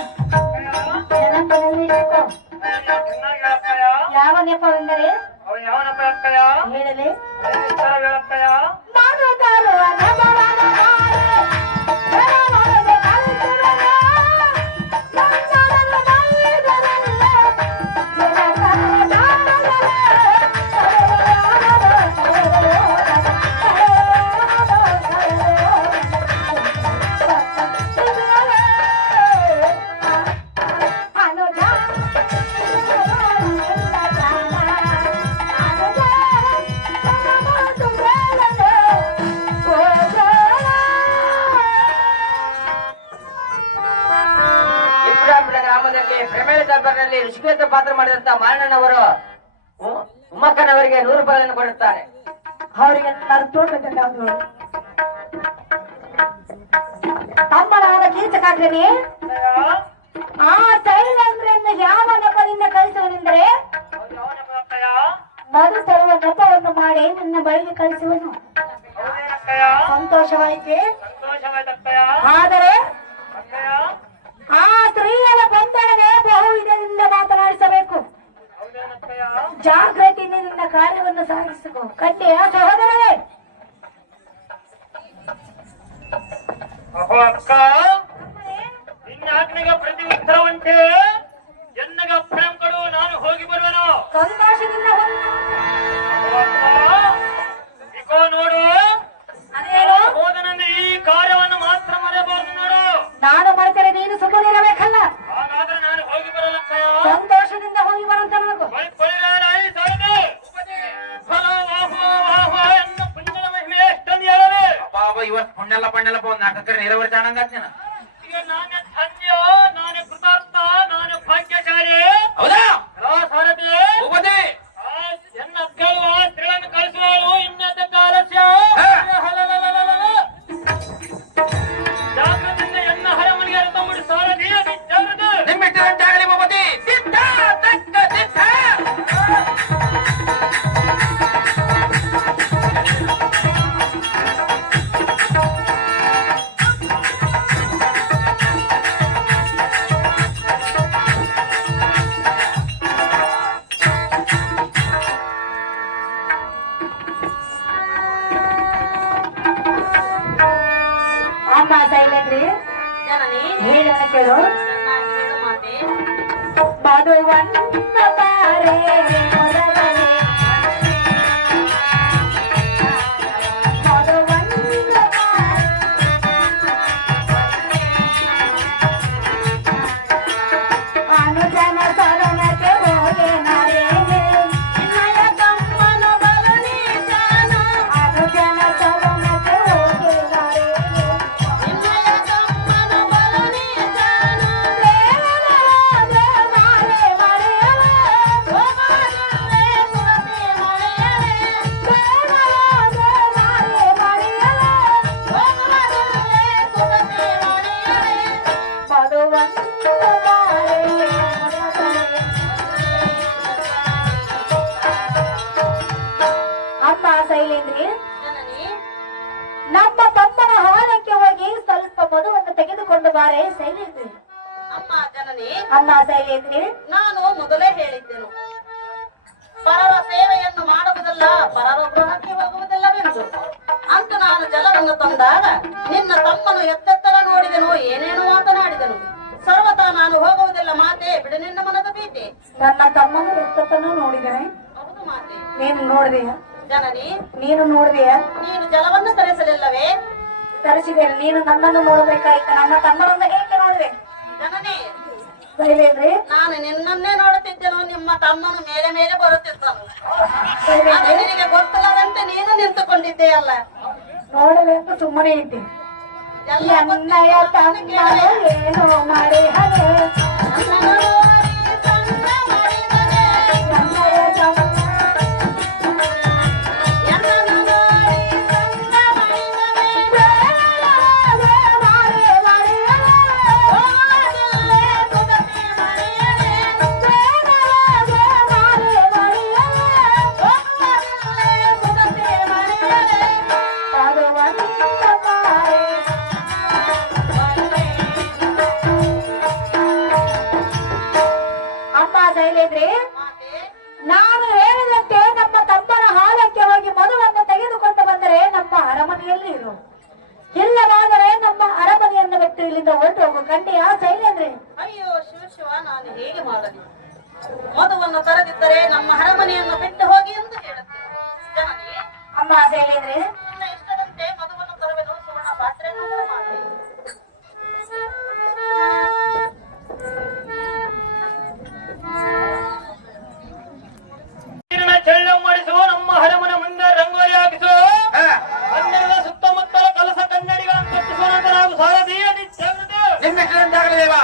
ನೆನಪಿನಲ್ಲಿ ಇಟ್ಟುಕೋ. ಚೆನ್ನಾಗಿ ಹೇಳಕ್ಕಯ್ಯ ಯಾವ ನೆಪವೆಂದರೆ ಅವು ಯಾವ ನೆಪ ಅಕ್ಕಯ್ಯ ಹೇಳಲಿ ಅದೇ ಸ್ಥಳ ಹೇಳಕ್ಕಯ್ಯ ನಾನು ತಾರುವ ನೆಪವನ್ನು ಮಾಡಿ ನಿನ್ನ ಮನೆಗೆ ತಂದೆನು. ಕನ್ನಡದ ಧೈರ್ಯದಲ್ಲೇ ನಿನ್ನ ಕಾರ್ಯ ಇಬ್ರಾಹಿಂಪುರ ಗ್ರಾಮದಲ್ಲಿ ಪ್ರೇಮೇಳ ದರ್ಬಾರ್ನಲ್ಲಿ ಋಷಿಕೇತ ಪಾತ್ರ ಮಾಡಿದಂತ ಮಾರಣ್ಣನವರು ಉಮ್ಮಕ್ಕನವರಿಗೆ 100 ರೂಪಾಯಿಗಳನ್ನು ಕೊಡುತ್ತಾರೆ. ಅವರಿಗೆ ತೋರ್ಬೇಕಂತ ಅವ್ರು ತಮ್ಮನಾದ ಕೀಚಕಾಗ್ರನೇ ಆ ಶೈಲೇಂದ್ರನ್ನು ಯಾವ ನೆಪದಿಂದ ಕಳಿಸುವನೆಂದರೆ ಮಧು ತರುವ ನೆಪವನ್ನು ಮಾಡಿ ನನ್ನ ಬಳಿಗೆ ಕಳಿಸುವನು. ಸಂತೋಷವಾಯಿತೆ. ಆದರೆ ಆ ಸ್ತ್ರೀಯರ ಬಂಧನವೇ ಬಹುವಿಧದಿಂದ ಮಾತನಾಡಿಸಬೇಕು. ಜಾಗೃತಿಯಿಂದ ನಿನ್ನ ಕಾರ್ಯವನ್ನು ಸಾಗಿಸಬೇಕು. ಕನ್ಯೆಯ ಸಹೋದರರೇ, ಅಕ್ಕ ನಿನ್ನ ಆಜ್ಞೆಗೆ ಪ್ರತಿ ಉತ್ತರವಂತೆ ಎನ್ನಗ ಪ್ರೇಮ ಕೊಡು, ನಾನು ಹೋಗಿ ಬರುವೆನು. ಸಂತೋಷದಿಂದ ಇಕೋ ನೋಡು, ಅದೇನು ಹೋದನಂದ್ರೆ ಈ ಕಾರ್ಯವನ್ನು ಮಾತ್ರ ಮರೆಯಬಾರದು ನೋಡು. ನಾನು ಮಾಡ್ತೇನೆ, ನೀನು ಸುಮ್ಮನಿರಬೇಕಲ್ಲ. ಹಾಗಾದ್ರೆ ನಾನು ಹೋಗಿ ಬರಲಕ್ಕಯ್ಯ. ಸಂತೋಷದಿಂದ ಹೋಗಿ ಬರಂತ ನನಗೂ ಪುಣ್ಯದ ಮಹಿಮೆ ಎಷ್ಟೊಂದು ಹೇಳವೆ. ಇವತ್ತು ಪುಣ್ಣೆಲ್ಲ ಒಂದು ನಾಲ್ಕರ ನೀರಾವರಿ ತಾಣಂಗಾಗ್ತೇನ. ಈಗ ನಾನೇ ಧನ್ಯ, ನಾನೇ ಕೃತಾರ್ಥ, ನಾನೇ ಭಾಗ್ಯಶಾಲಿ. ಹೌದಾ ಸಾರಥಿ ಹೋಗೋದೇ ಎನ್ನ ಕೇಳುವ ಸ್ತ್ರೀಗಳನ್ನು ಕಳಿಸುವಳು. ಇನ್ನದ ಕಾಲಸ್ಯ ಜಾಗೃತಿಯಿಂದ ಎನ್ನ ಹರಮನಿಗೆ ತಮ್ಮಡಿ ಸಾರಥಿ ಜಾಗೃತಿ ನಿಮ್ಮಿಟ್ಟಂಟಾಗಲಿ ಭೂಪತಿ. ಸಿದ್ಧ ತಕ್ಕ ಸಿದ್ಧ. ಅಮ್ಮ ಶೈಲೇಂದ್ರಿ ಜನನಿ ಹೇಳೋಣ ಕೇಳು. ಚೆನ್ನಾಗಿ ಹೇಳು ಮಾತೆ. ಮಧುವನ್ನ ಬಾರೆ ಮೊದಲನೇ ಮಧುವನ್ನ ಬಾರೆ ಅನುಜನ ಸರಣಕ್ಕೆ ಹೋಗೆ ನರೇನೆ ನಿನ್ನಯ ತಮ್ಮನ ಬಲನಿ ಜಾನ. ಅನುಜನ ಸರಣಕ್ಕೆ ಹೋಗೆ ನರೇನೆ ನಿನ್ನಯ ತಮ್ಮನ ಬಲನಿ ಜಾನ. ದೇವರಾಜ ಮಾರೆ ಮರೆಯಲೆ ಭೋಗವನ್ನೇ ಸುರತಿ ಮರೆಯಲೆ. ದೇವರಾಜ ಮಾರೆ ಮರೆಯಲೆ ಭೋಗವನ್ನೇ ಸುರತಿ ಮರೆಯಲೆ. ಮಧುವನ್ನ ಬಾರೆ ಅಮ್ಮ ಶೈಲೇಂದ್ರಿ, ಜನನಿ ನಮ್ಮ ತಮ್ಮನ ಹಾರಕ್ಕೆ ಹೋಗಿ ಸ್ವಲ್ಪ ಮಧುವನ್ನು ತೆಗೆದುಕೊಂಡು ಬಾರೆ ಶೈಲೇಂದ್ರಿ. ಅಮ್ಮ ಜನನಿ ಅಮ್ಮ ಶೈಲೇಂದ್ರಿ, ನಾನು ಮೊದಲೇ ಹೇಳಿದ್ದೆನು, ಪರರ ಸೇವೆಯನ್ನು ಮಾಡುವುದಲ್ಲ, ಪರರ ಗೃಹಕ್ಕೆ ಹೋಗುವುದಿಲ್ಲವೆಂದು. ಅಂತೂ ನಾನು ಜಲವನ್ನು ತಂದಾಗ ನಿನ್ನ ತಮ್ಮನು ಎತ್ತೆತ್ತರ ನೋಡಿದೆನು, ಏನೇನು ಮಾತನಾಡಿದನು. ಸರ್ವತಾ ನಾನು ಹೋಗುವುದಿಲ್ಲ ಮಾತೆ, ಬಿಡು ನಿನ್ನ ಮನದ ಭೀತಿ. ನನ್ನ ತಮ್ಮನ ರಕ್ತವನ್ನು ನೋಡಿದ್ದೇನೆ. ಹೌದು ಮಾತೆ. ನೀನು ನೋಡಿದೆಯ? ಜನನಿ ನೀನು ನೋಡಿದೆಯ? ನೀನು ಜಲವನ್ನು ತರಿಸಲಿಲ್ಲವೇ? ತರಿಸಿದ್ದೇನೆ. ನೀನು ನನ್ನನ್ನು ನೋಡಬೇಕಾಯ್ತು, ನನ್ನ ತಮ್ಮನನ್ನು ಹೇಗೆ ನೋಡಿದೆ? ಜನನಿ ಶೈಲೇಂದ್ರಿ, ನಾನು ನಿನ್ನನ್ನೇ ನೋಡುತ್ತಿದ್ದೆನು, ನಿಮ್ಮ ತಮ್ಮನು ಮೇಲೆ ಮೇಲೆ ಬರುತ್ತಿದ್ದನು. ಶೈಲೇಂದ್ರಿ, ಅದು ನಿನಗೆ ಗೊತ್ತಿಲ್ಲದಂತೆ ನೀನು ನಿಂತುಕೊಂಡಿದ್ದೆಯಲ್ಲ. ನೋಡಲೆ ಅಂತ ಸುಮ್ಮನೆ ಇದ್ದೀನಿ. ಎಲ್ಲ ನನ್ನಯ ತಮ್ಮನು ಏನೋ ಮಾಡಿ ಹಗೆ ನನ್ನನ್ನು ನೋಡಿ ಸಣ್ಣ ಮಾಡಿದನೆ. ನನ್ನಯ ತಮ್ಮ ಎನ್ನನ್ನು ನೋಡಿ ಸಣ್ಣ ಮಾಡಿದನೆ. ಮಾರೆ ಮರೆಯಲೆ ಹೋಗಲೇ ಸುಗತಿ ಮರೆಯಲೆ. ಮಾರೆ ಮರೆಯಲೆ ಹೋಗಲೇ ಸುಗತಿ ಮರೆಯಲೆ. ಮಧುವನ್ನ ಬಾರೆ ಅಮ್ಮ ಶೈಲೇಂದ್ರಿ, ಮಾತೆ ನಾನು ಹೇಳಿದಂತೆ ನಮ್ಮ ತಮ್ಮನ ಹಾಲಕ್ಕೆ ಹೋಗಿ ಮಧುವನ್ನು ತೆಗೆದುಕೊಂಡು ಬಂದರೆ ನಮ್ಮ ಅರಮನೆಯಲ್ಲಿ ಇರು. ಇಲ್ಲವಾದರೆ ನಮ್ಮ ಅರಮನೆಯನ್ನು ಬಿಟ್ಟು ಇಲ್ಲಿಂದ ಹೊರಟು ಹೋಗು. ಕಂಡಿಯಾ ಶೈಲೇಂದ್ರಿ? ಅಯ್ಯೋ ಶಿವ, ನಾನು ಹೇಗೆ ಮಾಡಲಿ? ಮಧುವನ್ನು ತರದಿದ್ದರೆ ನಮ್ಮ ಅರಮನೆಯನ್ನು ಬಿಟ್ಟು ಹೋಗಿ ಎಂದು ಹೇಳುತ್ತೇನೆ. ಜನನಿ ಅಮ್ಮ ಶೈಲೇಂದ್ರಿ, ನಿನ್ನ ಇಷ್ಟದಂತೆ ಮಧುವನ್ನು ತರುವೆನು. ಸುವರ್ಣ ಪಾತ್ರೆಯನ್ನು ಕೂಡ ಮಾಡಿ. ನೀರಿನ ಚೆಳ್ಳ ಮಾಡಿಸು, ನಮ್ಮ ಹರಮನೆ ಮುಂದೆ ರಂಗೋಲಿ ಹಾಕಿಸು. ಹನ್ನೆರಡ ಸುತ್ತಮುತ್ತಲ ಕಲಸ ಕನ್ನಡಿಗಳನ್ನು ಕಟ್ಟಿಸುವ ನಂತರ ನಾವು ಸಾರಥಿ ಜಾಗೃತಿ ನಿಮ್ಮಿಟ್ಟಂಟಾಗಲಿ ದೇವ.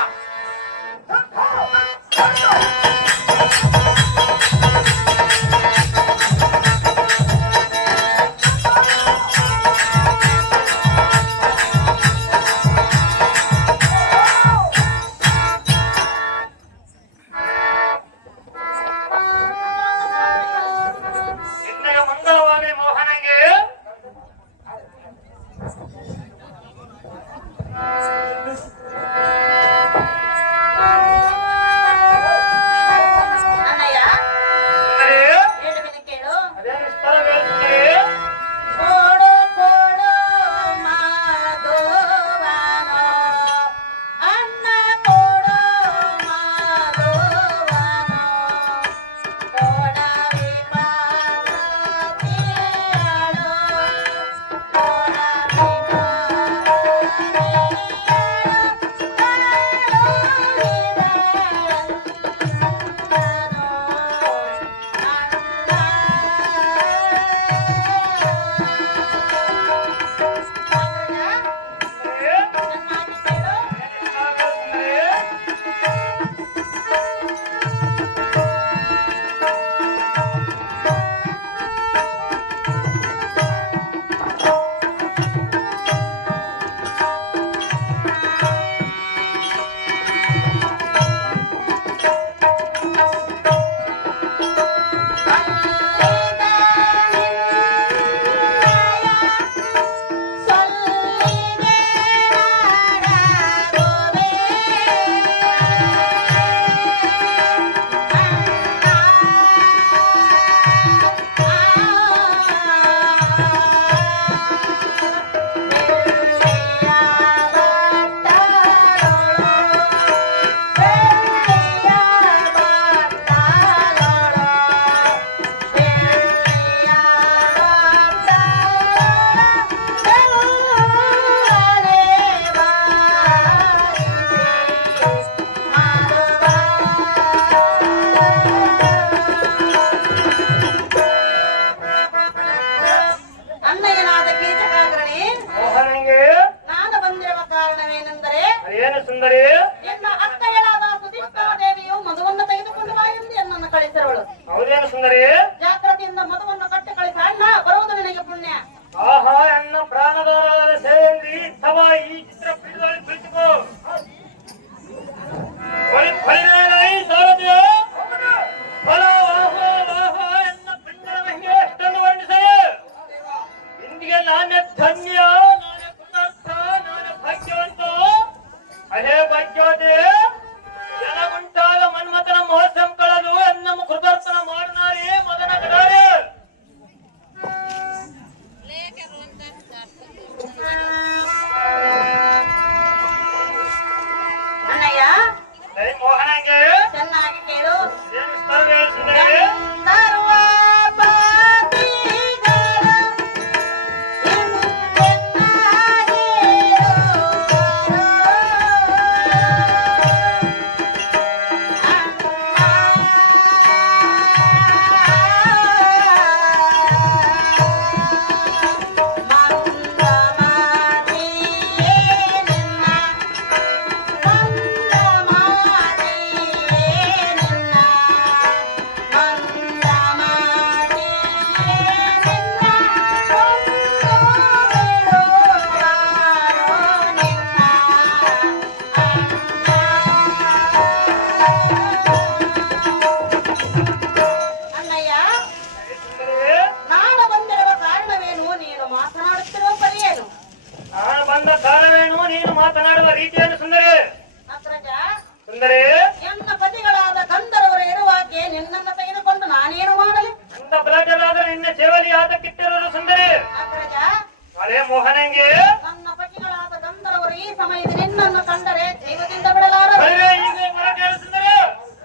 ಅದೇ ಮೋಹನಂಗೆ ನನ್ನ ಪತಿಗಳಾದ ಗಂಧರ್ವರು ಈ ಸಮಯದಲ್ಲಿ ನಿನ್ನನ್ನು ಕಂಡರೆ ಜೀವದಿಂದ ಬಿಡಲಾರರು.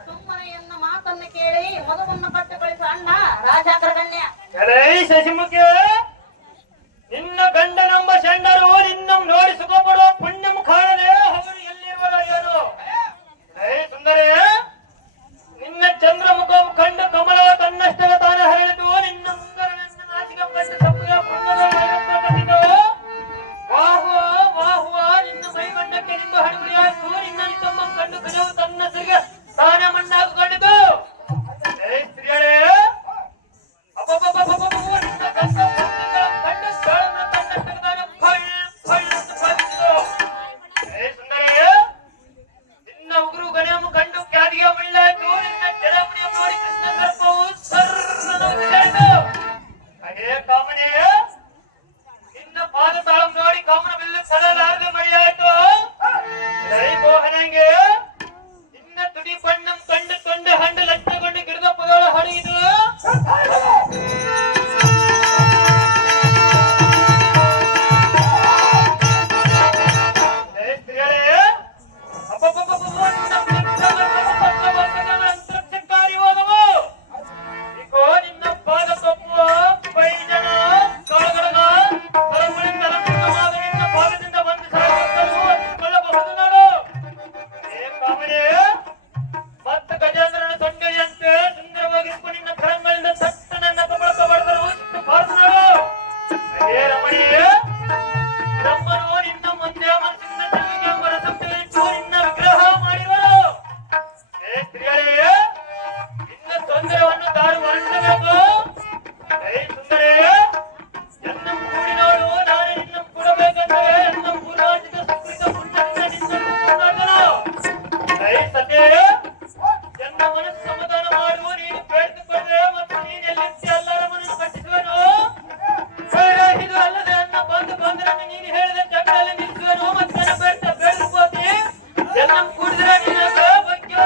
ಸುಮ್ಮನೆ ಎನ್ನ ಮಾತನ್ನು ಕೇಳಿ ಮಗುವನ್ನು ಕಟ್ಟುಕೊಳಿಸ ಅಣ್ಣ ರಾಜಾಗ್ರಗಣ್ಯ. ಶಶಿಮುಖಿ ನಿನ್ನ ಗಂಡನೆಂಬ ಶಂಡರು ನಿನ್ನ ನೋಡಿ ಸುಖಪಡುವ ಪುಣ್ಯಂ ಕಾಣದೆ ಅವರು ಎಲ್ಲಿರುವರಾಗ್ಯಾರು. ಸುಂದರೇ ನಿನ್ನ ಚಂದ್ರಮುಖ ಕಂಡು ಕಮಲ ತನ್ನಷ್ಟೇ ತಾನ ಹರಳಿತು. ನಿನ್ನ ಮುಂಗರನೆಂದು ನಾಚಿಕೆ ಕಂಡು ತಪ್ಪಿಗೆ ಪುಣ್ಯದ ವಾಹುವ ವಾಹುವ ನಿನ್ನ ಮೈಗಂಡಕ್ಕೆ ನಿಂದು ಹಣಗುರಿಯಾಯಿತು. ನಿನ್ನ ನಿತಮ್ಮ ಕಂಡು ಕಜವು ತನ್ನ ಸಿರಿಗೆ ತಾನೇ ಮಣ್ಣಾಗ ಕಂಡಿತು. ಸ್ತ್ರೀಯಳೇ ನಿನ್ನ ಗಂಡ ಕಂಡು ಕಾಳನ್ನು ತನ್ನಷ್ಟೇ ತಾನೇ ಫಳ್ ಫಳ್ ಎಂದು ಫಳಿಸಿತು. ಸುಂದರೇ ನಿನ್ನ ಉಗುರು ಗಣೆಯನ್ನು ಕಂಡು ಕ್ಯಾದಿಗೆ ಒಳ್ಳೆಯಾಯಿತು. ನಿನ್ನ ಜಡಮುಡಿಯ ನೋಡಿ ಕೃಷ್ಣ ಸರ್ಪವು ಸರ್ರನ್ನು ಉಚ್ಚಾರಿತು. ಅದೇ ಕಾಮನೆ ನಿನ್ನ ಪಾದ ತಾಳಂ ನೋಡಿ ಕಾಮನ ಬಿಲ್ಲು ಕೊಡಲಾರದೆ ಮಳೆಯಾಯಿತು. ಮೋಹನಂಗೆ ನಿನ್ನ ತುಡಿ ಬಣ್ಣಂ ಕಂಡು ತೊಂಡೆ ಹಂಡು ಲಕ್ಷಗೊಂಡು ಗಿಡದ ಪದಗಳ ಹಡಿದು. ನಿನ್ನ ಪಾದ ತಪ್ಪುವ ಬೈಜನ ಕಾಳುಗಳನ್ನ ನಿನ್ನ ಪಾದದಿಂದ ಬಂದು ಕೊಳ್ಳಬಹುದು ನೋಡು. ಕಾಮನೆ ಮತ್ತು ಗಜೇಂದ್ರನ ಸೊಂಡೆಯಂತೆ ಸುಂದರವಾಗಿರುವ ನಿನ್ನ ಕರಂಗಳಿಂದ ತಟ್ಟ ನನ್ನ ಕಮಳಕ ಬಡದರು ಸಿಟ್ಟು ಪಾರಿಸಿದರು. ಅದೇ ರಮಣಿಯೇ ಬ್ರಹ್ಮನು ನಿನ್ನ ಮುಂದೆ ಮನಸ್ಸಿನ ಜೀವಿಗೆ ಮರಸಪ್ಪಿಟ್ಟು ನಿನ್ನ ವಿಗ್ರಹ ಮಾಡಿದರು. ಸ್ತ್ರೀಯರೇ ನಿನ್ನ ತೊಂದರೆಯನ್ನು ತಾರು ಹೊರಡಬೇಕು. ಸುಂದರೇ ಎನ್ನ ಕೂಡಿ ನೋಡು ನಾನು ನಿನ್ನ ಕೊಡಬೇಕಂದರೆ ಎನ್ನ ಪೂರ್ವಾರ್ಜಿತ ಸುಕೃತ ಪುಣ್ಯದಿಂದ ನಿನ್ನ ನೋಡಿದನು. ಸತ್ಯ ಎನ್ನ ಮನಸ್ಸು ಸಮಾಧಾನ ಮಾಡುವ ನೀನು ಬೇಡಿಕೊಂಡ್ರೆ ಮತ್ತು ನೀನು ಎಲ್ಲಿರ್ತಿ ಎಲ್ಲರ ಮನಸ್ಸು ಕಟ್ಟಿಸುವನು. ಇದು ಅಲ್ಲದೆ ನನ್ನ ಬಂಧು ಬಾಂಧವರನ್ನು ನೀನು ಹೇಳಿದ ಜಗದಲ್ಲಿ ನಿಲ್ಲಿಸುವನು. ಮತ್ತೆ ಬೇಡಿಕೋತಿ ಎಲ್ಲ ಕೂಡಿದ್ರೆ ನೀನು ಬಗ್ಗೆ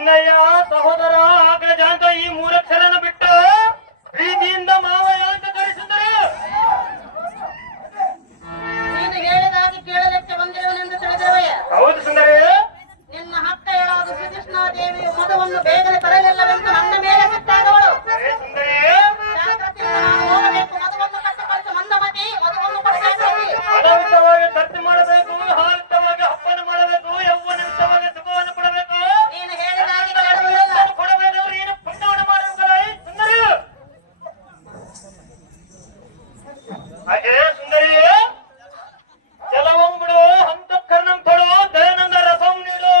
ಅಣ್ಣಯ್ಯ ಸಹೋದರ ಅಗ್ರಜ ಅಂತ ಈ ಮೂರಕ್ಷರನ ಬಿಟ್ಟು ಪ್ರೀತಿಯಿಂದ ಮಾವಯ್ಯ ಅಂತ ಕರೆಸಿದರು. ನೀನು ಹೇಳಿದಾಗಿ ಕೇಳಲಿಕ್ಕೆ ಬಂದಿರುವನೆಂದು ತಿಳಿದಿರುವೆಯ? ಹೌದು ಸುಂದರಿ. ನಿನ್ನ ಹಕ್ಕ ಹೇಳಾದ ಶ್ರೀಕೃಷ್ಣಾದೇವಿಯು ಮಧುವನ್ನು ಬೇಗನೆ ತರಲಿಲ್ಲವೆಂದು ನನ್ನ ಮೇಲೆ ಸಿಟ್ಟಾದವಳು. ಸುಂದರಿ ಜಾಗ್ರತೆಯಿಂದ ನಾನು ಹೋಗಬೇಕು. ಮಧುವನ್ನು ಕಟ್ಟುಕೊಳಿಸು ಮಂದಮತಿ, ಮಧುವನ್ನು ಕೊಡಬೇಕು. ಹಣವಿತ್ತವಾಗಿ ಖರ್ಚು ಮಾಡಬೇಕು, ಹಾಲಿತ್ತವಾಗಿ ಹಪ್ಪನ್ನು ಮಾಡಬೇಕು, ಯೌವನವಿತ್ತವಾಗಿ ಸುಖವನ್ನು ಕೊಡಬೇಕು. ನೀನು ಹೇಳಿದಾಗಿ ಕೇಳುವುದಿಲ್ಲ. ಕೊಡಬೇಕಾದ್ರೆ ಏನು ಪುಣ್ಯವನ್ನು ಮಾಡಬೇಕಲ್ಲ ಈ ಸುಂದರಿ. ಹಾಗೆ ಸುಂದರಿ ಜಲವಂ ಬಿಡು, ಹಂತಕರ್ಣಂ ಕೊಡು, ದಯಾನಂದ ರಸಂ ನೀಡು,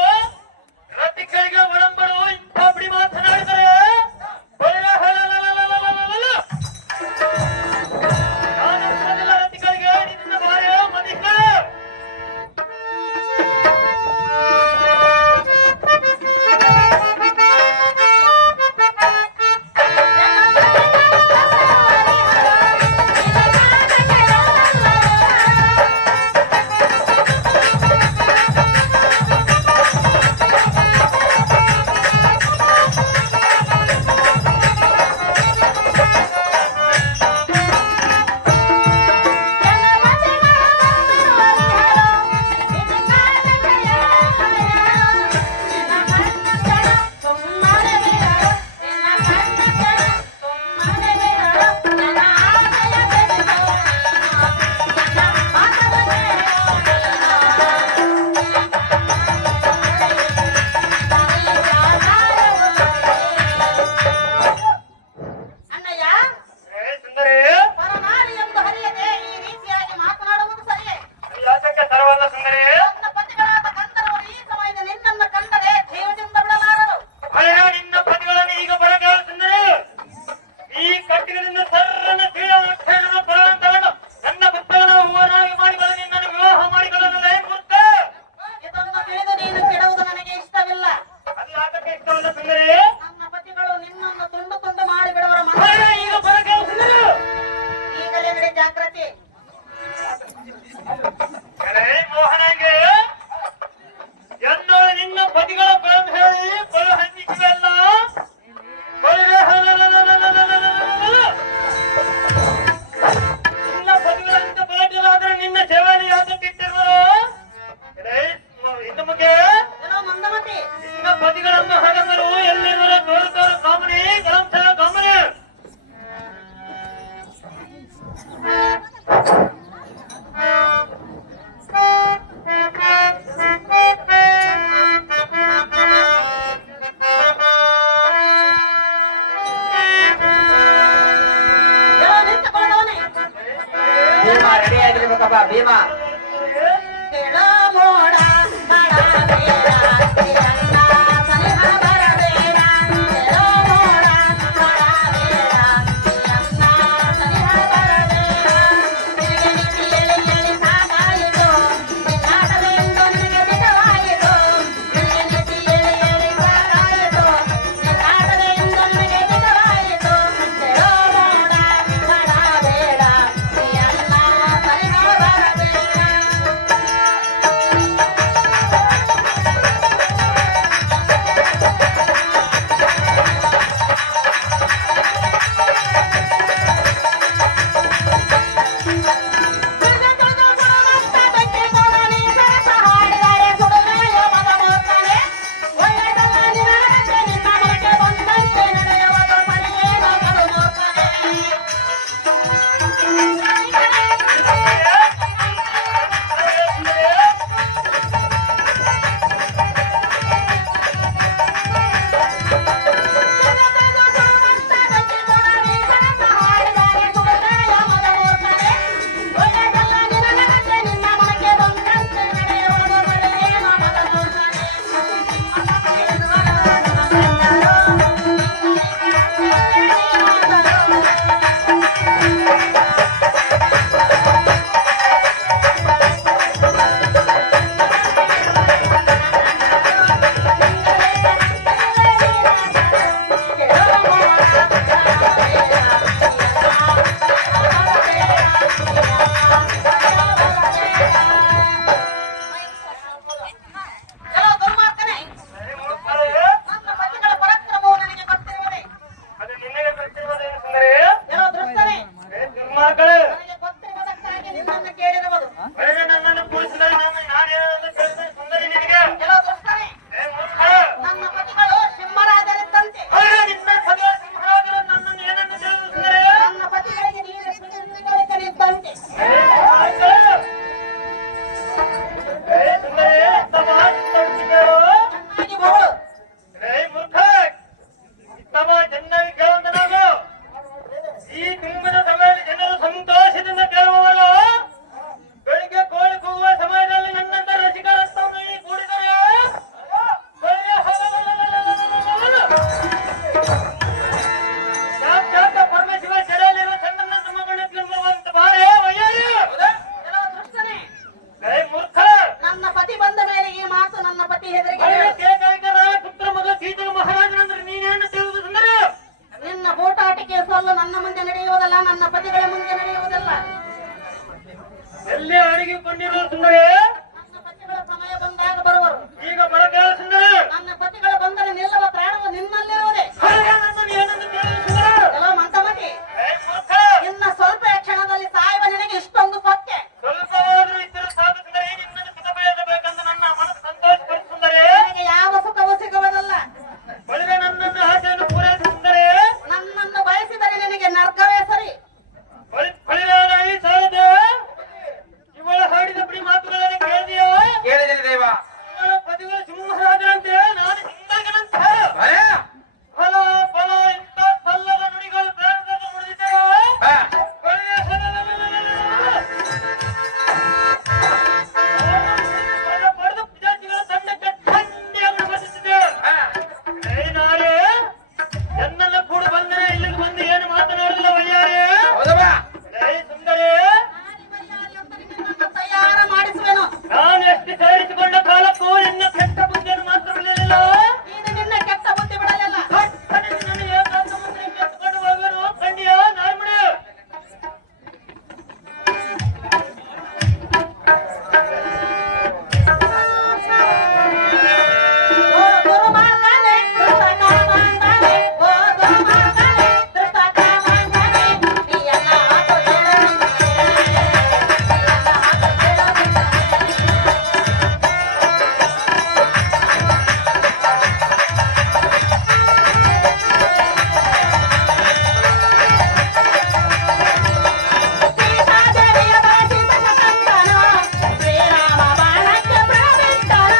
ರತಿಗಳಿಗೆ ಒಳಂಬಡು. ಇಂಥ ಬಿಡಿ ಮಾತನಾಡಿದರೆ ನಾನು ಕೊಡಲಿಲ್ಲ ರತಿಗಳಿಗೆ ನಿನ್ನ ಬಾಯ ಮದಿಗಳು. ಅಣ್ಣಯ್ಯ, ಸುಂದರಿ ಪರನಾರಿ ಎಂದು ಹರಿಯದೆ ಈ ರೀತಿಯಾಗಿ ಮಾತನಾಡುವುದು ಸರಿಯೇ? ಯಾತಕ್ಕೆ ತರವಲ್ಲ ಸುಂದರಿ. ನನ್ನ ಪತಿಗಳಾದ ಗಂಧರ್ವರು ಈ ಸಮಯದ ನಿನ್ನನ್ನು ಕಂಡರೆ ಜೀವದಿಂದ ಬಿಡಲಾರರು. ಅಯ್ಯ ನಿನ್ನ ಪತಿಗಳನ್ನು ಈಗ ಬರಗಾಲ ಸುಂದರಿ. ಈ ಕಟ್ಟಿಗೆದಿಂದ ಸರ್ರನ ತೀಳನ್ನು ತಗೊಂಡು ನನ್ನ ಪುತ್ರನ ಹೂವನಾಗಿ ಮಾಡಿಕೊಳ್ಳಲು ನಿನ್ನನ್ನು ವಿವಾಹ ಮಾಡಿಕೊಳ್ಳಲು ಮೂರ್ತ. ಇದನ್ನು ತಿಳಿದು ನೀನು ಕೆಡುವುದು ನನಗೆ ಇಷ್ಟವಿಲ್ಲ. ಅದು ಯಾತಕ್ಕೆ ಇಷ್ಟವಲ್ಲ ಸುಂದರಿ. ನನ್ನ ಪತಿಗಳು ನಿನ್ನನ್ನು ತುಂಡು ತುಂಡು ಮಾಡಿಬಿಡವರ ಅಯ್ಯ ಈಗ ಬರಗಾಲ ಸುಂದರಿ. ಈಗಲೇ ನಡೆ ಜಾಗ್ರತೆ. ಮೋಹನಂಗೆ എന്നോട് ನಿನ್ನ ಪತಿಗಳ ಪ್ರೇಮ ಹೇಳಿ ಕೊಲು ಹಂಚಿಕೆಲ್ಲ ನಿನ್ನ ಪತಿಗಳಂತ ಬೇಟಲಾದ್ರೆ ನಿನ್ನ ಸೇವೆಯಲ್ಲಿ ಯಾತಕ್ಕೆ ಇಟ್ಟಿರುವರು? ಇನ್ನು ಮುಖ್ಯ ಏನೋ ಮಂದಮತಿ, ನಿನ್ನ ಪತಿಗಳನ್ನು ಹಗಮರು ಎಲ್ಲಿರುವರು ತೋರುತ್ತವರು ಕಾಮನೆ ಗರಂಸಲ ಕಾಮನೆ. ಏನೋ ನಿಂತುಕೊಂಡವನೇ. ಭೀಮಾ ರೆಡಿ ಆಗಿರ್ಬೇಕಪ್ಪ ಭೀಮಾ. ಕೇಳೋ ಮೋಡ ಮಾಡಬೇಡ, ಅಣ್ಣ ಸನಿಹ ಬರಬೇಡ. ಕೇಳೋ ಮೋಡ ಮಾಡಬೇಡ, ಅಣ್ಣ ಸನಿಹ ಬರಬೇಡ. ನಿನಗೆ ನೀತಿ ಎಳಿ ಎಳಿ ಸಾಕಾಯಿತು, ನಿನ್ನಾಟವೆಂದು ನಿನಗೆ ದಿಟವಾಯಿತು. ನಿನಗೆ ನೀತಿ ಎಳಿ ಎಳಿ ಸಾಕಾಯಿತು, ನಿನ್ನಾಟವೆಂದು ನಿನಗೆ ದಿಟವಾಯಿತು. ಕೇಳೋ ಮೋಡ ಮಾಡಬೇಡ, ಅಣ್ಣ ಸನಿಹ ಬರಬೇಡ. ಹೆದರಿಗೆ ಪುತ್ರ ಮಗ ಸೀತೆ ಮಹಾರಾಜನಂದ್ರೆ ನೀನೇನು ತಿಳಿದು ಸುಂದರ? ನಿನ್ನ ಬೋಟಾಟಿಕೆ ಸೊಲ್ಲು ನನ್ನ ಮುಂದೆ ನಡೆಯುವುದಲ್ಲ, ನನ್ನ ಪತಿಗಳ ಮುಂದೆ ನಡೆಯುವುದಲ್ಲ. ಎಲ್ಲಿ ಅಡಗಿಕೊಂಡಿರೋ ಸುಂದರೇ? ನನ್ನ ಪತಿಗಳ ಸಮಯ ಬಂದಾಗ ಬರುವರು. ಈಗ ಬರಬೇಡ ಸುಂದರ. ನನ್ನ ಪತಿಗಳು ಬಂದರೆ ನಿಲ್ಲುವ ಪ್ರಾಣವು ನಿನ್ನಲ್ಲಿರುವುದೇ. ಏನನ್ನು ತಿಳಿದು ಸುಂದರ? ಕೆಲವು ಮಂತಮತಿ ಮೂರ್ಖ. ಇನ್ನ ಸ್ವಲ್ಪ ಕ್ಷಣದಲ್ಲಿ ಸಾಯುವ ನಿನಗೆ ಇಷ್ಟೊಂದು ಸೊಕ್ಕೆ. ಸ್ವಲ್ಪವಾದರೂ ಇದ್ದರೂ ಸಾಕು ಸುಂದರೇ. ನಿನ್ನನ್ನು ಸುಖ ಬಯಸಬೇಕಂತ ನನ್ನ ಮನಸ್ಸು ಸಂತೋಷಪಡಿಸು ಸುಂದರೇ. ನಿನಗೆ ಯಾವ ಸುಖವೂ ಸಿಗುವುದಲ್ಲ. ಬಳಿರೆ ನನ್ನನ್ನು ಆಸೆಯನ್ನು ಪೂರೈಸು ಸುಂದರೇ. ನನ್ನನ್ನು ಬಯಸಿದರೆ ನಿನಗೆ ನರ್ಕವೇ ಸರಿ. ಬಳಿರಾಯಿ ಸಾಲದೆ ಇವಳ ಹಾಡಿದ ಬಿಡಿ ಮಾತುಗಳನ್ನು ಕೇಳಿದೆಯೋ? ಕೇಳಿದ್ದೇನೆ ದೇವ. ಇವಳ ಪತಿಗಳು ಸಿಂಹರಾಜರಂತೆ, ನಾನು ಹಿಂದಗಿನಂತೆ. ಫಲ ಫಲ ಇಂಥ ಸಲ್ಲದ ನುಡಿಗಳು ಪ್ರಾಣದಲ್ಲಿ ಮುರಿದಿದ್ದೆಯೋ? ಹಾ. ಪಡೆದು ವಿದ್ಯಾರ್ಥಿಗಳ ತಂಡಕ್ಕೆ ಖಂಡಿಯಾಗಿ ಬದುಕಿದೆ. ಹಾ. ನಾರೇ ಎನ್ನೆಲ್ಲ ಕೂಡ ಬಂದರೆ ಇಲ್ಲಿಗೆ ಬಂದು ಏನು ಮಾತನಾಡಲಿಲ್ಲ ಒಳ್ಳೆಯಾರೇ? ಹೌದಮ್ಮ. ಸುಂದರೇ, ನಿನ್ನನ್ನು ತಯಾರ ಮಾಡಿಸುವೆನು. ನಾನು ಎಷ್ಟು ಸೇರಿಸಿಕೊಂಡ ಕಾಲಕ್ಕೂ ನಿನ್ನ ಕೆಟ್ಟ ಬುದ್ಧಿಯನ್ನು ಮಾತ್ರ ಬಿಡಲಿಲ್ಲ. ಈಗ ನಿನ್ನ ಕೆಟ್ಟ ಬುದ್ಧಿ ಬಿಡಲಿಲ್ಲ. ನನಗೆ ಏಕಾಂತ ಮುಂದೆ ಎತ್ತುಕೊಂಡು ಹೋಗಲು ಖಂಡಿಯ ನಾರ್ಮಡಿ. ಓ ದುರ್ಮಾರ್ಗನೇ, ದುಷ್ಟ ಕಾಮಾಂಧನೇ, ಓ ದುರ್ಮಾರ್ಗನೇ, ದುಷ್ಟ ಕಾಮಾಂಧನೇ, ಈ ಎಲ್ಲ ಮಾತು ಸೀತಾದೇವಿಯ ಬಾಸಿದ ಶತಂತನ, ಶ್ರೀರಾಮ ಬಾಣಕ್ಕೆ ಪ್ರವೇಶನ.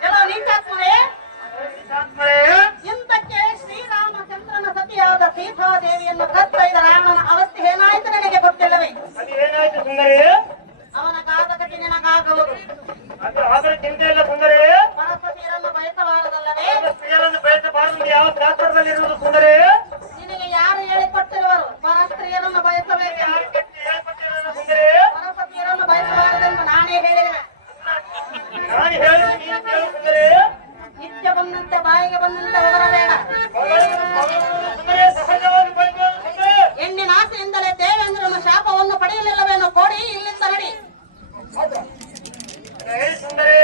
ಕೆಲವು ನೀಚಾತ್ಮರೇ, ಇಂತಕ್ಕೆ ಶ್ರೀರಾಮಚಂದ್ರನ ಸತಿಯಾದ ಸೀತಾದೇವಿಯನ್ನು ಕತ್ತೊಯ್ದ ರಾವಣನ ಅವಸ್ಥೆ ಏನಾಯ್ತು ನನಗೆ ಗೊತ್ತಿಲ್ಲವೇ? ಅದು ಏನಾಯ್ತು ಸುಂದರೇ? ಅವನ ಗಾದಗತಿ ನಿನಗಾಗುವುದು. ಅದು ಅದರ ಚಿಂತೆ ಇಲ್ಲ ಸುಂದರೇ. ಪರಸತಿಯರನ್ನು ಬಯಸಬಾರದಲ್ಲವೇ? ಸ್ತ್ರೀಯರನ್ನು ಬಯಸಬಾರದು ಯಾವ ಶಾಸ್ತ್ರದಲ್ಲಿರುವುದು ಸುಂದರೇ? ನಿನಗೆ ಯಾರು ಹೇಳಿಕೊಟ್ಟಿರುವರು? ಪರಸ್ತ್ರೀಯರನ್ನು ಬಯಸಬೇಕು. ಯಾರು ಕಟ್ಟಿ ಹೇಳ್ಕೊಟ್ಟಿರೋದು ಸುಂದರೇ? ಪರಸತಿಯರನ್ನು ಬಯಸಬಾರದೆಂದು ನಾನೇ ಹೇಳಿದೆ. ನಾನು ಹೇಳಿದ ನೀನು ಕೇಳು ಸುಂದರೇ. ನಿತ್ಯ ಬಂದಂತೆ ಬಾಯಿಗೆ ಬಂದಂತೆ ಹೋಗಬೇಡ. ಸುಂದರೇ, ಸಹಜವಾಗಿ ಬಯಸುವುದು ಸುಂದರೇ. ಹೆಣ್ಣಿನ ಆಸೆಯಿಂದಲೇ ದೇವೇಂದ್ರನ ಶಾಪವನ್ನು ಪಡೆಯಲಿಲ್ಲವೇನೋ? ಕೊಡಿ, ಇಲ್ಲಿಂದ ನಡಿ. ಸುಂದರೇ,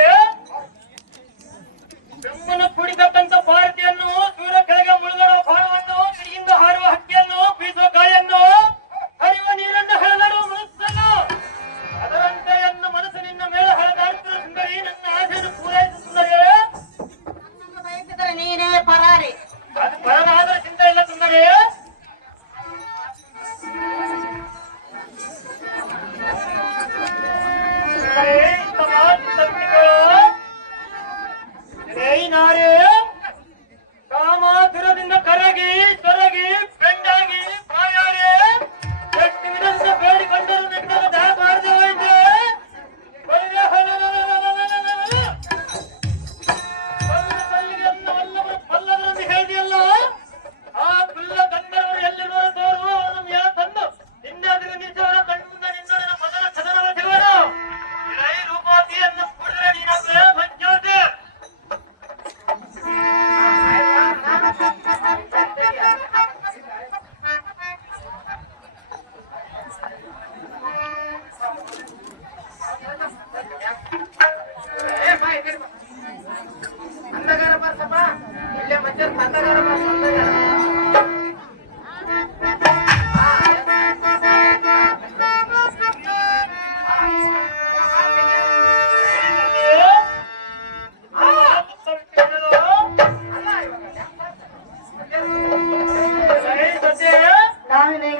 ಬ್ರಹ್ಮನ ಕುಡಿತಕ್ಕಂಥ ಭಾರತಿಯನ್ನು ಸೂರ್ಯ ಕೆಳಗೆ ಮುಳುಗರೋ ಬಾಣವನ್ನು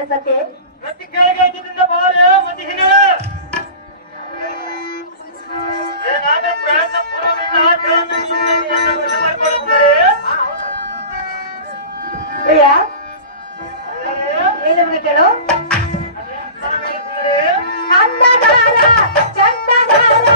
ಹೇಳು ಸಖಿ. ಪ್ರತಿ ಕೆಳಗೆ ಬಾರ ಮತ್ತೆ ಹಿನ್ನ ಏನಾದ್ರೂ ಪ್ರಯತ್ನ ಪೂರ್ವದಿಂದ ಮಾಡಿಕೊಳ್ಳುತ್ತಾರೆ. ಪ್ರಿಯಾ ಏನು ಕೇಳು. ಅಂದಗಾರ ಚಂದಗಾರ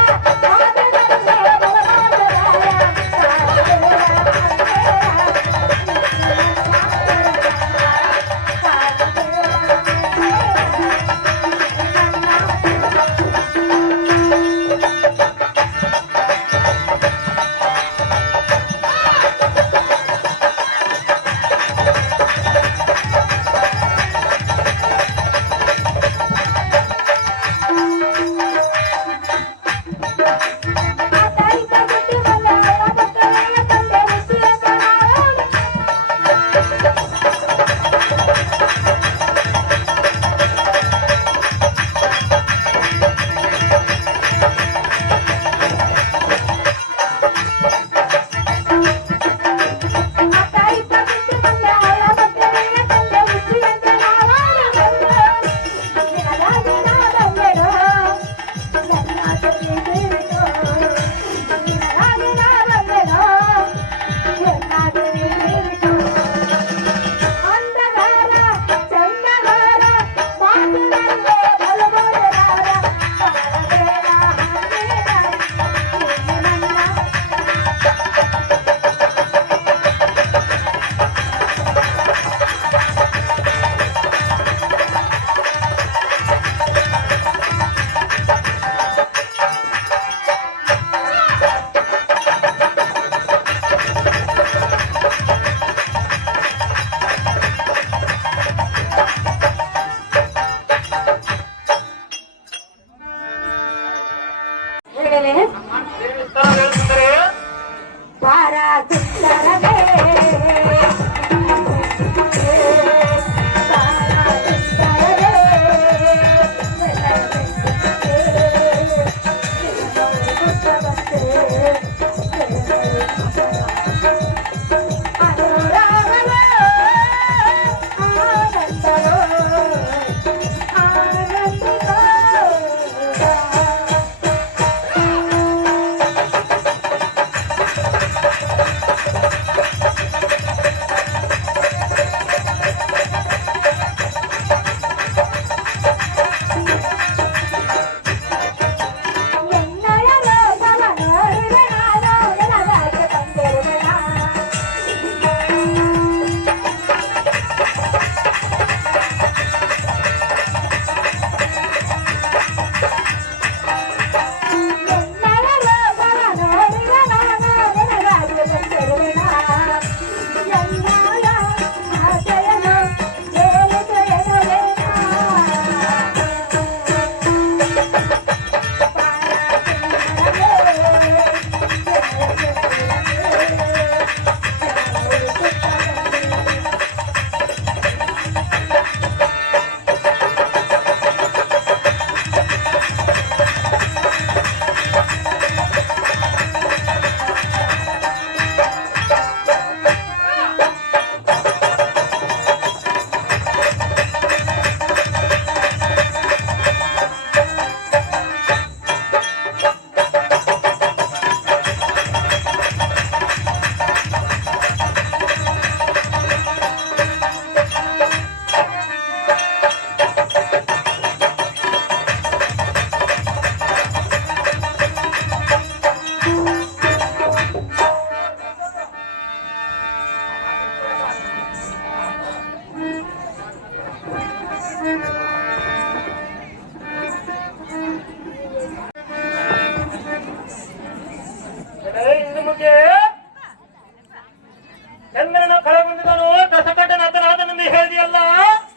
ಚಂದ್ರನ ಕಳಗೊಂಡಿದನು ದಶಕಟನಾಥನಾದನೆಂದು ಹೇಳಿದೆಯಲ್ಲ,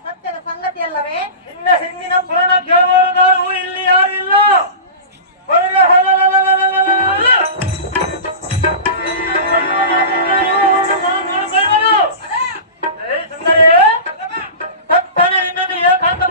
ಸತ್ಯದ ಸಂಗತಿ ಅಲ್ಲವೇ? ಇನ್ನ ಹಿಂದಿನ ಪುರಾಣ ಕೇಳುವವರುಗಾರು ಇಲ್ಲಿ ಯಾರು ಇಲ್ಲ. ಸುಂದರಿ ತಪ್ಪನೆ ನಿನ್ನದು ಏಕಾಂತ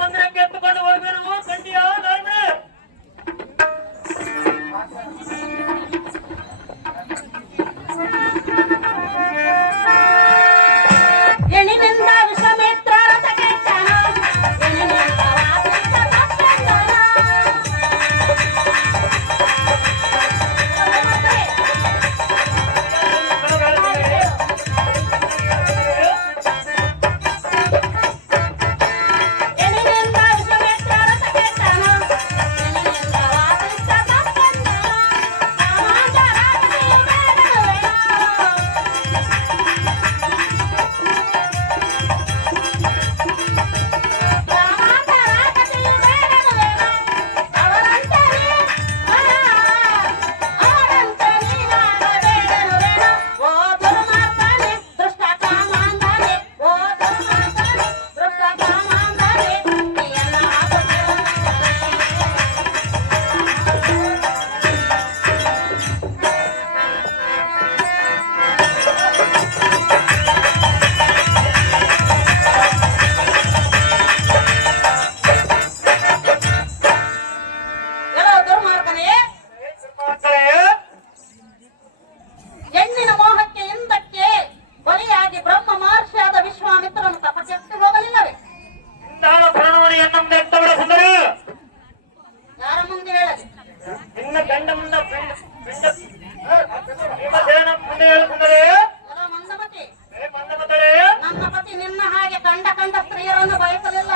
ಕಂಡ ಸ್ತ್ರೀಯರನ್ನು ಬಯಸಲಿಲ್ಲ.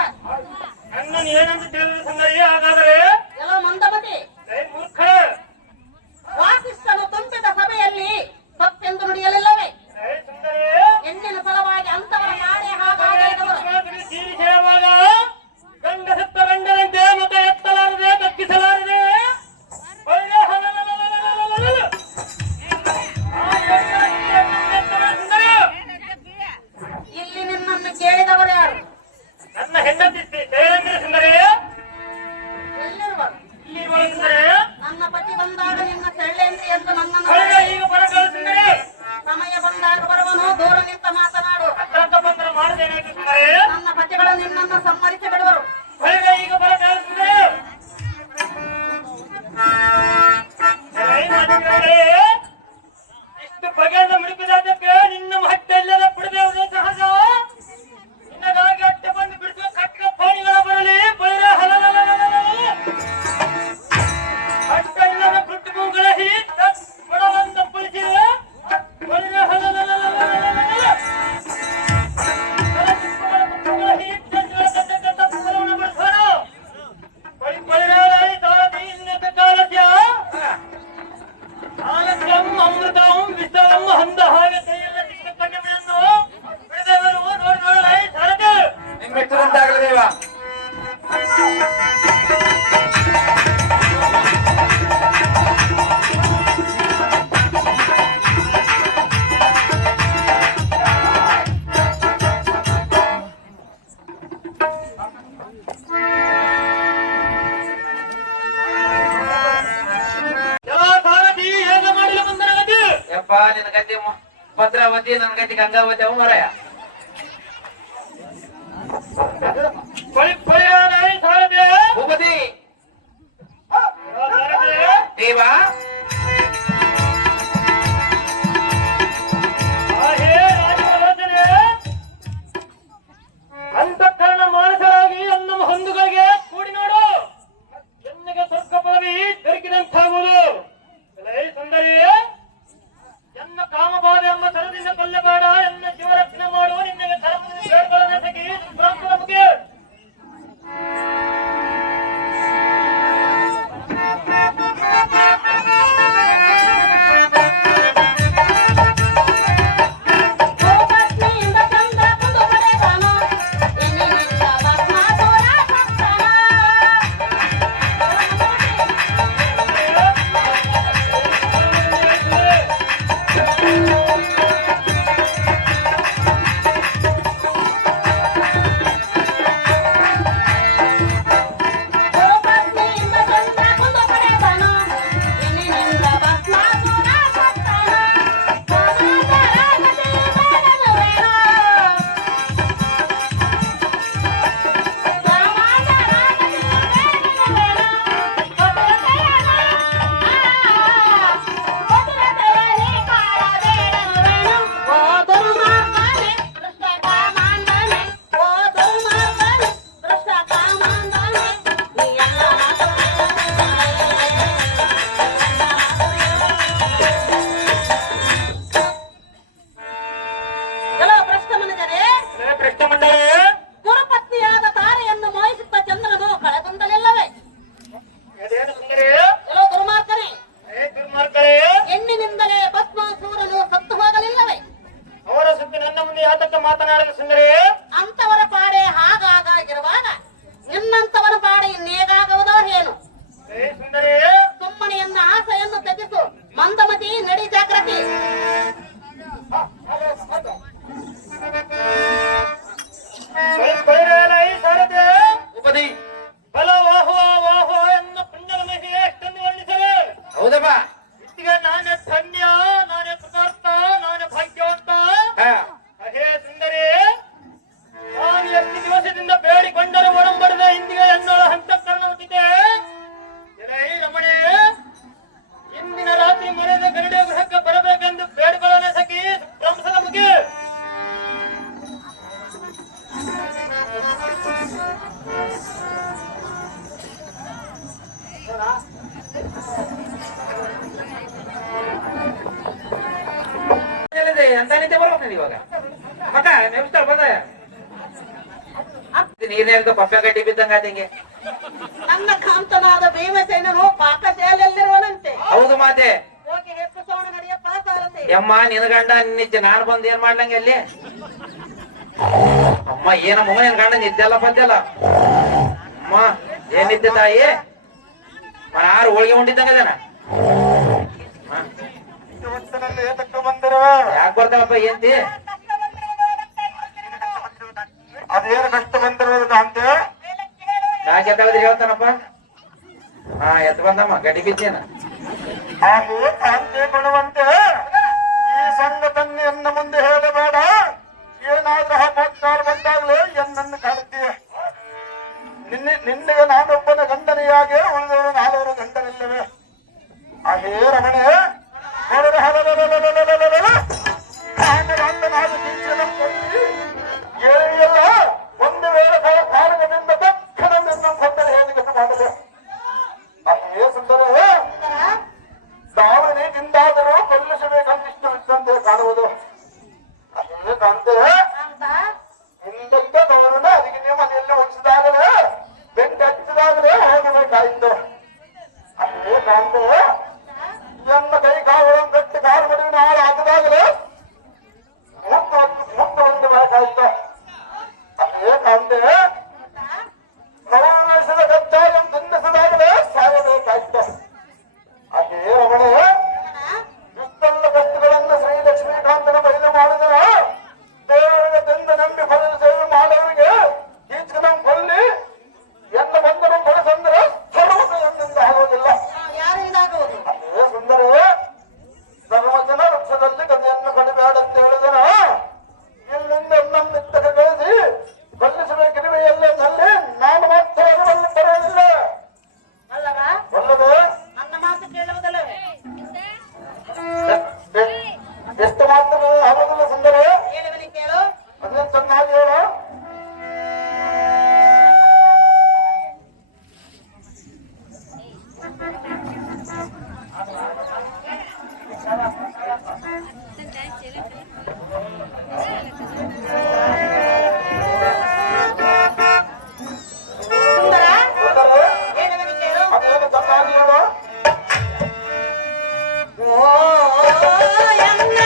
ನನ್ನನ್ನು ಏನಂತ ತಿಳಿದ ಸುಂದರಿ? ಹಾಗಾದರೆ ಎಲ್ಲ ಮಂದಮತಿ ಮೂರ್ಖ. ವಾಸಿಷ್ಠನು ತುಂಬಿದ ಸಭೆಯಲ್ಲಿ ಸತ್ಯೆಂದು ನುಡಿಯಲಿಲ್ಲವೇ? ಸುಂದರಿ, ಹೆಣ್ಣಿನ ಸಲುವಾಗಿ ಅಂತವರ ನಾಡೆ ಹಾಗಾಗಿದ್ದವರು ಸೇರುವಾಗ ಗಂಡ ಸತ್ತ ಗಂಡನಂತೆ ಮುಖ ಎತ್ತಲಾರದೆ ತಗ್ಗಿಸಲಾರದೆ ಇಲ್ಲಿ ನಿನ್ನನ್ನು ಕೇಳಿದವರು ಯಾರು? ನನ್ನ ಹೆಂಡತಿ ಶೈಲೇಂದ್ರ ಸುಂದರಿ. ಎಲ್ಲಿರುವರು? ಇಲ್ಲಿರುವ ಸುಂದರಿ. ನನ್ನ ಪತಿ ಬಂದಾಗ ನಿನ್ನ ಶೈಲೇಂದ್ರಿ ಎಂದು ನನ್ನನ್ನು ಈಗ ಬರಗಳು ಸುಂದರಿ. ಸಮಯ ಬಂದಾಗ ಬರುವನು, ದೂರ ನಿಂತ ಮಾತನಾಡು. ಅತ್ತ ಬಂದ್ರೆ ಮಾಡದೇನಾಯ್ತು ಸುಂದರಿ? ನನ್ನ ಪತಿಗಳು ನಿನ್ನನ್ನು ಸಮ್ಮರಿಸಿ ಬಿಡುವರು. ಈಗ ಬರಗಳು ಸುಂದರಿ. ಇಷ್ಟು ಬಗೆಯಿಂದ ಮುಡುಕಿದಾದಕ್ಕೆ ನಿನ್ನ ಹೊಟ್ಟೆಲ್ಲೆಲ್ಲ ಬಿಡದೆ ಸಹಜ. ನಿನ್ನಗಾಗಿ ಅಟ್ಟೆ ಬಂದು ಬಿಡಿಸುವ ಕಟ್ಟ ಪಾಣಿಗಳ ಬರಲಿ ಬೈರ ಅಟ್ಟೆಲ್ಲದ ಗುಟ್ಟು ಮೂಗಳ ಬಡವಂತ ಪುಳಿಸಿದ ಬೈರ ಅಮೃತಂ ವಿಷಂ ಹಂದ ಹಾಗೆ ಕೈಯೆಲ್ಲ ಸಿಕ್ಕ ಕಣ್ಣುಗಳನ್ನು ಬಿಡದವರು ನೋಡೋಣ ಸರದು ನಿಮ್ಮೆತ್ತರಂತಾಗಲದೇವ. ಸಾರಥಿ ಹೇಗೆ ಮಾಡಲು ಮುಂದಿನ ಗತಿ? ಯಪ್ಪ ನಿನ್ನ ಗತಿ ಭದ್ರಾವತಿ, ನನ್ನ ಗತಿ ಗಂಗಾವತಿ. ಅವು ಮರಯ ಸಾರಥಿ ಭೂಪತಿ ದೇವ. ಅಂತಃಕರಣ ಮಾನಸರಾಗಿ ನಮ್ಮ ಹೊಂದುಗಳಿಗೆ ಕೂಡಿ ನೋಡು. ಎನ್ನಿಗೆ ಸ್ವರ್ಗ ಪದವಿ ದೊರಕಿದಂತಾಗುವುದು. ಸುಂದರಿ, ಎನ್ನ ಕಾಮಬಾಧೆ ಎಂಬ ಸರದಿಂದ ಕೊಲ್ಲಬೇಡ. ಎನ್ನ ಜೀವರಕ್ಷಣೆ ಮಾಡು. ನಿನ್ನಗೆ ಕರ್ಮದಲ್ಲಿ ಬೇಡಗಳನ್ನು ತೆಗಿ ನಮಗೆ. ಗೋಪತ್ನಿಯಿಂದ ಚಂದ್ರ ಕುಂದು ಪಡೆದನು, ಎನ್ನಿನಿಂದ ಭಸ್ಮಾಸುರ ಸತ್ತನು. ಗೋಪತ್ನಿಯಿಂದ ಚಂದ್ರ ಕುಂದು ಪಡೆದನು, ಎನ್ನಿನಿಂದ ಭಸ್ಮಾಸುರ ಸತ್ತನು. ಸಮಾಜರಾಗತಿ ಬೇಡನುವೇನೋ, ಸಮಾಜರಾಗತಿ ಬೇಡನುವೇನೋ. ಮಧುರತೆಯನೇ ಕಾಣಬೇಡನುವೇನೋ. ಓ ದುರ್ಮಾರ್ಗನೇ, ದುಷ್ಟ ಕಾಮಾಂಧನೇ, ಓ ದುರ್ಮಾರ್ಗನೇ, ದುಷ್ಟ ಕಾಮಾಂಧನೇ, ನೀ ಎಲ್ಲ ಕೆಲವು ಪ್ರಶ್ನೆ ಮನಜರೇ, ಪ್ರಶ್ನೆ ಮಂಡಳಿ ಗುರುಪತ್ನಿಯಾದ ತಾರೆಯನ್ನು ಮೋಹಿಸುತ್ತ ಚಂದ್ರನು ಕಳೆದೊಂದಲಿಲ್ಲವೇ? ಅದೇನು ಸುಂದರಿ? ಕೆಲವು ದುರ್ಮಾರ್ಗರೇ, ದುರ್ಮಾರ್ಗರೇ, ಹೆಣ್ಣಿನಿಂದಲೇ ಭಸ್ಮಾಸುರನು ಸತ್ತು ಹೋಗಲಿಲ್ಲವೇ? ಅವರ ಸುದ್ದಿ ನನ್ನ ಮುಂದೆ ಯಾತಕ್ಕೆ ಮಾತನಾಡಿದ ಸುಂದರಿ? ಅಂತವರ ಪಾಡೆ ಹಾಗಾಗಿರುವಾಗ ನಿನ್ನಂತವರ ಪಾಡೆ ಇನ್ನೇಗಾಗುವುದೋ ಏನು? ಸುಂದರಿ, ಸುಮ್ಮನೆಯನ್ನ ಆಸೆಯನ್ನು ತ್ಯಜಿಸು. ಮಂದಮತಿ, ನಡಿ ಜಾಗೃತಿ. ಸಾರಥಿ ಭೂಪತಿ ಬಲ ವಾಹುವ ವಾಹುವ ಎನ್ನ ಪುಣ್ಯದ ಮಹಿಮೆ ಎಷ್ಟೊಂದು ವರ್ಣಿಸಲು. ಹೌದಪ್ಪ. ಇತ್ತಿಗೆ ನಾನೇ ಧನ್ಯ, ನಾನೇ ಕೃತಾರ್ಥ, ನಾನೇ ಭಾಗ್ಯವಂತ. ಅಹೇ ಸುಂದರಿ, ನಾನು ಎಷ್ಟು ದಿವಸದಿಂದ ಬೇಡಿಕೊಂಡರೆ ಒಳಂಬಡದೆ ಇಂದಿಗೆ ಎನ್ನೋಳ ಹಂತಕರಣ ಹುಟ್ಟಿದೆ. ಎಲೈ ರಮಣೆ, ಇಂದಿನ ರಾತ್ರಿ ಮನೆಯ ಗರುಡ ಗೃಹಕ್ಕೆ ಬರಬೇಕೆಂದು ಬೇಡಿಕೊಳ್ಳನೆ ಸಖಿ ಸಂಸದ ಮುಗಿ. ಅಂತ ನಿತ್ಯ ಬರ್ಬೇಕು ಇವಾಗ ಮತ್ತ ನೆನಸ್ತಾರ ಬಂದ ನೀರ್ನೇರ್ದು ಪಪ್ಪೆ ಗಡ್ಡಿ ಬಿದ್ದಂಗ ಆದಂಗೆ. ನನ್ನ ಕಾಂತನಾದ ಭೀಮಸೇನನು ಪಾಕಶಾಲೆಯಲ್ಲಿರುವನಂತೆ. ಹೌದು ಮಾತೆ. ಹೋಗಿ ಹೆಪ್ಪಿಸೋಣ ನಡೆಯಪ್ಪ ಸಾರಥಿ. ಯಮ್ಮ ನಿನ್ ಗಂಡ ನಿಜ ನಾನು ಬಂದ್ ಏನ್ ಮಾಡ್ಲಂಗೆ ಅಲ್ಲಿ. ಅಮ್ಮ ಏನಮ್ಮ ನಿನ್ ಗಂಡ ನಿದ್ದೆಲ್ಲ ಬಂದೆಲ್ಲ. ಅಮ್ಮ ಏನಿದ್ದೆ ತಾಯಿ ಯಾರು ಹೋಳಿಗೆ ಉಂಡಿದ್ದಂಗ ಅದೇನ. ಯಾಕೆ ಬರ್ತಾನಪ್ಪ ಏಂತಿ ಅದೇನು ಕಷ್ಟ ಬಂದಿರೋದು ಅಂತ ಯಾಕೆ ಎದ್ದಾಳಿದ್ರೆ ಹೇಳ್ತಾನಪ್ಪ. ಹಾ ಎದ್ದು ಬಂದಮ್ಮ ಗಡಿ ಬಿದ್ದೇನ. ಹಾಗೂ ಕಾಂತಿ ಕೊಡುವಂತೆ ಈ ಸಂಗತನ್ನು ಎನ್ನ ಮುಂದೆ ಹೇಳಬೇಡ. ಏನಾದ್ರೂ ಹಬ್ಬ ಬಂದಾಗಲೇ ಎನ್ನನ್ನು ಕಾಡುತ್ತೀಯ. ನಿನ್ನೆಗೆ ನಾನೊಬ್ಬನ ಗಂಡನೆಯಾಗೆ ಉಳಿದವರು 4 ಗಂಡನಿಲ್ಲವೇ. ಅಹೇ ರಮಣೆ ನೋಡಿದ್ರೆ ಏನಿಲ್ಲ ಒಂದು ವೇಳೆ ಕಾರಣದಿಂದ ತಕ್ಷಣ ನಿನ್ನ ಕೊಂಡರೆ ಹೇಗೆ ಮಾಡಲು. ಅಹೇ ಸುಂದರ ದಾವಣಿ ತಿಂದಾದರೂ ಕೊಲ್ಲಿಸಬೇಕಂತಿಷ್ಟು ವಿತ್ತಂತೆ ಕಾಣುವುದು. ಅದೇ ಕಾಂತೆ ಹಿಂದಕ್ಕೆ ದೌರನ ಅದಕ್ಕೆ ನೀವು ಮನೆಯಲ್ಲಿ ಒಗಿಸಿದಾಗಲೇ ಬೆಂಕಿ ಹಚ್ಚಿದಾಗಲೇ ಹೋಗಬೇಕಾಯಿತು. ಅದೇ ಕಾಂತೆ ನನ್ನ ಕೈ ಕಾವುಗಳನ್ನು ಗಟ್ಟಿ ಕಾಲು ಮಡಿವಿನ ಹಾಳು ಹಾಕಿದಾಗಲೇ ಮುಕ್ತ ಹೊಂದಬೇಕಾಯಿತು. ಅದೇ ಕಾಂತೆ ನವಮೇಶದ ಗಚ್ಚಾಯನ್ನು ತಿನ್ನಿಸಿದಾಗಲೇ ಸಾಯಬೇಕಾಯಿತು. ಅದೇ ರಮಣೆ ಇಷ್ಟೆಲ್ಲ ಕಷ್ಟಗಳನ್ನು ಶ್ರೀ ಲಕ್ಷ್ಮೀಕಾಂತನ ಬಯಲು ಮಾಡಿದರ ದೇವರಿಗೆ ತಂದ ನಂಬಿ ಫಲದ ಸೇವೆ ಮಾಡೋರಿಗೆ ಈಚೆ ನಮ್ಮ ಕೊಲ್ಲಿ ಎಲ್ಲ ಬಂದರು ಕೊಡಸಂದ್ರೆ ಸರ್ವತ ಎಂದಿಂದ ಆಗುವುದಿಲ್ಲ. ಯಾರಿಂದ ಆಗುವುದು? ಅದೇ ಸುಂದರ ಸರ್ವಜನ ವೃಕ್ಷದಲ್ಲಿ ಗದೆಯನ್ನು ಕಡಿಬೇಡಂತ ಹೇಳಿದನ ಇಲ್ಲಿಂದ ನಮ್ಮಿತ್ತಕ್ಕೆ ಬೆಳೆಸಿ ಕೊಲ್ಲಿಸಬೇಕಿರುವೆಯಲ್ಲೇ ನಲ್ಲಿ ನಾನು ಮಾತ್ರ ಬರೋದಿಲ್ಲ ಅಲ್ಲವ ಒಲ್ಲದೆ ನನ್ನ ಮಾತು ಕೇಳುವುದಲ್ಲವೇ? ಎಷ್ಟು ಮಾತ್ರ ಆಗೋದಿಲ್ಲ ಸುಂದರ. ಹೇಳುವನಿ ಕೇಳು. ಅದನ್ನ ಚೆನ್ನಾಗಿ ಹೇಳು. ಸುಂದರ ಹೇಳುವನಿ ಕೇಳು. ಅದೇನು ಚೆನ್ನಾಗಿ ಹೇಳು. ಓ ಎನ್ನ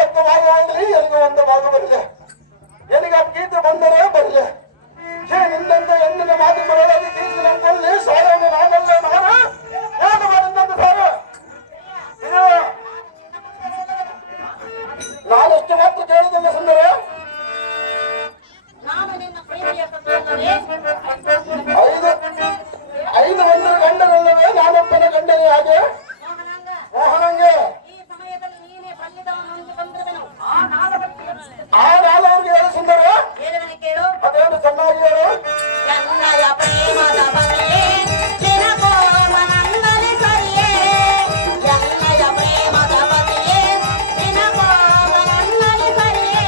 ಕಾಂತ ಬಲವೀನ ಒಂದು ಭಾಗ ಬರಲಿ. ಎಲ್ಲಿಗೆ ಗೀತೆ ಬಂದರೆ ಬರಲಿ. ನಿನ್ನಂತ ಮಾತು ಬರೋದಾಗಿ ತೀರ್ಚು ನಂಬಿಕೊಳ್ಳಿ ಸಾಲವನ್ನು ನಾನಲ್ಲ ನಾನು ಏನು ಮಾಡಿದಂತ ಸಾರು ಇದು ನಾನೆಷ್ಟು ಮಾತ್ರ ಕೇಳುವುದಿಲ್ಲ ಸುಂದರ. ನಾನು ನಿನ್ನ ಪ್ರೀತಿಯ ಸತ್ಯವಲ್ಲವೇ? ಐದು ಒಂದು ಗಂಡರಲ್ಲವೇ ನಾನೊಬ್ಬನ ಗಂಡನೇ ಹಾಗೆ ಮೋಹನಾಂಗ, ಮೋಹನಂಗೆ ಈ ಸಮಯದಲ್ಲಿ ನೀನೇ ಬಲ್ಲಿದವನೊಂದು ಬಂದಿರುವೆನು. ಆ ನಾಲ್ವರಿಗೆ ಹೇಳು ಸುಂದರ. ಹೇಳುವನೆ ಕೇಳು. ಅದೇನು ಚೆನ್ನಾಗಿ ಹೇಳು. ಎನ್ನಯ ಪ್ರೇಮದ ಬಗೆಯೇ ನಿನಗೋ ಮನಂಗಲಿ ಸರಿಯೇ. ಎನ್ನಯ ಪ್ರೇಮದ ಬಗೆಯೇ ನಿನಗೋ ಮನಂಗಲಿ ಸರಿಯೇ.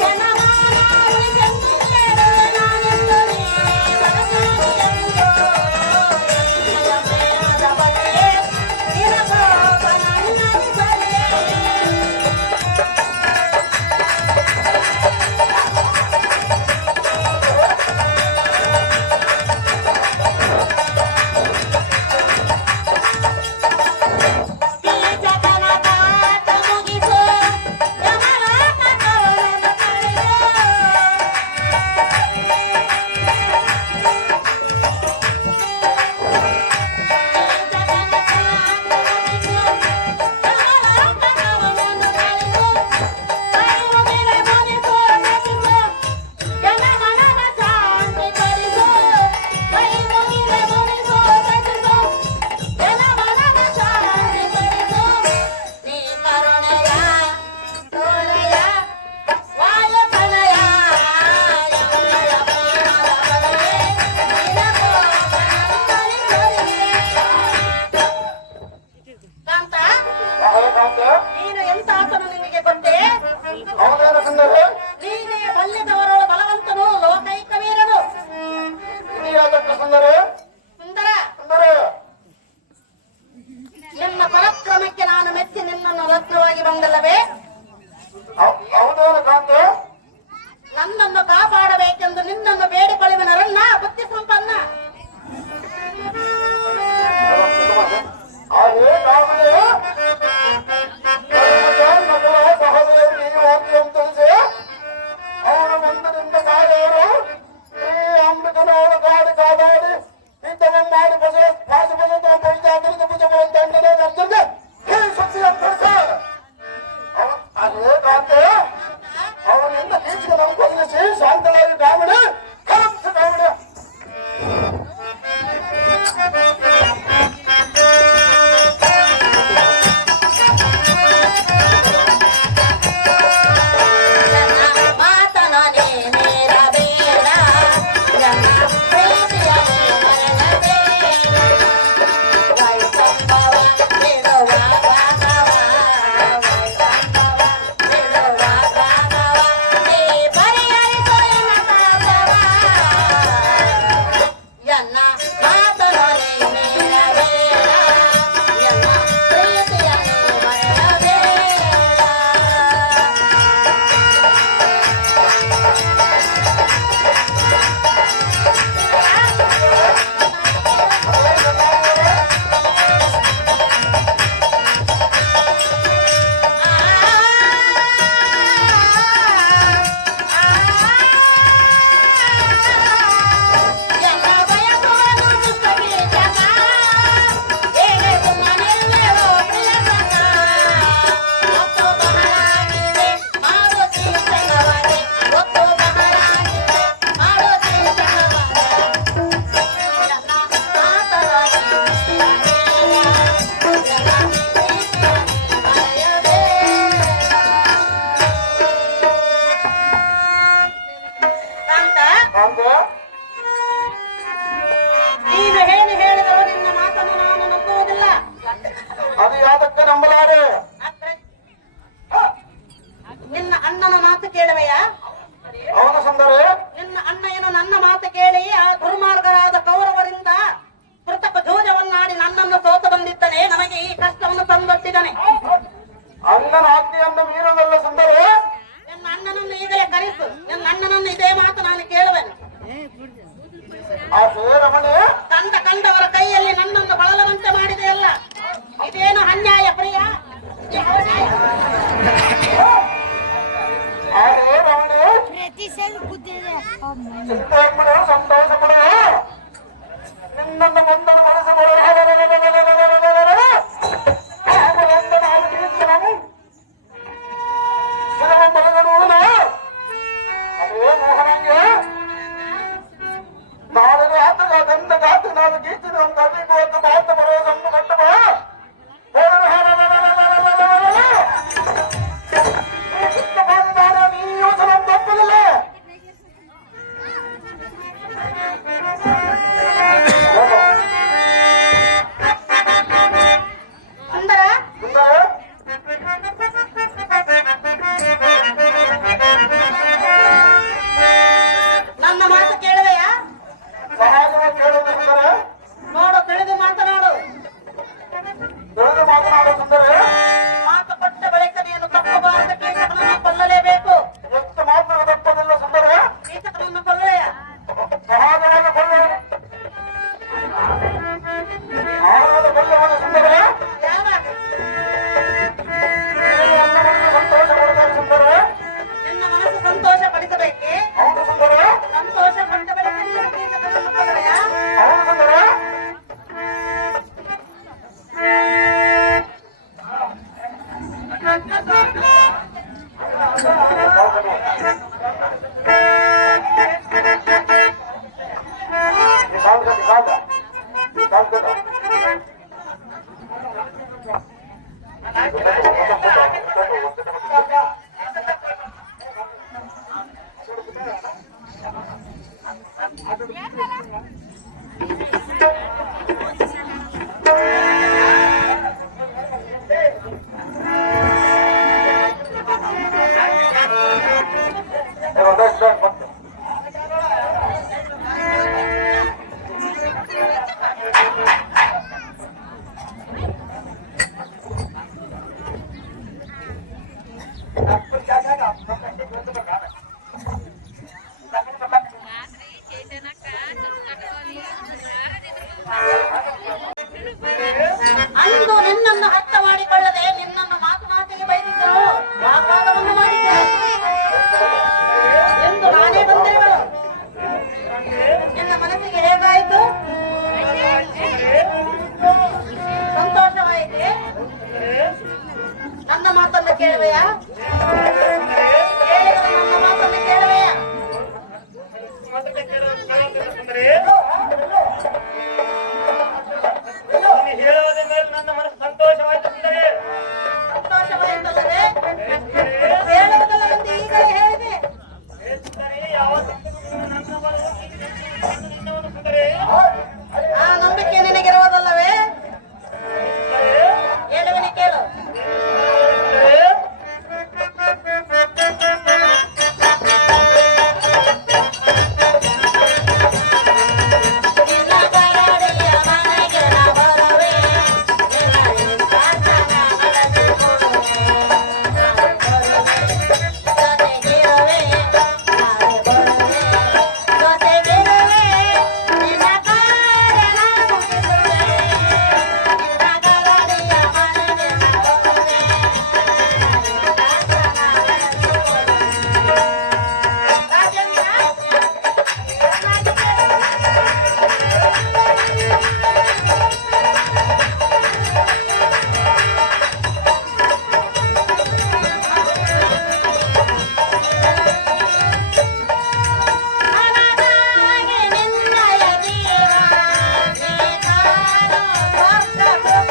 ಜನಮಾನವಿ ಚೆಂದೇಳು ನಾನೆಂದು ನೀ ಸರಸಾರಿಯೆಂದು. ಎನ್ನಯ ಪ್ರೇಮದ ಬಗೆಯೇ ನಿನಗೋ ಮನಂಗಲಿ ಸರಿಯೇ. ನೀನು ಎಂತ ಆತನು ನಿನಗೆ ಗೊತ್ತೇ? ಅವನೇನು ಸುಂದರ. ನೀನೇ ಬಲ್ಯದವರೊಳ ಬಲವಂತನು ಲೋಕೈಕ ವೀರನು. ಯಾಕಂತ ಸುಂದರ. ಸುಂದರ, ಸುಂದರ ನಿನ್ನ ಪರಾಕ್ರಮಕ್ಕೆ ನಾನು ಮೆಚ್ಚಿ ನಿನ್ನನ್ನು ರತ್ನವಾಗಿ ಬಂದಲ್ಲವೇ? ಹೌದೇನು ಕಾಂತ. ನನ್ನನ್ನು ಕಾಪಾಡಬೇಕೆಂದು ನಿನ್ನನ್ನು ಬೇಡಿಕೊಳ್ಳುವನರನ್ನ ಬುದ್ಧಿ ಸಂಪನ್ನ. ಹಾಗೆ ಕಾವಲೆ ಮಗಳ ಸಹೋದರಿ ವಾಕ್ಯಂ ತಿಳಿಸಿ ಅವನ ಮುಂದಿನಿಂದ ಕಾದವರು ಈ ಅಂಬಿಕನವರ ಗಾಡಿ ಕಾದಾಡಿ ಹಿತವನ್ನು ಮಾಡಿ ಪಾಶುಪದ ಪಂಚಾಯತ್ ಭುಜವಂತ ಅರ್ಜುನ್ಗೆ ಈ ಸುದ್ದಿಯನ್ನು ತಿಳಿಸ. ಅದೇ ಕಾಂತೆ ಅವನಿಂದ ಕೀಚಿಗೆ ನಮ್ಗೆ ಬದಲಿಸಿ ಶಾಂತಳಾಗಿ ಕಾಮಣೆ ಕಲಂಸ ಕಾಮಣೆ. ನೀನು ಏನು ಹೇಳಿದರೂ ನಿನ್ನ ಮಾತನ್ನು ನಾನು ನಂಬುವುದಿಲ್ಲ. ಅದು ಯಾವ್ದಕ್ಕೆ ನಂಬಲಾರೆ? ನಿನ್ನ ಅಣ್ಣನ ಮಾತು ಕೇಳುವೆಯಾ? ಅವನ ಸುಂದರಿ. ನಿನ್ನ ಅಣ್ಣ ಏನು ನನ್ನ ಮಾತು ಕೇಳಿ ಆ ದುರ್ಮಾರ್ಗರಾದ ಕೌರವರಿಂದ ಕೃತಕ ಜೂಜವನ್ನಾಡಿ ನನ್ನನ್ನು ಸೋತು ಬಂದಿದ್ದಾನೆ. ನಮಗೆ ಈ ಕಷ್ಟವನ್ನು ತಂದೊಡ್ಡಿದ್ದಾನೆ. ಅಣ್ಣನ ಆಜ್ಞೆಯನ್ನು ಮೀರುವುದಲ್ಲ ಸುಂದರಿ. ನಿನ್ನ ಅಣ್ಣನನ್ನು ಈಗಲೇ ಕರೆಸು. ನಿನ್ನ ಅಣ್ಣನನ್ನು ಇದೇ ಮಾತು ನಾನು ಕೇಳುವೆನು. ಆ ರಮಣಿ ಕಂಡವರ ಕೈಯಲ್ಲಿ ನನ್ನನ್ನು ಬಳಲುವಂತೆ ಮಾಡಿದೆಯಲ್ಲ, ಇದೇನು ಅನ್ಯಾಯ ಪ್ರಿಯ? ರಮಣಿ ಪ್ರತಿ ಸಲ ಕೂತಿದೆ ಚಿಂತೆ ಪಡು, ಸಂತೋಷ ಪಡು. ಮಹಾಬಲದ ಬಲ್ಲವನ ಆಹಾರದ ಬಲ್ಲವನ ಸುಂದರ ಯಾವಾಗ ನೀನು ನನ್ನ ಮನಸ್ಸು ಸಂತೋಷ ಪಡ್ತಾರೆ ಸುಂದರ ನಿನ್ನ ಮನಸ್ಸು ಸಂತೋಷ ಪಡಿಸಬೇಕೆ ಹೌದು ಸುಂದರ ಸಂತೋಷ ಪಟ್ಟ ಬಳಿಕ ನೀನು ಪ್ರೀತಿಪಡಿಸುತ್ತದೆಯ? ಹೌದು ಸುಂದರ ಅಂದು ನಿನ್ನನ್ನು ಅರ್ಥ ಮಾಡಿಕೊಳ್ಳದೆ ನಿನ್ನನ್ನು ಮಾತು ಮಾತಿಗೆ ಬೈದಿದ್ದರು, ವಾಗ್ವಾದವನ್ನು ಮಾಡಿದ್ದರು ಎಂದು ನಾನೇ ಬಂದೆವು. ನಿನ್ನ ಮನಸ್ಸಿಗೆ ಹೇಗಾಯಿತು? ಸಂತೋಷವಾಯಿತೆ? ನನ್ನ ಮಾತನ್ನು ಕೇಳುವೆಯಾ? ಕೇಳಿದರೆ ನನ್ನ ಮಾತನ್ನು ಕೇಳುವೆಯಾ? ಹೇಳುವುದ ಮೇಲೆ ನನ್ನ ಮನಸ್ಸು ಸಂತೋಷವಾಯಿತು ಸುಂದರಿ. ಸಂತೋಷವಾಯಿತಲ್ಲವೇ? ಹೇಳುವುದಲ್ಲವೆಂದು ಈಗಲೇ ಹೇಳಿದೆ. ಸುಂದರಿ, ಯಾವತ್ತೂ ನನ್ನ ಬಲವು ನಿನ್ನವನು ಸುಂದರಿ. ಆ ನಂಬಿಕೆ ನಿನಗಿರುವುದಲ್ಲವೇ? ಹೇಳುವನೆ ಕೇಳು. ನಿನ್ನ ಕರಾಡಿಯ ಮನೆಗೆ ನಾ ಬರುವೆ, ನಿನ್ನ ಕಾಟನ ಮನಸ್ಸು ಕೊಡುವೆ. ಜೊತೆಗಿರುವೆ, ನಾಳೆ ಬರುವೆ, ಜೊತೆಗಿರುವೆ, ನಿನ್ನ ಕಾರಣ ಮುಗಿಸುವೆ. ನಿನ್ನ ಕರಾಡಿಯ ಮನೆಗೆ ನಾ ಬರುವೆ, ನಿನ್ನ ಕಾಟನ ಮನಸ್ಸು ಕೊಡುವೆ. ರಾಜೇಂದ್ರ ನನಗಾಗಿ ನಿನ್ನಯ ಜೀವ, ನೀ ಕಾಣೋ ಸ್ವರ್ಗ ಸುಖ.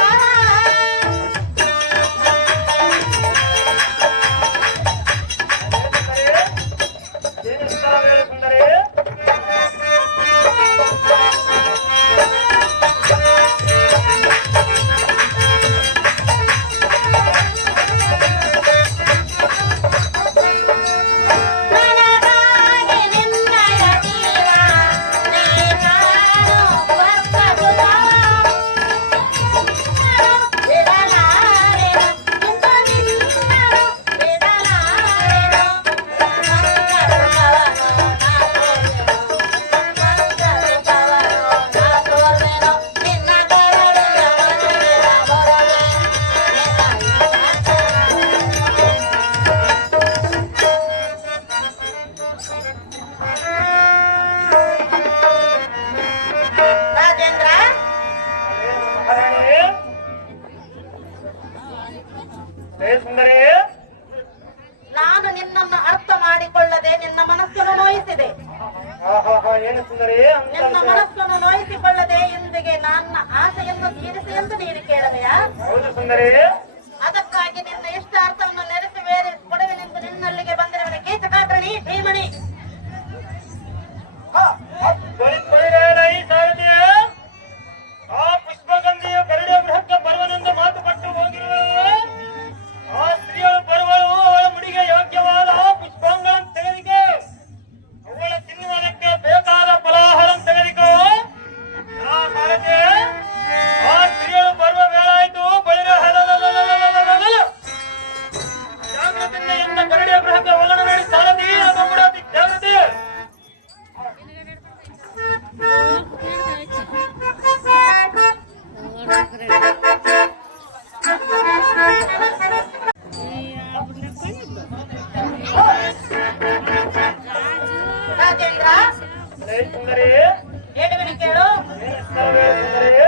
ಏನು ಸುಂದರವೇ ಸುಂದರಿ? ನನಗಾಗಿ ನಿನ್ನಯ ಜೀವ, ನೀ ಕಾಣೋ ಸ್ವರ್ಗ ಸುಖ. ಬಿಡಲಾರೆನು, ಇಂದು ನಿನ್ನನು ಬಿಡಲಾರೆನು. ಸ್ವರ್ಗ ಸುಖವನ್ನು ನಾ ತೋರುವೆನು, ಸ್ವರ್ಗ ಸುಖವನ್ನು ನಾ ತೋರುವೆನು. ನಿನ್ನ ಕರಡಿಯ ಮನೆಗೆ ನಾ ಬರುವೆ, ರಾಜೇಂದ್ರ ಮಹಾರಾಣಿ, ಸುಂದರಿ, ನಾನು ನಿನ್ನನ್ನು ಅರ್ಥ ಮಾಡಿಕೊಳ್ಳದೆ ನಿನ್ನ ಮನಸ್ಸನ್ನು ನೋಯಿಸಿದೆ. ಏನು ಸುಂದರಿ? ನಿನ್ನ ಮನಸ್ಸನ್ನು ನೋಯಿಸಿಕೊಳ್ಳದೆ ಇಂದಿಗೆ ನನ್ನ ಆಸೆಯನ್ನು ತೀರಿಸಿ ಎಂದು ನೀನು ಕೇಳದೆಯಾ? ಹೌದು ಸುಂದರಿ. ಅದಕ್ಕಾಗಿ ನಿನ್ನ ಇಷ್ಟಾರ್ಥವನ್ನು ನೆರೆವೇರಿ ಕೊಡುವೆನೆಂದು ನಿನ್ನಲ್ಲಿಗೆ ಬಂದಿರುವನೆ ಕೀಚಕಾಗ್ರಣಿ ಭೀಮಣಿ. ಕೊಳಿಬೇಡ ಈ ಸಾರಥಿ. ಆ ಪುಷ್ಪಗಂಧಿಯ ಗರುಡ ಗೃಹಕ್ಕೆ ಬರುವನೆಂದು ಮಾತು ಕೊಟ್ಟು ಹೋಗಿರುವಳು. ಆ ಸ್ತ್ರೀಯಳು ಬರುವಳು, ಅವಳ ಮುಡಿಗೆ ಯೋಗ್ಯವಾದ ಪುಷ್ಪಾಂಗಳನ್ನು ತೆಗೆದಿಕೋ, ಅವಳ ತಿನ್ನುವುದಕ್ಕೆ ಬೇಕಾದ ಫಲಾಹಾರ ತೆಗೆದಿಕೋ. ಆ ಸಾರಥಿ, ಆ ಸ್ತ್ರೀಯಳು ಬರುವ ವೇಳೆ ಆಯ್ತು. ಬಳಿರ ಜಾಗ್ರತೆಯಿಂದ ಗರುಡ ಗೃಹಕ್ಕೆ ಹೋಗೋಣ. ಸಾರಥಿ ಅದು ಕೂಡ ಲೇ ಸುಂದರಿ ಹೇಳುವೆನು ಕೇಳು. ನಮಸ್ಕಾರವೇ ಸುಂದರಿ.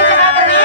ಏನಾಗಲಿ?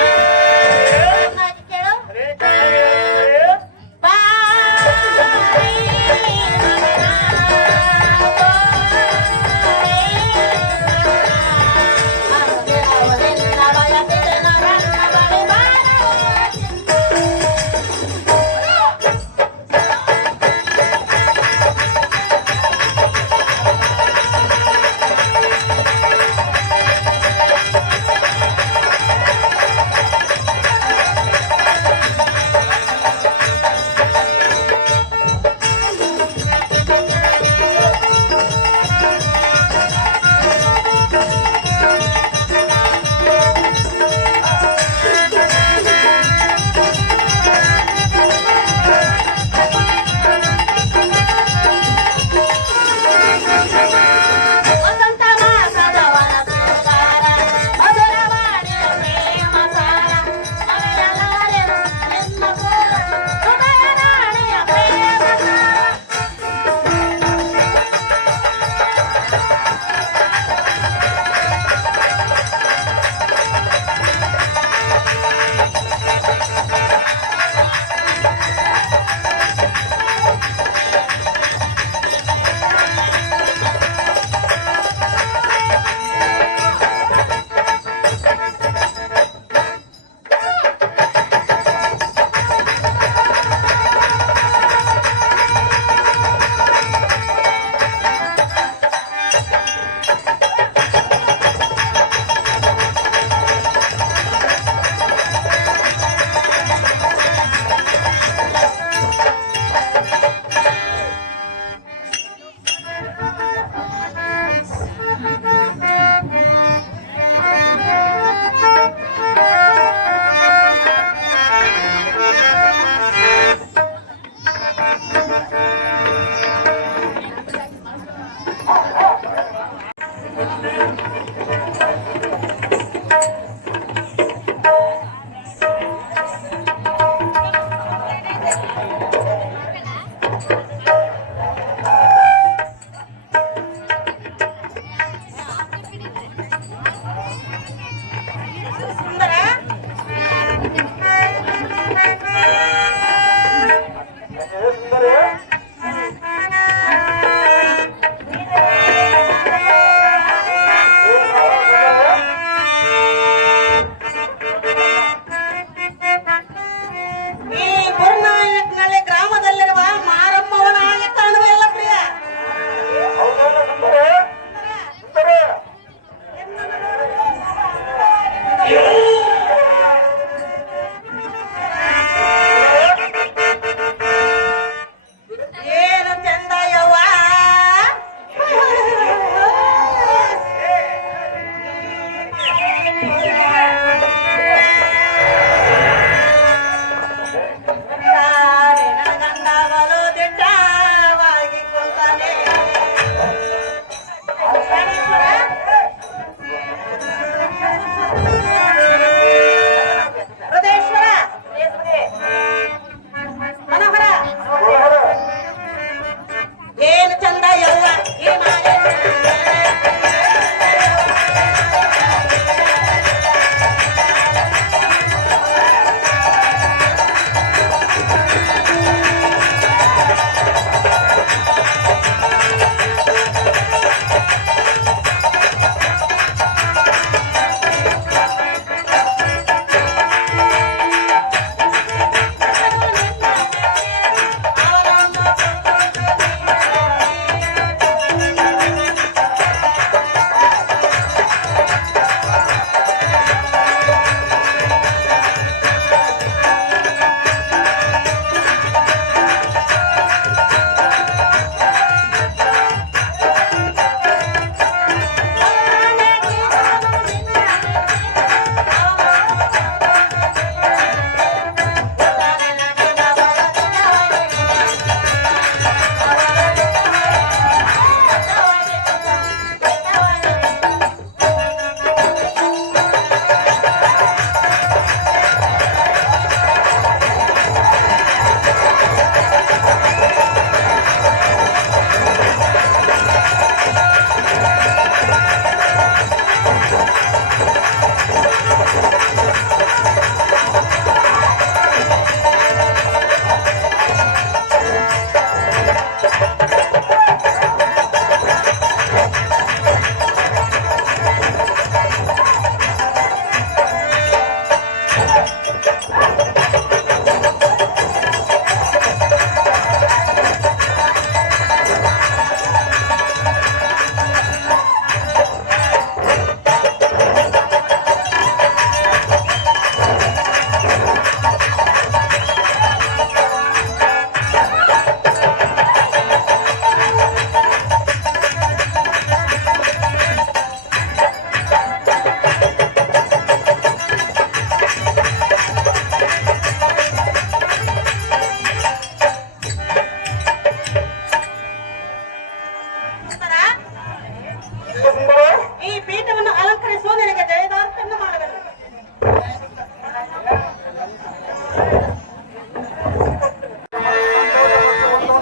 ಈ ಪೀಠವನ್ನು ಅಲಂಕರಿಸುವ ನಿನಗೆ ಜಯದಾರ್ಥವನ್ನು ಮಾಡಬೇಕು.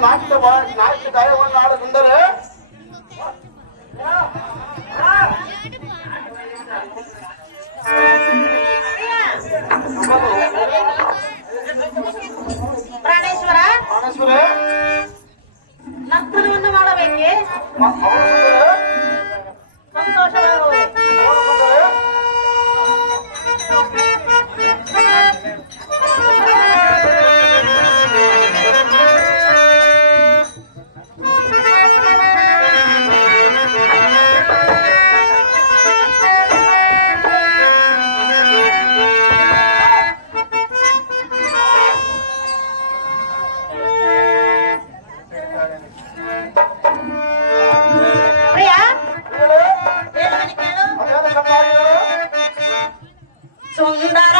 ನಾಟ್ಯ ಗಾಯವನ್ನು ಆಡದಂದರೆ ಪ್ರಾಣೇಶ್ವರ ಪ್ರಾಣೇಶ್ವರ ನರ್ತನವನ್ನು ಮಾಡಬೇಕೆ? ಸಂತೋಷವಾಗುವುದು. ಪ್ರಿಯ ಹೇಳುವನು ಕೇಳು. ಸುಂದರ